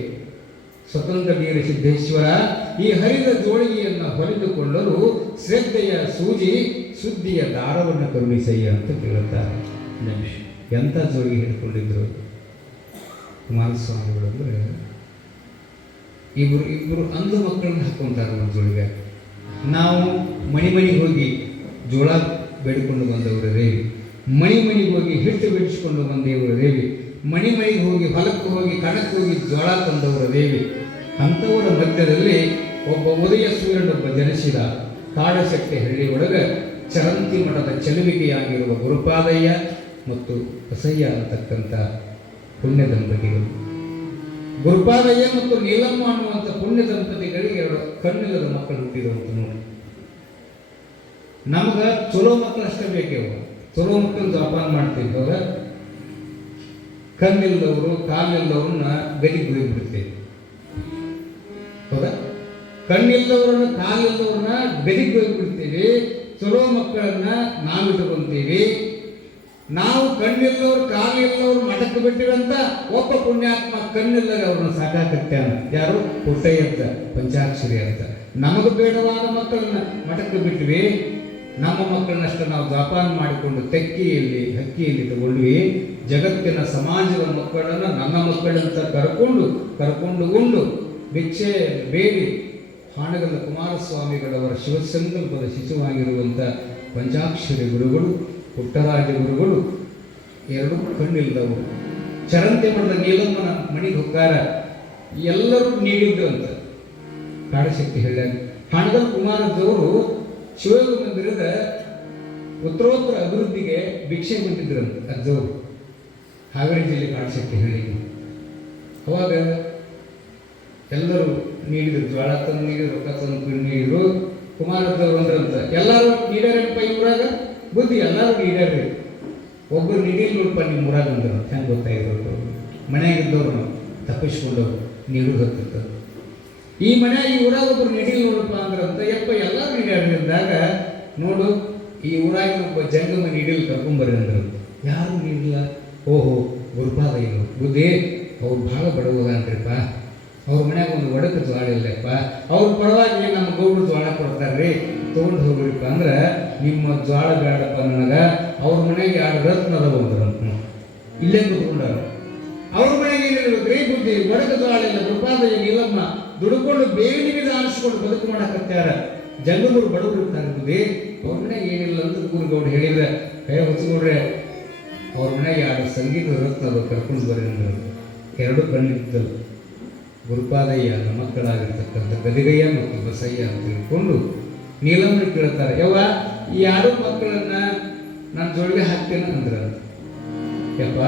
ಸ್ವತಂತ್ರ ವೀರ ಸಿದ್ದೇಶ್ವರ ಈ ಹರಿದ ಜೋಳಿಗೆಯನ್ನು ಹೊಲಿದುಕೊಳ್ಳಲು ಶ್ರದ್ಧೆಯ ಸೂಜಿ ಸುದ್ದಿಯ ದಾರವನ್ನು ಕರುಣಿಸಯ್ಯ ಅಂತ ಕೇಳುತ್ತಾರೆ. ಎಂಥ ಜೋಳಿಗೆ ಹಿಡ್ಕೊಂಡಿದ್ರು ಕುಮಾರಸ್ವಾಮಿಗಳು ಅಂದರೆ ಇಬ್ಬರು ಅಂಧ ಮಕ್ಕಳನ್ನ ಹಾಕ್ಕೊಂತಾರೆ ಒಂದು ಜೋಳಿಗೆ. ನಾವು ಮನೆಗೆ ಹೋಗಿ ಜೋಳ ಬೇಡಿಕೊಂಡು ಬಂದವರು ರೇವಿ, ಮನೆಗೆ ಹೋಗಿ ಹಿಟ್ಟು ಬಿಡಿಸಿಕೊಂಡು ಬಂದವರು ರೇವಿ, ಮನೆಗೆ ಹೋಗಿ ಹೊಲಕ್ಕೆ ಹೋಗಿ ಕಣಕ್ಕೆ ಹೋಗಿ ಜೋಳ ತಂದವರು ರೇವಿ. ಅಂಥವರ ಮಧ್ಯದಲ್ಲಿ ಒಬ್ಬ ಉದಯ ಸೂರ್ಯನೊಬ್ಬ ಜನಿಸಿದ ಕಾಡಶೆಟ್ಟಿ ಹಳ್ಳಿ ಒಳಗೆ ಚರಂತಿ ಮಠದ ಚಲುವಿಕೆಯಾಗಿರುವ ಗುರುಪಾದಯ್ಯ ಮತ್ತು ಬಸಯ್ಯ ಅಂತಕ್ಕಂಥ ಪುಣ್ಯ ದಂಪತಿಗಳು. ಗುರುಪಾದಯ್ಯ ಮತ್ತು ನೀಲಮ್ಮ ಅನ್ನುವಂಥ ಪುಣ್ಯ ದಂಪತಿಗಳಿಗೆ ಎರಡು ಕಣ್ಣಿಲ್ಲದ ಮಕ್ಕಳು ಹುಟ್ಟಿದಂತ ನೋಡಿ. ನಮ್ಗೆ ಚಲೋ ಮಕ್ಕಳು ಅಷ್ಟೇ ಬೇಕೇವ. ಚಲೋ ಮಕ್ಕಳು ಜೋಪಾನ ಮಾಡ್ತಿದ್ದಾಗ ಕಣ್ಣಿಲ್ಲದವರು ಕಾಲಿಲ್ಲದವ್ರನ್ನ ಗದಿಗೆ ಬಿಡ್ತೇವೆ. ಹೌದಾ? ಕಣ್ಣಿಲ್ಲದವ್ರನ್ನ ಕಾಲಿಲ್ಲದವ್ರನ್ನ ಗದಿಗೆ ಬಿಡ್ತೀವಿ. ಚಲೋ ಮಕ್ಕಳನ್ನ ನಾವಿಟ್ಟುಕೊಂತೀವಿ. ನಾವು ಕಣ್ಣಿಲ್ಲವ್ರು ಕಾಲಿಲ್ಲವ್ರು ಮಠಕ್ಕೆ ಬಿಟ್ಟಿವಂತ ಒಬ್ಬ ಪುಣ್ಯಾತ್ಮ ಕಣ್ಣಿಲ್ಲದ ಅವ್ರನ್ನ ಸಾಕಾಕತ್ಯಾನ. ಯಾರು? ಪುಟ್ಟಯ್ಯ ಅಂತ, ಪಂಚಾಕ್ಷರಿ ಅಂತ. ನಮಗೆ ಬೇಡವಾದ ಮಕ್ಕಳನ್ನ ಮಠಕ್ಕೆ ಬಿಟ್ವಿ. ನಮ್ಮ ಮಕ್ಕಳನ್ನಷ್ಟು ನಾವು ಜೋಪಾನ ಮಾಡಿಕೊಂಡು ತೆಕ್ಕಿಯಲ್ಲಿ ಹಕ್ಕಿಯಲ್ಲಿ ತಗೊಂಡ್ವಿ. ಜಗತ್ತಿನ ಸಮಾಜದ ಮಕ್ಕಳನ್ನು ನನ್ನ ಮಕ್ಕಳಂತ ಕರ್ಕೊಂಡು ಉಂಡು ಭಿಕ್ಷೆ ಬೇಡಿ ಹಾನಗಲ್ಲ ಕುಮಾರಸ್ವಾಮಿಗಳವರ ಶಿವಸಂಕಲ್ಪದ ಶಿಶುವಾಗಿರುವಂಥ ಪಂಚಾಕ್ಷರಿ ಗುರುಗಳು, ಪುಟ್ಟರಾಜ ಗುರುಗಳು ಎರಡೂ ಕಣ್ಣಿಲ್ಲದವರು. ಚರಂತಿ ಮಠದ ನೀಲಮ್ಮನ ಮನೆಗೆ ಹೋಗ್ತಾರ. ಎಲ್ಲರೂ ನೀಡಿದ್ರು ಅಂತ ಕಾಡಶೆಟ್ಟಿ ಹೇಳ್ಯಾಗ. ಹಾಣಗಲ್ ಕುಮಾರದವರು ಶಿವಯೋಗ ಮಂದಿರದ ಉತ್ತರೋತ್ತರ ಅಭಿವೃದ್ಧಿಗೆ ಭಿಕ್ಷೆ ಬಂದಿದ್ರಂತ ಅಜ್ಜವರು. ಹಾವೇರಿ ಜಿಲ್ಲೆ ಕಾಡಶೆಟ್ಟಿ ಹೇಳಿ ಅವಾಗ ಎಲ್ಲರೂ ನೀಡಿದ್ರು, ಜ್ವಾಳ ತಂದು ನೀಡಿದ್ರು, ರೊಕ್ಕ ತಂದು ನೀಡಿದ್ರು. ಕುಮಾರದವ್ರು ಅಂದ್ರಂತ ಎಲ್ಲರೂ ನೀಡ್ಯಾರಪ್ಪ ಈ ಊರಾಗ, ಬುದ್ಧಿ ಎಲ್ಲರೂ ನೀಡ್ಯಾರ್ರಿ, ಒಬ್ಬರು ನೀಡಿಲ್ರಪ್ಪ ನಿಮ್ಮ ಊರಾಗ ಅಂದ್ರು. ಹೆಂಗೆ ಗೊತ್ತಾಗಿದ್ರು? ಮನೆಯಾಗಿದ್ದವ್ರು ತಪ್ಪಿಸ್ಕೊಂಡವ್ರು ನೀಡುದು ಹತ್ತಿರ್ತದೆ. ಈ ಮನೆ ಈ ಊರಾಗ ಒಬ್ಬರು ನೀಡಿಲ್ ನೋಡಪ್ಪ ಅಂದ್ರಂತ. ಯಪ್ಪ ಎಲ್ಲರೂ ನೀಡ್ಯಾರ್ರಿ ಅಂದಾಗ, ನೋಡು ಈ ಊರಾಗಿನ ಒಬ್ಬ ಜಂಗಮ ನೀಡಿಲ್ ಕರ್ಕೊಂಬರ್ರಿ ಅಂದ್ರು. ಯಾರು ನೀಡಿಲ್ಲ? ಓಹೋ ಗುರುಪಾದ ಇದು ಬುದ್ಧಿ, ಅವ್ರು ಭಾಳ ಬಡವದಾನ್ರಿಪ್ಪ, ಅವ್ರ ಮನ್ಯಾಗ ಒಂದು ಒಡಕ ಜ್ವಾಳ ಇಲ್ಲಪ್ಪ, ಅವ್ರ ಪರವಾಗಿ ನಮ್ಮ ಗೌಡ್ರು ಜ್ವಾಳ ಕೊಡ್ತಾರ್ರಿ, ತೊಗೊಂಡು ಹೋಗ್ರಿಪ್ಪ ಅಂದ್ರೆ, ನಿಮ್ಮ ಜ್ವಾಳ ಬೇಡಪ್ಪ ನನಗೆ, ಅವ್ರ ಮನೆಗೆ 2 ರತ್ನ ಅದಾವ ಅಂದ್ರಂತ. ಇಲ್ಲೇ ಕೂತ್ಕೊಂಡಾರ. ಅವ್ರ ಮನೆಗೆ ಏನಿರ್ಬೇಕ್ರಿ ಬುದ್ಧಿ, ಒಡಕ ಜ್ವಾಳ ಇಲ್ಲ, ಗುರುಪಾದ ಏನಿಲ್ಲಮ್ಮ, ದುಡ್ಕೊಂಡು ಬೇವಿನಿಗೆ ಆರಿಸ್ಕೊಂಡು ಬದುಕು ಮಾಡಕತ್ಯಾರ. ಜಂಗಮರು ಬಡವರು ಇರ್ತಾರೆ ಬುದ್ಧಿ, ಅವ್ರ ಮನೆಗೆ ಏನಿಲ್ಲ ಅಂತ ಊರುಗೌಡ ಹೇಳಿದ್ರೆ, ಕೈ ಹೊಚ್ಕೊಡ್ರೆ ಅವ್ರ ಮನೆಗೆ 2 ಸಂಗೀತ ರತ್ನ ಅದು ಕರ್ಕೊಂಡು ಬರ್ರಿ ಅಂದ್ರೆ. 2 ಕಣ್ಣಿದ್ದವು. ಗುರುಪಾದಯ್ಯ ಮಕ್ಕಳಾಗಿರ್ತಕ್ಕಂಥ ಗದಿಗಯ್ಯ ಮತ್ತು ಬಸಯ್ಯ ಅಂತ ತಿಳ್ಕೊಂಡು ನೀಲಮ್ಮನ ಕೇಳ್ತಾರೆ, ಯವ್ವ ಈ 2 ಮಕ್ಕಳನ್ನ ನಾನು ಜೋಳಿಗೆ ಹಾಕ್ತೇನೆ ಅಂದ್ರೆ. ಯಪ್ಪ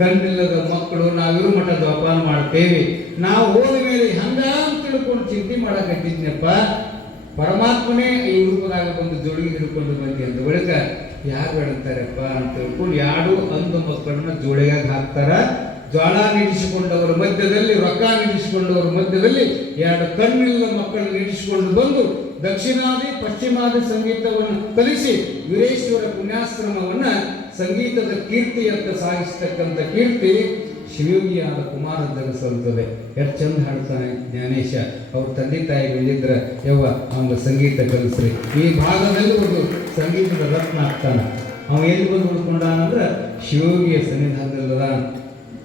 ಕಣ್ಣಿಲ್ಲದ ಮಕ್ಕಳು ನಾವಿರು ಮಠ ಜೋಪಾನ ಮಾಡ್ತೇವೆ, ನಾವು ಹೋದ ಮೇಲೆ ಹಂಗ ಅಂತ ತಿಳ್ಕೊಂಡು ಚಿಂತೆ ಮಾಡಕತ್ತಿದ್ನಪ್ಪ, ಪರಮಾತ್ಮನೇ ಈ ರೂಪದಾಗ ಬಂದು ಜೋಳಿಗೆ ಹಿಡ್ಕೊಂಡು ಬಂದಿ ಅಂತ ಬಳಿಕ ಯಾರು ಹೇಳ್ತಾರಪ್ಪ ಅಂತ ತಿಳ್ಕೊಂಡು 2 ಅಂದು ಮಕ್ಕಳನ್ನ ಜೋಳಿಗಾಗ ಹಾಕ್ತಾರ. ಜ್ವಾಳ ನಿಲ್ಲಿಸಿಕೊಂಡವರ ಮಧ್ಯದಲ್ಲಿ, ರೊಕ್ಕ ನಿಲ್ಲಿಸಿಕೊಂಡವರ ಮಧ್ಯದಲ್ಲಿ 2 ಕಣ್ಣಿಲ್ಲದ ಮಕ್ಕಳನ್ನು ನಿಲ್ಲಿಸಿಕೊಂಡು ಬಂದು ದಕ್ಷಿಣಾದಿ ಪಶ್ಚಿಮಾದಿ ಸಂಗೀತವನ್ನು ಕಲಿಸಿ ವೀರೇಶ್ವರ ಪುಣ್ಯಾಶ್ರಮವನ್ನ ಸಂಗೀತದ ಕೀರ್ತಿಯತ್ತ ಸಾಗಿಸ್ತಕ್ಕಂಥ ಕೀರ್ತಿ ಶಿವಯೋಗಿಯಾದ ಕುಮಾರದಾಗ ಸಲ್ತದೆ. ಎಷ್ಟು ಚಂದ ಹಾಡ್ತಾನೆ ಜ್ಞಾನೇಶ. ಅವ್ರ ತಂದೆ ತಾಯಿ ಬಂದಿದ್ರ, ಯವ್ವ ಅವನ ಸಂಗೀತ ಕಲಿಸ್ರಿ, ಈ ಭಾಗದಲ್ಲಿ ಒಂದು ಸಂಗೀತದ ರತ್ನ ಆಗ್ತಾನೆ. ಅವ ಎಲ್ಲಿ ಬಂದು ಉಳ್ಕೊಂಡಾನಂದ್ರೆ ಶಿವಯೋಗಿಯ ಸನ್ನಿಧಾನದಲ್ಲದ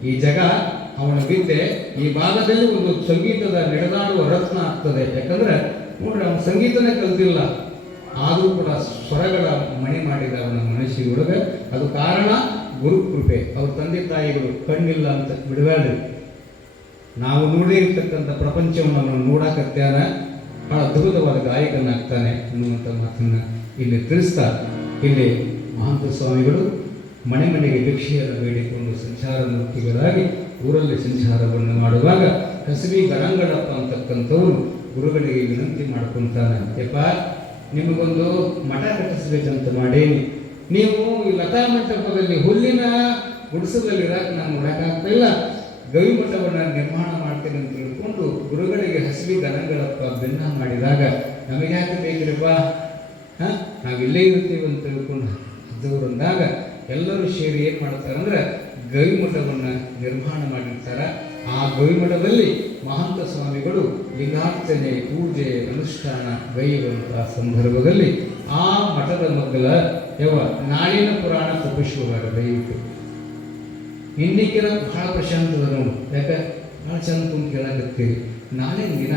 ಈ ಜಗ ಅವನ ವಿದ್ಯೆ ಈ ಭಾಗದಲ್ಲಿ ಒಂದು ಸಂಗೀತದ ನಡೆದಾಡುವ ರತ್ನ ಆಗ್ತದೆ. ಯಾಕಂದ್ರೆ ನೋಡ್ರಿ ಅವನ ಸಂಗೀತನೇ ಕಲ್ತಿಲ್ಲ, ಆದರೂ ಕೂಡ ಸ್ವರಗಳ ಮಣಿ ಮಾಡಿದ ಅವನ ಮನಸ್ಸಿನೊಳಗೆ. ಅದು ಕಾರಣ ಗುರುಕೃಪೆ. ಅವ್ರ ತಂದೆ ತಾಯಿಗಳು ಕಣ್ಣಿಲ್ಲ ಅಂತ ಬಿಡಬೇಡ್ರಿ, ನಾವು ನೋಡೇ ಇರ್ತಕ್ಕಂಥ ಪ್ರಪಂಚವನ್ನು ಅವನು ನೋಡಾಕತ್ಯಾನ, ಬಹಳ ಅದ್ಭುತವಾದ ಗಾಯಕನಾಗ್ತಾನೆ ಅನ್ನುವಂಥ ಮಾತನ್ನ ಇಲ್ಲಿ ತಿಳಿಸ್ತಾ, ಇಲ್ಲಿ ಮಹಾಂತ ಸ್ವಾಮಿಗಳು ಮನೆ ಮನೆಗೆ ಭಿಕ್ಷೆಯನ್ನು ಬೇಡಿಕೊಂಡು ಸಂಚಾರ ಮೂರ್ತಿಗಳಾಗಿ ಊರಲ್ಲಿ ಸಂಚಾರವನ್ನು ಮಾಡುವಾಗ ಕಸಬಿ ಗರಂಗಡಪ್ಪ ಅಂತಕ್ಕಂಥವ್ರು ಗುರುಗಳಿಗೆ ವಿನಂತಿ ಮಾಡ್ಕೊತಾನೆ, ಯಪ್ಪ ನಿಮಗೊಂದು ಮಠ ಕಟ್ಟಿಸ್ಬೇಕಂತ ಮಾಡೇನಿ, ನೀವು ಈ ಲತಾ ಮಂಟಪದಲ್ಲಿ ಹುಲ್ಲಿನ ಗುಡಿಸದಲ್ಲಿ ಇರಕ್ಕೆ ನಾನು ನೋಡೋಕ್ಕಾಗ್ತಾ ಇಲ್ಲ, ಗವಿ ಮಠವನ್ನು ನಿರ್ಮಾಣ ಮಾಡ್ತೇನೆ ಅಂತ ತಿಳ್ಕೊಂಡು ಗುರುಗಳಿಗೆ ಹಸಬಿ ಗರಂಗಡಪ್ಪ ಭಿನ್ನ ಮಾಡಿದಾಗ, ನಮಗೆ ಯಾಕೆ ಬೇಕಿರಪ್ಪ, ನಾವಿಲ್ಲೇ ಇರ್ತೀವಿ ಅಂತ ತಿಳ್ಕೊಂಡು ಅದ್ದವರು ಅಂದಾಗ ಎಲ್ಲರೂ ಸೇರಿ ಏನು ಮಾಡ್ತಾರೆ ಅಂದ್ರೆ ಗವಿ ಮಠವನ್ನು ನಿರ್ಮಾಣ ಮಾಡಿರ್ತಾರೆ. ಆ ಗವಿ ಮಠದಲ್ಲಿ ಮಹಾಂತ ಸ್ವಾಮಿಗಳು ಲಿಂಗಾರ್ಚನೆ, ಪೂಜೆ, ಅನುಷ್ಠಾನ ಗೈಯುವಂತಹ ಸಂದರ್ಭದಲ್ಲಿ ಆ ಮಠದ ಮಗ್ಗಲ ನಾಳಿನ ಪುರಾಣ ತಪ್ಪಿಸುವಾಗ ದಯವಿಟ್ಟು ಇನ್ನಿಕ್ಕಿರ ಬಹಳ ಪ್ರಶಾಂತದ ನೋಡು, ಯಾಕೆ ಭಾಳ ಚಂದ ಕುಂತ ಕೇಳಾಕತ್ತೀರಿ. ನಾಳಿನ ದಿನ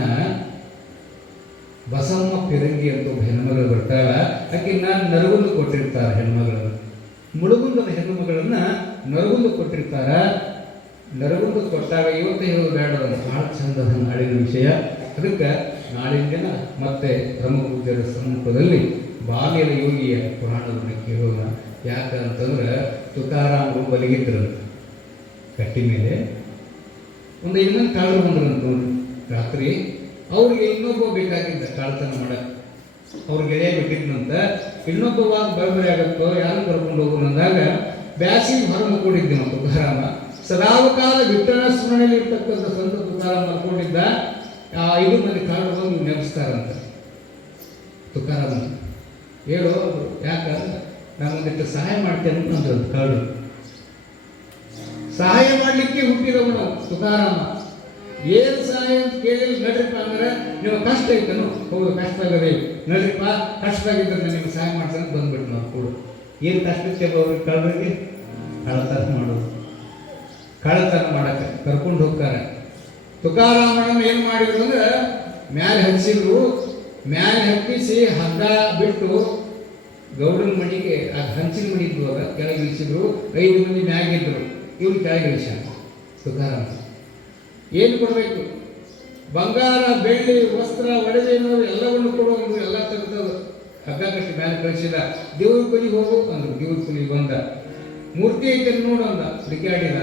ಬಸವಮ್ಮ ಪಿರಂಗಿ ಅಂತ ಒಬ್ಬ ಹೆಣ್ಮಗಳು ಬರ್ತಾಳ, ಆಕೆ ನಾನು ನರಗುಂದು ಕೊಟ್ಟಿರ್ತಾರೆ ಹೆಣ್ಮಗಳನ್ನು, ಮುಳುಗುಂದದ ಹೆಣ್ಣುಮಗಳನ್ನ ನರಗುಂದು ಕೊಟ್ಟಿರ್ತಾರ. ನರಗುಂದು ಕೊಟ್ಟಾಗ ಇವತ್ತೇ ಹೇಳೋದು ಬೇಡದ ಭಾಳ ಚಂದದ ನಾಳಿನ ವಿಷಯ. ಅದಕ್ಕೆ ನಾಳಿನ ದಿನ ಮತ್ತೆ ಬ್ರಹ್ಮಪೂಜ್ಯರ ಸಮ್ಮುಖದಲ್ಲಿ ಬಾಲ್ಯದ ಯೋಗಿಯ ಪುರಾಣವನ್ನು ಕೇಳೋಣ. ಯಾಕಂತಂದ್ರೆ ತುಕಾರಾಮರು ಬಲಿಗಿದ್ರಂತ ಕಟ್ಟಿ ಮೇಲೆ ಒಂದು ಇನ್ನೊಂದು ಕಾಳು ಬಂದ್ರಂತ ನೋಡಿ ರಾತ್ರಿ. ಅವ್ರಿಗೆ ಇನ್ನೊಬ್ಬ ಬೇಕಾಗಿದ್ದ ಕಾಳ್ತನ ಮಾಡಕ್ಕೆ, ಅವ್ರ ಗೆಳೆಯ ಬಿಟ್ಟಿದ್ನಂತ. ಇನ್ನೊಬ್ಬ ವಾದ ಬರಬರಿ ಆಗತ್ತೋ ಯಾರು ಕರ್ಕೊಂಡು ಹೋಗೋಣ ಅಂದಾಗ ಬ್ಯಾಸಿಗೆ ಹೊರ ಮಲ್ಕೊಂಡಿದ್ದೆ ನಾವು ತುಕಾರಾಮ. ಸದಾವಕಾಲ ವಿಠ್ಠಲ ಸ್ಮರಣೆಯಲ್ಲಿ ಇರ್ತಕ್ಕಂಥ ಸಂತ ತುಕಾರಾಮ ಮಲ್ಕೊಂಡಿದ್ದ. 5 ಮಂದಿ ಕಾಳು ಬಂದು ನೆನೆಸ್ತಾರಂತ ತುಕಾರಾಮ. ಹೇಳೋ ಯಾಕ ನಾವೊಂದಿಟ್ಟು ಸಹಾಯ ಮಾಡ್ತೇನೆ ಅಂತಂದ್ರಂತ ಕಾಳು. ಸಹಾಯ ಮಾಡಲಿಕ್ಕೆ ಹುಟ್ಟಿದವನು ತುಕಾರಾಮ. ಏನು ಸಹಾಯ ಅಂತ ಕೇಳಿ ನಡ್ರಿಪ್ಪ ಅಂದ್ರೆ ನೀವು ಕಷ್ಟ ಐತನು, ಹೌದು ಕಷ್ಟ ಆಗದೆ ನಡ್ರಿಪ್ಪ, ಕಷ್ಟದಾಗಿದ್ದರೆ ನಿಮಗೆ ಸಹಾಯ ಮಾಡ್ತಾನೆ ಬಂದ್ಬಿಟ್ಟು ನಾವು ಕೂಡ. ಏನು ಕಷ್ಟಕ್ಕೆ ಅವ್ರಿಗೆ ಕಳ್ಳರಿಗೆ ಕಳ್ಳತನ ಮಾಡೋದು, ಕಳ್ಳತನ ಮಾಡಕ್ಕೆ ಕರ್ಕೊಂಡು ಹೋಗ್ತಾರೆ. ತುಕಾರಾಮಣ್ಣ ಏನು ಮಾಡಿದ್ರು ಅಂದ್ರೆ ಮ್ಯಾಲೆ ಹಚ್ಚಿದ್ರು, ಮ್ಯಾಲೆ ಹತ್ತಿಸಿ ಹಗ್ಗ ಬಿಟ್ಟು ಗೌಡನ ಮಣಿಗೆ ಆ ಹಂಚಿನ ಮಣಿ ಇದ್ವು, ಕೆಳಗೆ ಇಳಿಸಿದ್ರು. 5 ಮಂದಿ ಮ್ಯಾಗಿದ್ರು. ಇವನು ಕೆಳಗೆ ಇಳಿಸ್ಯಾನ ತುಕಾರಾಮ. ಏನು ಕೊಡಬೇಕು? ಬಂಗಾರ, ಬೆಳ್ಳಿ, ವಸ್ತ್ರ, ಒಡವೆನವರು ಎಲ್ಲವನ್ನು ಕೊಡುವುದು, ಎಲ್ಲ ತೆಗೆದು ಹಗ್ಗ ಕಟ್ಟಿ ಮೇಲೆ ಕಳಿಸಿದ. ದೇವ್ರ ಕೊಲಿಗೆ ಹೋಗು ಅಂದ್ರು. ದೇವ್ರ ಕೊಲಿಗೆ ಬಂದ. ಮೂರ್ತಿ ಐತೆ ನೋಡು ಅಂದ. ಹುಡುಕಾಡಿದ.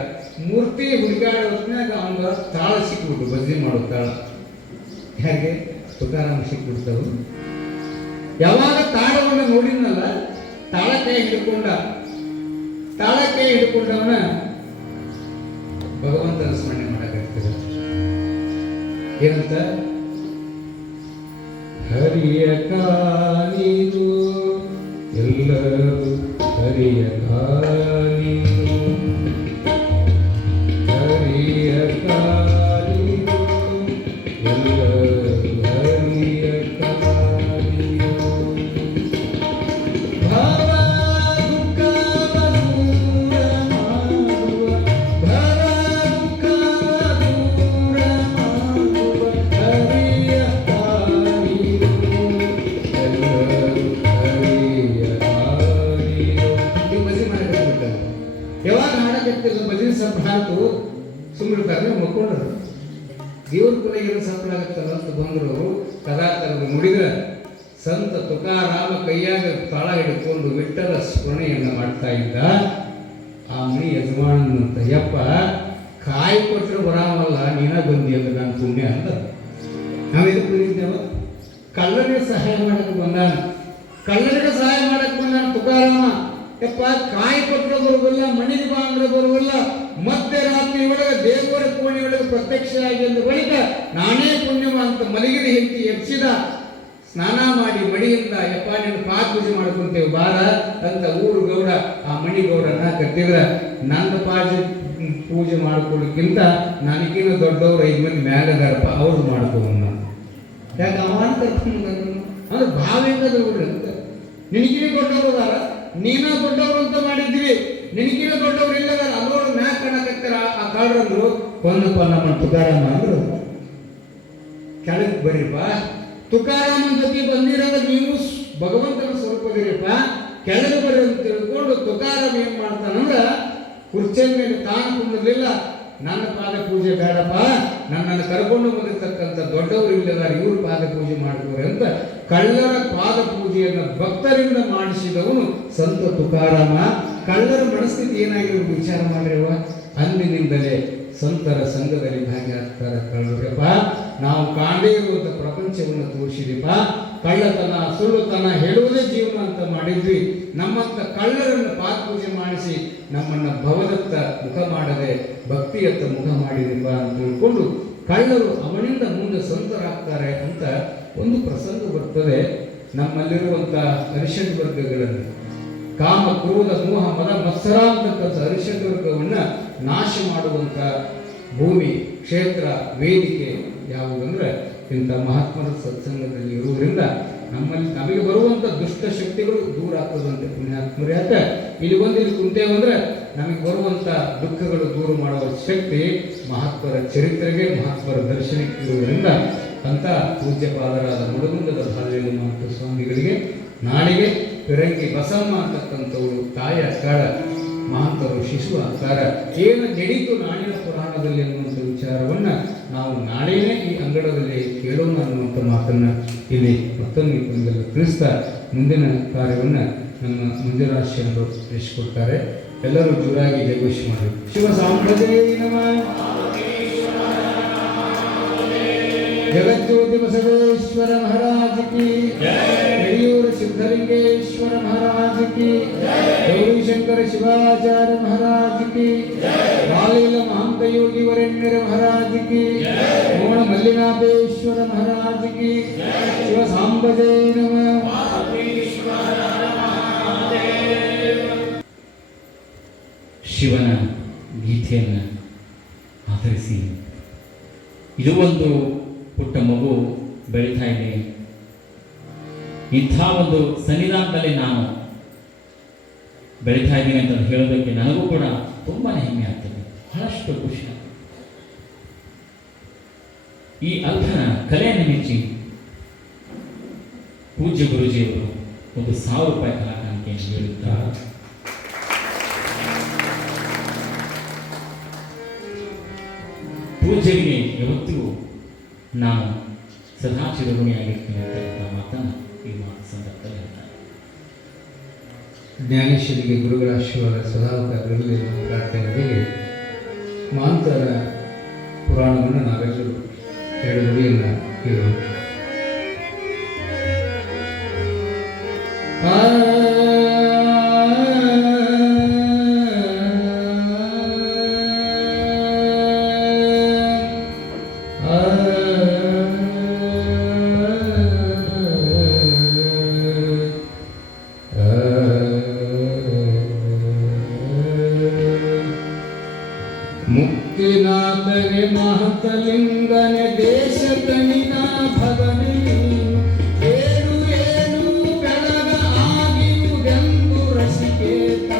ಮೂರ್ತಿ ಹುಡುಕಾಡೋ ಹೊತ್ತಿನಾಗ ಅವನ ತಾಳ ಸಿಕ್ಬಿಟ್ಟು, ಭಜನೆ ಮಾಡೋ ತಾಳ. ಹೇಗೆ? ತುಕಾರಾಮ ಸಿಕ್ಬಿಡ್ತವು. ಯಾವಾಗ ತಾಳವನ್ನು ನೋಡಿದ್ನಲ್ಲ, ತಾಳಕ್ಕೆ ಹಿಡ್ಕೊಂಡವನ ಭಗವಂತನ ಸ್ಮರಣೆ ಮಾಡಕ್ಕಾಗ್ತದೆ. ಏನಂತ? ಹರಿಯ ಕಾಣಿದು ಎಲ್ಲರೂ ಹರಿಯ ಕಾಣಿದು, ಹರಿಯ ಕಾಣಿದು ಎಲ್ಲರೂ ಹರಿಯ ಕಾಣಿದು. ಭಾವ ದುಃಖವ ದೂರ ಮಾಡುವ, ಭಾವ ದುಃಖವ ದೂರ ಮಾಡುವ ಹರಿಯ ಕಾಣಿದು ಎಲ್ಲರೂ ಹರಿಯ ಕಾಣಿದು. ನೀವು ಭಜನೆ ಮಾಡಬೇಕು. ಯಾವಾಗ ಹಾಡಕತ್ತಿಲ್ಲ ಭಜನೆ ಸಪ್ಪ ಹಾಕು ಸುಮ್ಮಿಡ್ತಾರೆ, ಮಕ್ಕೊಂಡ್ರು. ದೇವ್ರ ಕೊನೆಗೆ ಸಫಲ ಆಗತ್ತಲ್ಲ ಅಂತ ಬಂದರು. ಕದಾ ತರದು ನುಡಿದ ಸಂತ ತುಕಾರಾಮ ಕೈಯಾಗ ತಾಳ ಹಿಡ್ಕೊಂಡು ವಿಠ್ಠಲ ಸ್ಮರಣೆಯನ್ನು ಮಾಡ್ತಾ ಇದ್ದ. ಆ ಮಣಿ ಯಜಮಾನಂತ, ಯಪ್ಪ ಕಾಯಿ ಕೊಟ್ಟರೆ ಬರಾಮಲ್ಲ, ನೀನ ಬಂದಿ ಅಂದ್ರೆ ನಾನು ಪುಣ್ಯ ಅಂತ. ನಾವೆದು ಬಂದಿದ್ದೇವ? ಕಳ್ಳನಿಗೆ ಸಹಾಯ ಮಾಡಕ್ಕೆ ಬಂದಾನ. ಕಳ್ಳನಿಗೆ ಸಹಾಯ ಮಾಡಕ್ಕೆ ಬಂದಾನ ತುಕಾರಾಮ. ಯಪ್ಪ ಕಾಯಿ ಕೊಟ್ಟರೆ ಬರುವುದಿಲ್ಲ, ಮಣಿಗೆ ಬಾ ಅಂದ್ರೆ ಬರುವುದಿಲ್ಲ. ಮಧ್ಯರಾತ್ರಿ ಒಳಗೆ ದೇವರ ಕೋಣೆಯೊಳಗೆ ಪ್ರತ್ಯಕ್ಷ ಆಗಿ ಅಂದ ಬಳಿಕ ನಾನೇ ಪುಣ್ಯವ ಅಂತ ಮಲಗಿದ ಹೆಂಡತಿ ಎಬ್ಸಿದ. ಸ್ನಾನ ಮಾಡಿ ಮಡಿಯಿಂದ, ಯಪ್ಪ ನೀನು ಪಾದ ಪೂಜೆ ಮಾಡ್ಕೊಂತೇವೆ ಬಾರ ಅಂತ ಊರು ಗೌಡ ಆ ಮಣಿ ಗೌಡನ ಕಟ್ಟಿದ್ರ. ನನ್ನ ಪೂಜೆ ಮಾಡ್ಕೊಳ್ಳೋಕ್ಕಿಂತ ನನಗಿನ್ನ ದೊಡ್ಡವ್ರು 5 ಮಂದಿ ಮ್ಯಾಗದಾರಪ್ಪ, ಅವ್ರು ಮಾಡ್ಕೊಂಡು ನಾನು ಯಾಕೆ ಅವನ್ ಕರ್ಕೊಂಡು ಅಂದ್ರೆ ಭಾವಿಂದ ನೋಡ್ರಿ ಅಂತ. ನಿನಗಿನ ದೊಡ್ಡವರು ಅದಾರ, ನೀನ ದೊಡ್ಡವರು ಅಂತ ಮಾಡಿದ್ವಿ, ನಿನಗಿನ ದೊಡ್ಡವ್ರು ಇಲ್ಲದಾರ, ಅಲ್ಲೋರು ಮ್ಯಾಗ ಕಾಣಕತ್ತಾರ. ಆ ಕಾಡ್ರಂದ್ರು ಕೊಂದಪ್ಪ ನಮ್ಮ ತುಕಾರಾಮ ಅಂದ್ರು. ಕೆಳಗೆ ಬರ್ರಿಪ್ಪ, ತುಕಾರಾಮನ ಜೊತೆ ಬಂದಿರೋದ ನೀವು ಭಗವಂತನ ಸ್ವರೂಪದಿರಿಪ್ಪ, ಕೆಳಗೆ ಬರ್ರಿ ಅಂತ ತಿಳ್ಕೊಂಡು ತುಕಾರಾಮ ಏನ್ ಮಾಡ್ತಾನಂದ್ರ ಕುರ್ಚಿ ಮೇಲೆ ತಾನು ಕುಂದಿರ್ಲಿಲ್ಲ. ನನ್ನ ಪಾದ ಪೂಜೆ ಬೇಡಪ್ಪ, ನನ್ನನ್ನು ಕರ್ಕೊಂಡು ಬಂದಿರ್ತಕ್ಕಂಥ ದೊಡ್ಡವರು ಇಲ್ಲದಾರ, ಇವ್ರ ಪಾದ ಪೂಜೆ ಮಾಡ್ತಾರೆ ಅಂತ ಕಳ್ಳರ ಪಾದ ಪೂಜೆಯನ್ನು ಭಕ್ತರಿಂದ ಮಾಡಿಸಿದವನು ಸಂತ ತುಕಾರಾಮ. ಕಳ್ಳರ ಮನಸ್ಥಿತಿ ಏನಾಗಿರೋದು ವಿಚಾರ ಮಾಡಿರುವ. ಅಂದಿನಿಂದಲೇ ಸಂತರ ಸಂಘದಲ್ಲಿ ಭಾಗಿಯಾಗ್ತಾರೆ ಕಳ್ಳರಪ್ಪ. ನಾವು ಕಾಣದೇ ಇರುವಂಥ ಪ್ರಪಂಚವನ್ನು ತೋರಿಸಿದೀಪ. ಕಳ್ಳತನ, ಸುಳ್ಳುತನ ಹೇಳುವುದೇ ಜೀವನ ಅಂತ ಮಾಡಿದ್ವಿ. ನಮ್ಮಂತ ಕಳ್ಳರನ್ನು ಪಾದ ಪೂಜೆ ಮಾಡಿಸಿ ನಮ್ಮನ್ನು ಭವದತ್ತ ಮುಖ ಮಾಡದೆ ಭಕ್ತಿಯತ್ತ ಮುಖ ಮಾಡಿದೀಪ ಅಂತ ತಿಳ್ಕೊಂಡು ಕಳ್ಳರು ಅವನಿಂದ ಮುಂದೆ ಸಂತರಾಗ್ತಾರೆ ಅಂತ ಒಂದು ಪ್ರಸಂಗ ಬರ್ತದೆ. ನಮ್ಮಲ್ಲಿರುವಂಥ ಅರಿಷಡ್ ವರ್ಗಗಳನ್ನು, ಕಾಮ, ಕ್ರೋಧ, ಮೋಹ, ಮದ, ಮತ್ಸರ ಅಂತಕ್ಕಂಥ ಅರಿಷಡ್ ವರ್ಗವನ್ನು ನಾಶ ಮಾಡುವಂಥ ಭೂಮಿ, ಕ್ಷೇತ್ರ, ವೇದಿಕೆ ಯಾವುದಂದ್ರೆ ಇಂಥ ಮಹಾತ್ಮರ ಸತ್ಸಂಗದಲ್ಲಿ ಇರುವುದರಿಂದ ನಮಗೆ ಬರುವಂಥ ದುಷ್ಟ ಶಕ್ತಿಗಳು ದೂರ ಆಗ್ತದಂತೆ ಪುಣ್ಯಾತ್ಮರು. ಯಾಕೆ ಇಲ್ಲಿ ಇಲ್ಲಿ ಕುಂತೇವಂದ್ರೆ ನಮಗೆ ಬರುವಂಥ ದುಃಖಗಳು ದೂರ ಮಾಡುವ ಶಕ್ತಿ ಮಹಾತ್ಮರ ಚರಿತ್ರೆಗೆ, ಮಹಾತ್ಮರ ದರ್ಶನಕ್ಕೆ ಇರುವುದರಿಂದ ಅಂತ ಪೂಜ್ಯಪಾದರಾದ ಮುಡುಗುಂದದ ಬಾಲ್ಯದ ಮಹಂತ ಸ್ವಾಮಿಗಳಿಗೆ ನಾಳೆಗೆ ಪಿರಂಗಿ ಬಸಮ್ಮ ಅಂತಕ್ಕಂಥವರು ತಾಯಿ ಅಕ್ಕಾರ, ಮಹಾಂತರು ಶಿಶು ಅಕ್ಕಾರ. ಏನು ನಡೀತು ನಾಡಿನ ಪುರಾಣದಲ್ಲಿ ಅನ್ನುವಂಥ ವಿಚಾರವನ್ನ ನಾವು ನಾಳೆನೇ ಈ ಅಂಗಡದಲ್ಲಿ ಕೇಳೋಣ ಅನ್ನುವಂಥ ಮಾತನ್ನ ಇಲ್ಲಿ ಮತ್ತೊಮ್ಮೆ ನಿಮಗೆಲ್ಲ ತಿಳಿಸ್ತಾ ಮುಂದಿನ ಕಾರ್ಯವನ್ನು ನಮ್ಮ ಮಂಜುರಾಶಿಯವರು ತಿಳಿಸಿಕೊಡ್ತಾರೆ. ಎಲ್ಲರೂ ಜೋರಾಗಿ ಜಯಘೋಷ ಮಾಡಿ. ಶಿವ ಸಾಂಪ್ರದಾಯ ನಮಃ. ಜಗಜ್ಯೋತಿ ಬಸವೇಶ್ವರ ಮಹಾರಾಜ ಕಿ ಯಡಿಯೂರು ಸಿದ್ಧಲಿಂಗೇಶ್ವರ ಮಹಾರಾಜ ಕಿ, ಗೌರೀಶಂಕರ ಶಿವಾಚಾರ್ಯ ಮಹಾರಾಜ ಕಿ, ರಾಲೀಲ ಮಹಂತ ಯೋಗಿ ವರೆಣ್ಯರ ಮಹಾರಾಜ ಕಿ, ಮೋಹನ ಮಲ್ಲಿನಾಥೇಶ್ವರ ಮಹಾರಾಜ ಕಿ. ಶಿವ ಸಾಂಬಜಯ ನಮಃ. ಶಿವನ ಗೀತೆಯನ್ನು ಆಧರಿಸಿ ಇದು ಒಂದು ಪುಟ್ಟ ಮಗು ಬೆಳೀತಾ ಇದೆ. ಇಂಥ ಒಂದು ಸನ್ನಿಧಾನದಲ್ಲಿ ನಾನು ಬೆಳೀತಾ ಇದ್ದೀನಿ ಅಂತ ಹೇಳೋದಕ್ಕೆ ನನಗೂ ಕೂಡ ತುಂಬಾ ಹೆಮ್ಮೆ ಆಗ್ತದೆ, ಬಹಳಷ್ಟು ಖುಷಿ ಆಗ್ತದೆ. ಈ ಅಲ್ಪನ ಕಲೆಯನ್ನು ಮೆಚ್ಚಿ ಪೂಜ್ಯ ಗುರುಜಿಯವರು ಒಂದು 1000 ರೂಪಾಯಿ ಕಲಾಕಾಣಿಕೆಯನ್ನು ನೀಡುತ್ತಾರೆ. ಪೂಜೆಗೆ ಯಾವತ್ತಿಗೂ ನಾವು ಸದಾ ಚಿರಋಣಿಯಾಗಿರ್ತೀನಿ ಅಂತ ಮಾತನ್ನು ಈ ಮಾತು ಸಂದರ್ಭದಲ್ಲಿ ಹೇಳ್ತಾರೆ. ಜ್ಞಾನೇಶ್ವರಿಗೆ ಗುರುಗಳ ಆಶೀರ್ವಾದ ಸದಾವಕಾರದಲ್ಲಿ ಪ್ರಾರ್ಥನೆಗೆ ಮಾಂತರ ಪುರಾಣವನ್ನು ನಾವೆಲ್ಲರೂ ಎರಡು ನುಡಿಯನ್ನು ಕೇಳೋಣ. ಮುಕ್ತಿನಾಥರೆ ಮಹತಲಿಂಗನೆ ದೇಶ ಕಣಿನ ಭವನೆ ಏಳು ಏಳು ಬೆಳಗ ಆಗಿರುವುದೆಂದು ರಸಿಕೇತ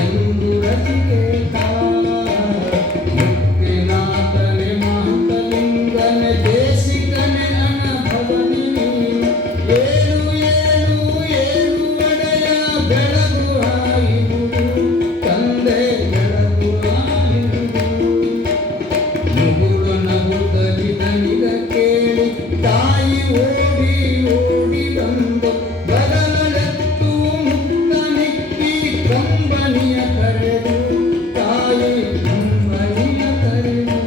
ಎಂದು ರಸಿಕೇತ ಮುಕ್ತಿನಾಥರೆ ಮಹತಲಿಂಗನೆ ದೇಶಿಕನೆ ಅನ ಭವನೆ ಏಳು ಏಳು ಏಳು ಒಡೆಯ ಬೆಳಗು ಆಯುವುದು ತಂದೆ ತಾಯಿ ಓಡಿ ಓಡಿ ಬಂದು ಬದಲೆತ್ತು ಮುಕ್ತನಿಕ್ಕಿ ಕಂಬನಿಯ ಕರೆದು ತಾಯಿ ಕಂಬನಿಯ ಕರೆದು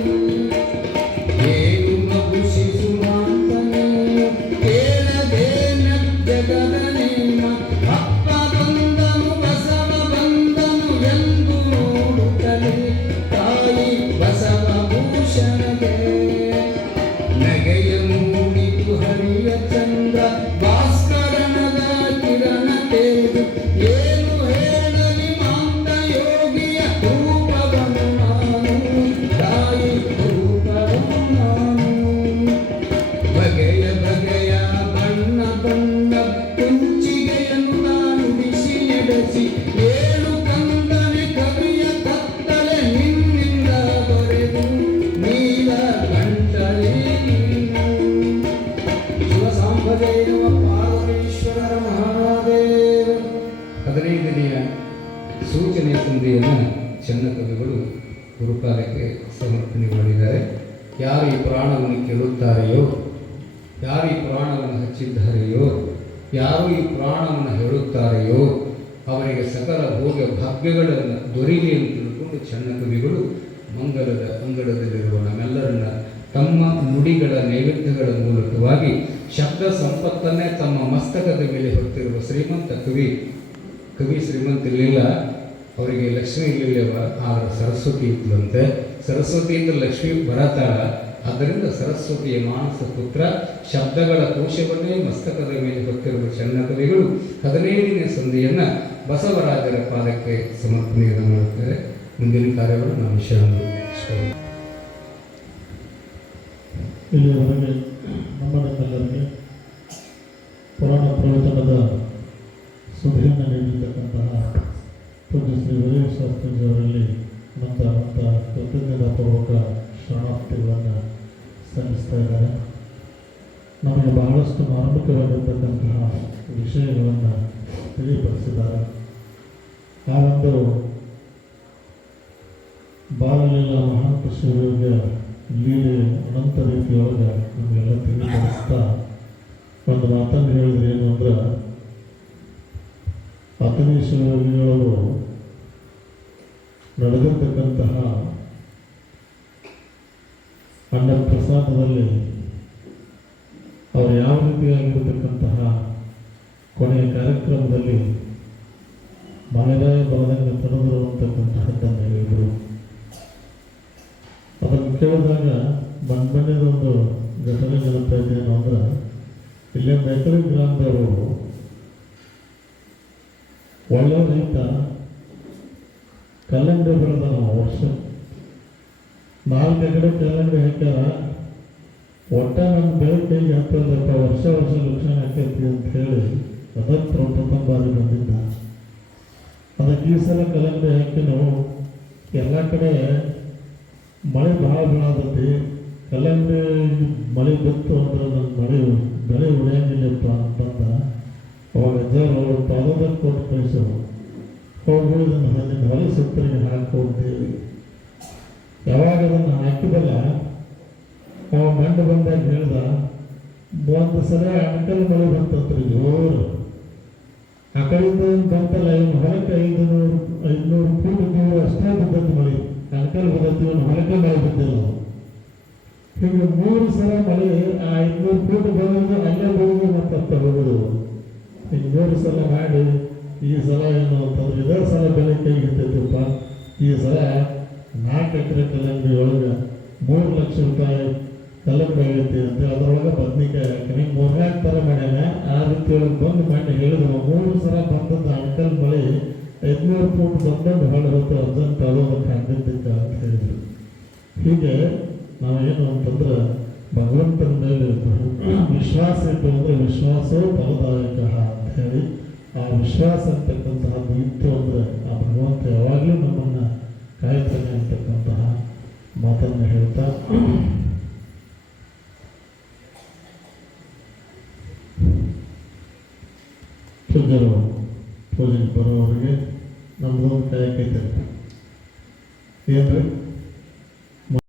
ಏನು ಮಗು ಶಿಶುಮಾಂತನೇನು ಕೇಳದೇನ ಜಗದ ನೇಮ ಅಪ್ಪ ಬಂದನು ಬಸವ ಬಂದನು ಎಂದು ನೋಡುತ್ತಲೇ ತಾಯಿ ಬಸವ ಭೂಷಣಗೆ ನಗೆಯ ಮೂಡಿತು ಹರಿಯ ಚಂದ್ರ ಭಾಸ್ಕರನದ ಕಿರಣ ತೇದು ಏನು ಹೇಳಲಿ ಮಾಂತ ಯೋಗಿಯ ರೂಪವನ್ನು ನಾನು ತಾಯಿ ರೂಪವನ್ನು ನಾನು ಬಗೆಯ ಬಗೆಯ ಬಣ್ಣ ಬಣ್ಣ ಕುಂಚಿಗೆಯನ್ನು ನಾನು ಬಿಸಿ ನಡೆಸಿ ಏಳು ಕಂದನೆ ಕವಿಯ ಕತ್ತಲೆ ನಿನ್ನಿಂದ ಬರೆದು ನೀಲ ಕಂಠಲೇ ಪಾರ್ವತೀಶ್ವರರ ಮಹಾದೇವ. 15ನೆಯ ಸೂಚನೆ ಸಂಧಿಯನ್ನು ಚನ್ನಕವಿಗಳು ಗುರುಕಾಲಕ್ಕೆ ಸಮರ್ಪಣೆ ಮಾಡಿದ್ದಾರೆ. ಯಾರು ಈ ಪುರಾಣವನ್ನು ಕೇಳುತ್ತಾರೆಯೋ, ಯಾರು ಈ ಪುರಾಣವನ್ನು ಹಚ್ಚಿದ್ದಾರೆಯೋ, ಯಾರು ಈ ಪುರಾಣವನ್ನು ಹೇಳುತ್ತಾರೆಯೋ ಅವರಿಗೆ ಸಕಲ ಭೋಗ ಭಾಗ್ಯಗಳನ್ನು ದೊರೆಯಲಿ ಅಂತ ತಿಳ್ಕೊಂಡು ಚನ್ನಕವಿಗಳು ಮಂಗಲದ ಅಂಗಳದಲ್ಲಿರುವ ನಮ್ಮೆಲ್ಲರನ್ನ ತಮ್ಮ ನುಡಿಗಳ ನೈವೇದ್ಯಗಳ ಮೂಲಕವಾಗಿ ಶಬ್ದ ಸಂಪತ್ತನ್ನೇ ತಮ್ಮ ಮಸ್ತಕದ ಮೇಲೆ ಹೊತ್ತಿರುವ ಶ್ರೀಮಂತ ಕವಿ ಶ್ರೀಮಂತ ಇರಲಿಲ್ಲ, ಅವರಿಗೆ ಲಕ್ಷ್ಮಿ ಇರಲಿಲ್ಲವ, ಆದರೆ ಸರಸ್ವತಿ ಇದ್ದಂತೆ. ಸರಸ್ವತಿಯಿಂದ ಲಕ್ಷ್ಮಿ ಬರತಾಳ, ಆದ್ದರಿಂದ ಸರಸ್ವತಿಯ ಮಾನಸ ಪುತ್ರ ಶಬ್ದಗಳ ಕೋಶವನ್ನೇ ಮಸ್ತಕದ ಮೇಲೆ ಹೊತ್ತಿರುವ ಚನ್ನಕವಿಗಳು 15ನೇ ಸಂಧಿಯನ್ನು ಬಸವರಾಜರ ಪಾದಕ್ಕೆ ಸಮರ್ಪಣೆಯನ್ನು ಮಾಡುತ್ತಾರೆ. ಮುಂದಿನ ಕಾರ್ಯವನ್ನು ನಾವು ವಿಷಯವನ್ನು ಇಲ್ಲಿಯವರೆಗೆ ನಮ್ಮನ್ನೆಲ್ಲರಿಗೆ ಪುರಾಣ ಪ್ರವಚನದ ಸುದ್ದಿಯನ್ನು ನೀಡಿರ್ತಕ್ಕಂತಹ ಪೂಜ್ಯ ಶ್ರೀ ವೀರೇಶ ಶಾಸ್ತ್ರಿಜಿಯವರಲ್ಲಿ ನಂತ ಕೃತಜ್ಞತಾಪೂರ್ವಕ ಶರಣಾರ್ಥಿಗಳನ್ನು ಸಲ್ಲಿಸ್ತಾ ಇದ್ದಾರೆ. ನಮಗೆ ಬಹಳಷ್ಟು ಮಾರ್ಮಿಕವಾಗಿರ್ತಕ್ಕಂತಹ ವಿಷಯಗಳನ್ನು ತಿಳಿಪಡಿಸಿದ್ದಾರೆ. ಆ ಒಂದು ಬಾಲಲೀಲಾ ಮಹಾಂತ ಶಿವಯೋಗ ಲೀಲೆ ಅನಂತ ರೀತಿಯೊಳಗೆ ನಮಗೆಲ್ಲ ತಿಳಿಪಡಿಸ್ತಾ ಒಂದು ಮಾತನ್ನು ಹೇಳಿದ್ರೆ ಏನು ಅಂದ್ರೆ, ಅತನಿ ಶಿವಯೋಗಿಗಳವರು ನಡೆದಿರ್ತಕ್ಕಂತಹ ಅನ್ನ ಪ್ರಸಾದದಲ್ಲಿ ಅವರು ಯಾವ ರೀತಿಯಾಗಿರತಕ್ಕಂತಹ ಕೊನೆಯ ಕಾರ್ಯಕ್ರಮದಲ್ಲಿ ಮಳೆರಾಯ ಬಲದಂಗೆ ತಡೆದಿರುವಂತಕ್ಕಂತಹದ್ದನ್ನು ಹೇಳಿದರು. ಅದನ್ನು ಕೇಳಿದಾಗ ಬಣ್ಣದೊಂದು ಘಟನೆ ನೆನಪಾ ಏನು ಅಂದ್ರೆ, ಇಲ್ಲೇ ಬೇಕರಿ ಗ್ರಾಮದವರು ಒಳ್ಳೆಯ ರೈತ ಕಲ್ಲಂಗಡಿ ಬೆಳೆದ ನಾವು ವರ್ಷ 4 ಎಕರೆ ಕಲ್ಲಂಗಡಿ ಹಾಕ್ಯಾರ. ಒಟ್ಟ ನಮ್ಮ ಬೆಳೆ ಕೈಗೆ ಹತ್ತದಪ್ಪ, ವರ್ಷ ಲಕ್ಷಣ ಹಾಕೈತಿ ಅಂತ ಹೇಳಿ ಅದಕ್ಕೆ ಪ್ರಥಮ ಬಾರಿ ಬಂದಿದ್ದ. ಅದಕ್ಕೆ ಈ ಸಲ ಕಲ್ಲಂಗಡಿ ಹಾಕಿ ನಾವು ಎಲ್ಲ ಕಡೆ ಮಳೆ ಭಾಳ ಬೀಳತೈತಿ, ಕಲ್ಲಂಗಡಿ ಮಳೆ ಬಿತ್ತು ಅಂದ್ರೆ ನನ್ನ ಬೆಳೆ ಉಳಿಯಂಗಿಲ್ಲಪ್ಪ ಅಂತಂದ. ಅವಾಗ ಅಜ್ಜಾರು ಅವರು ಪಾದಕ್ಕೆ ಕೊಟ್ಟು ಕಳಿಸೋರು, ಹೋಗಿ ಇದನ್ನು ನಿನ್ನ ಹೊಲ ಸುತ್ತರಿಗೆ ಹಾಕಿ ಹೋಗ್ತೀವಿ. ಯಾವಾಗ ಅದನ್ನು ಹಾಕಿದಲ್ಲ ಅವ ಗಂಡು ಬಂದಾಗ ಹೇಳ್ದ, ಒಂದು ಸಲ ಅಣಕಲ್ ಮಳೆ ಬಂತಂತ್ರಿ ಜೋರು. ಆ ಕಡೆಯಿಂದ ಬಂತಲ್ಲ, ಇವನು ಹೊಲಕ್ಕೆ 500 ಫೂಟ್ ನೀವು ಅಷ್ಟೇ ಬಿದ್ದದ್ದು ಮಳೆ. ಅಣಕಲ್ ಬದತ್ತಿ ಇವನು ಹೊಲಕ್ಕೆ ಮಳೆ ಬಿದ್ದಿಲ್ಲ. ಹೀಗೆ 3 ಸಲ ಮಳೆ ಆ 500 ಫೂಟ್ ಬರೋದು ಅಲ್ಲೇ ಬರೋದು ಮತ್ತೆ ಹೋಗೋದು. ಈಗ 3 ಸಲ ಮಾಡಿ ಈ ಸಲ ಏನು ಅಂತಂದ್ರೆ ಇದೇ ಸಲ ಬೆಲೆ ಕೈಗಿರ್ತೈತಪ್ಪ. ಈ ಸಲ 4 ಎಕರೆ ಕಲ್ಲಂಗಡಿ ಒಳಗೆ 3 ಲಕ್ಷ ರೂಪಾಯಿ ಕಲ್ಲಂಗಡಿ ಆಗೈತಿ ಅಂತ ಅದರೊಳಗೆ ಬದ್ನಿಕಾಯಿ ಹಾಕಿ 3-4 ಥರ ಮಾಡ್ಯಾನ. ಆ ರೀತಿ ಒಳಗೆ ಬಂದು ಮಾಡಿ ಹೇಳಿದ್ರು 3 ಸಲ ಬಂದದ್ದು ಅಣಕಲ್ ಮಳೆ 500 ಫೂಟ್ ಬಂದದ್ದು ಹೊಳೆ ಹೊತ್ತು ಅರ್ಜೆಂಟ್ ಅಳೋದಕ್ಕೆ ಹಂಗಂತಿದ್ದ ಅಂತ ಹೇಳಿದರು. ಹೀಗೆ ನಾವೇನು ಅಂತಂದ್ರೆ ಭಗವಂತನ ಮೇಲೆ ವಿಶ್ವಾಸ ಇಟ್ಟು ಅಂದರೆ ವಿಶ್ವಾಸೋ ಫಲದಾಯಕ ಅಂತ ಹೇಳಿ, ಆ ವಿಶ್ವಾಸ ಅಂತಕ್ಕಂತಹದ್ದು ಇತ್ತು ಅಂದರೆ ಆ ಭಗವಂತ ಯಾವಾಗಲೂ ನಮ್ಮನ್ನು ಕಾಯ್ತಾನೆ ಅಂತಕ್ಕಂತಹ ಮಾತನ್ನು ಹೇಳ್ತಾ ಪೂಜರು ಪೂಜೆಗೆ ಬರೋವರಿಗೆ ನಮ್ಮದೊಂದು ಕಾಯಕೈತೆ ಏನ್ರಿ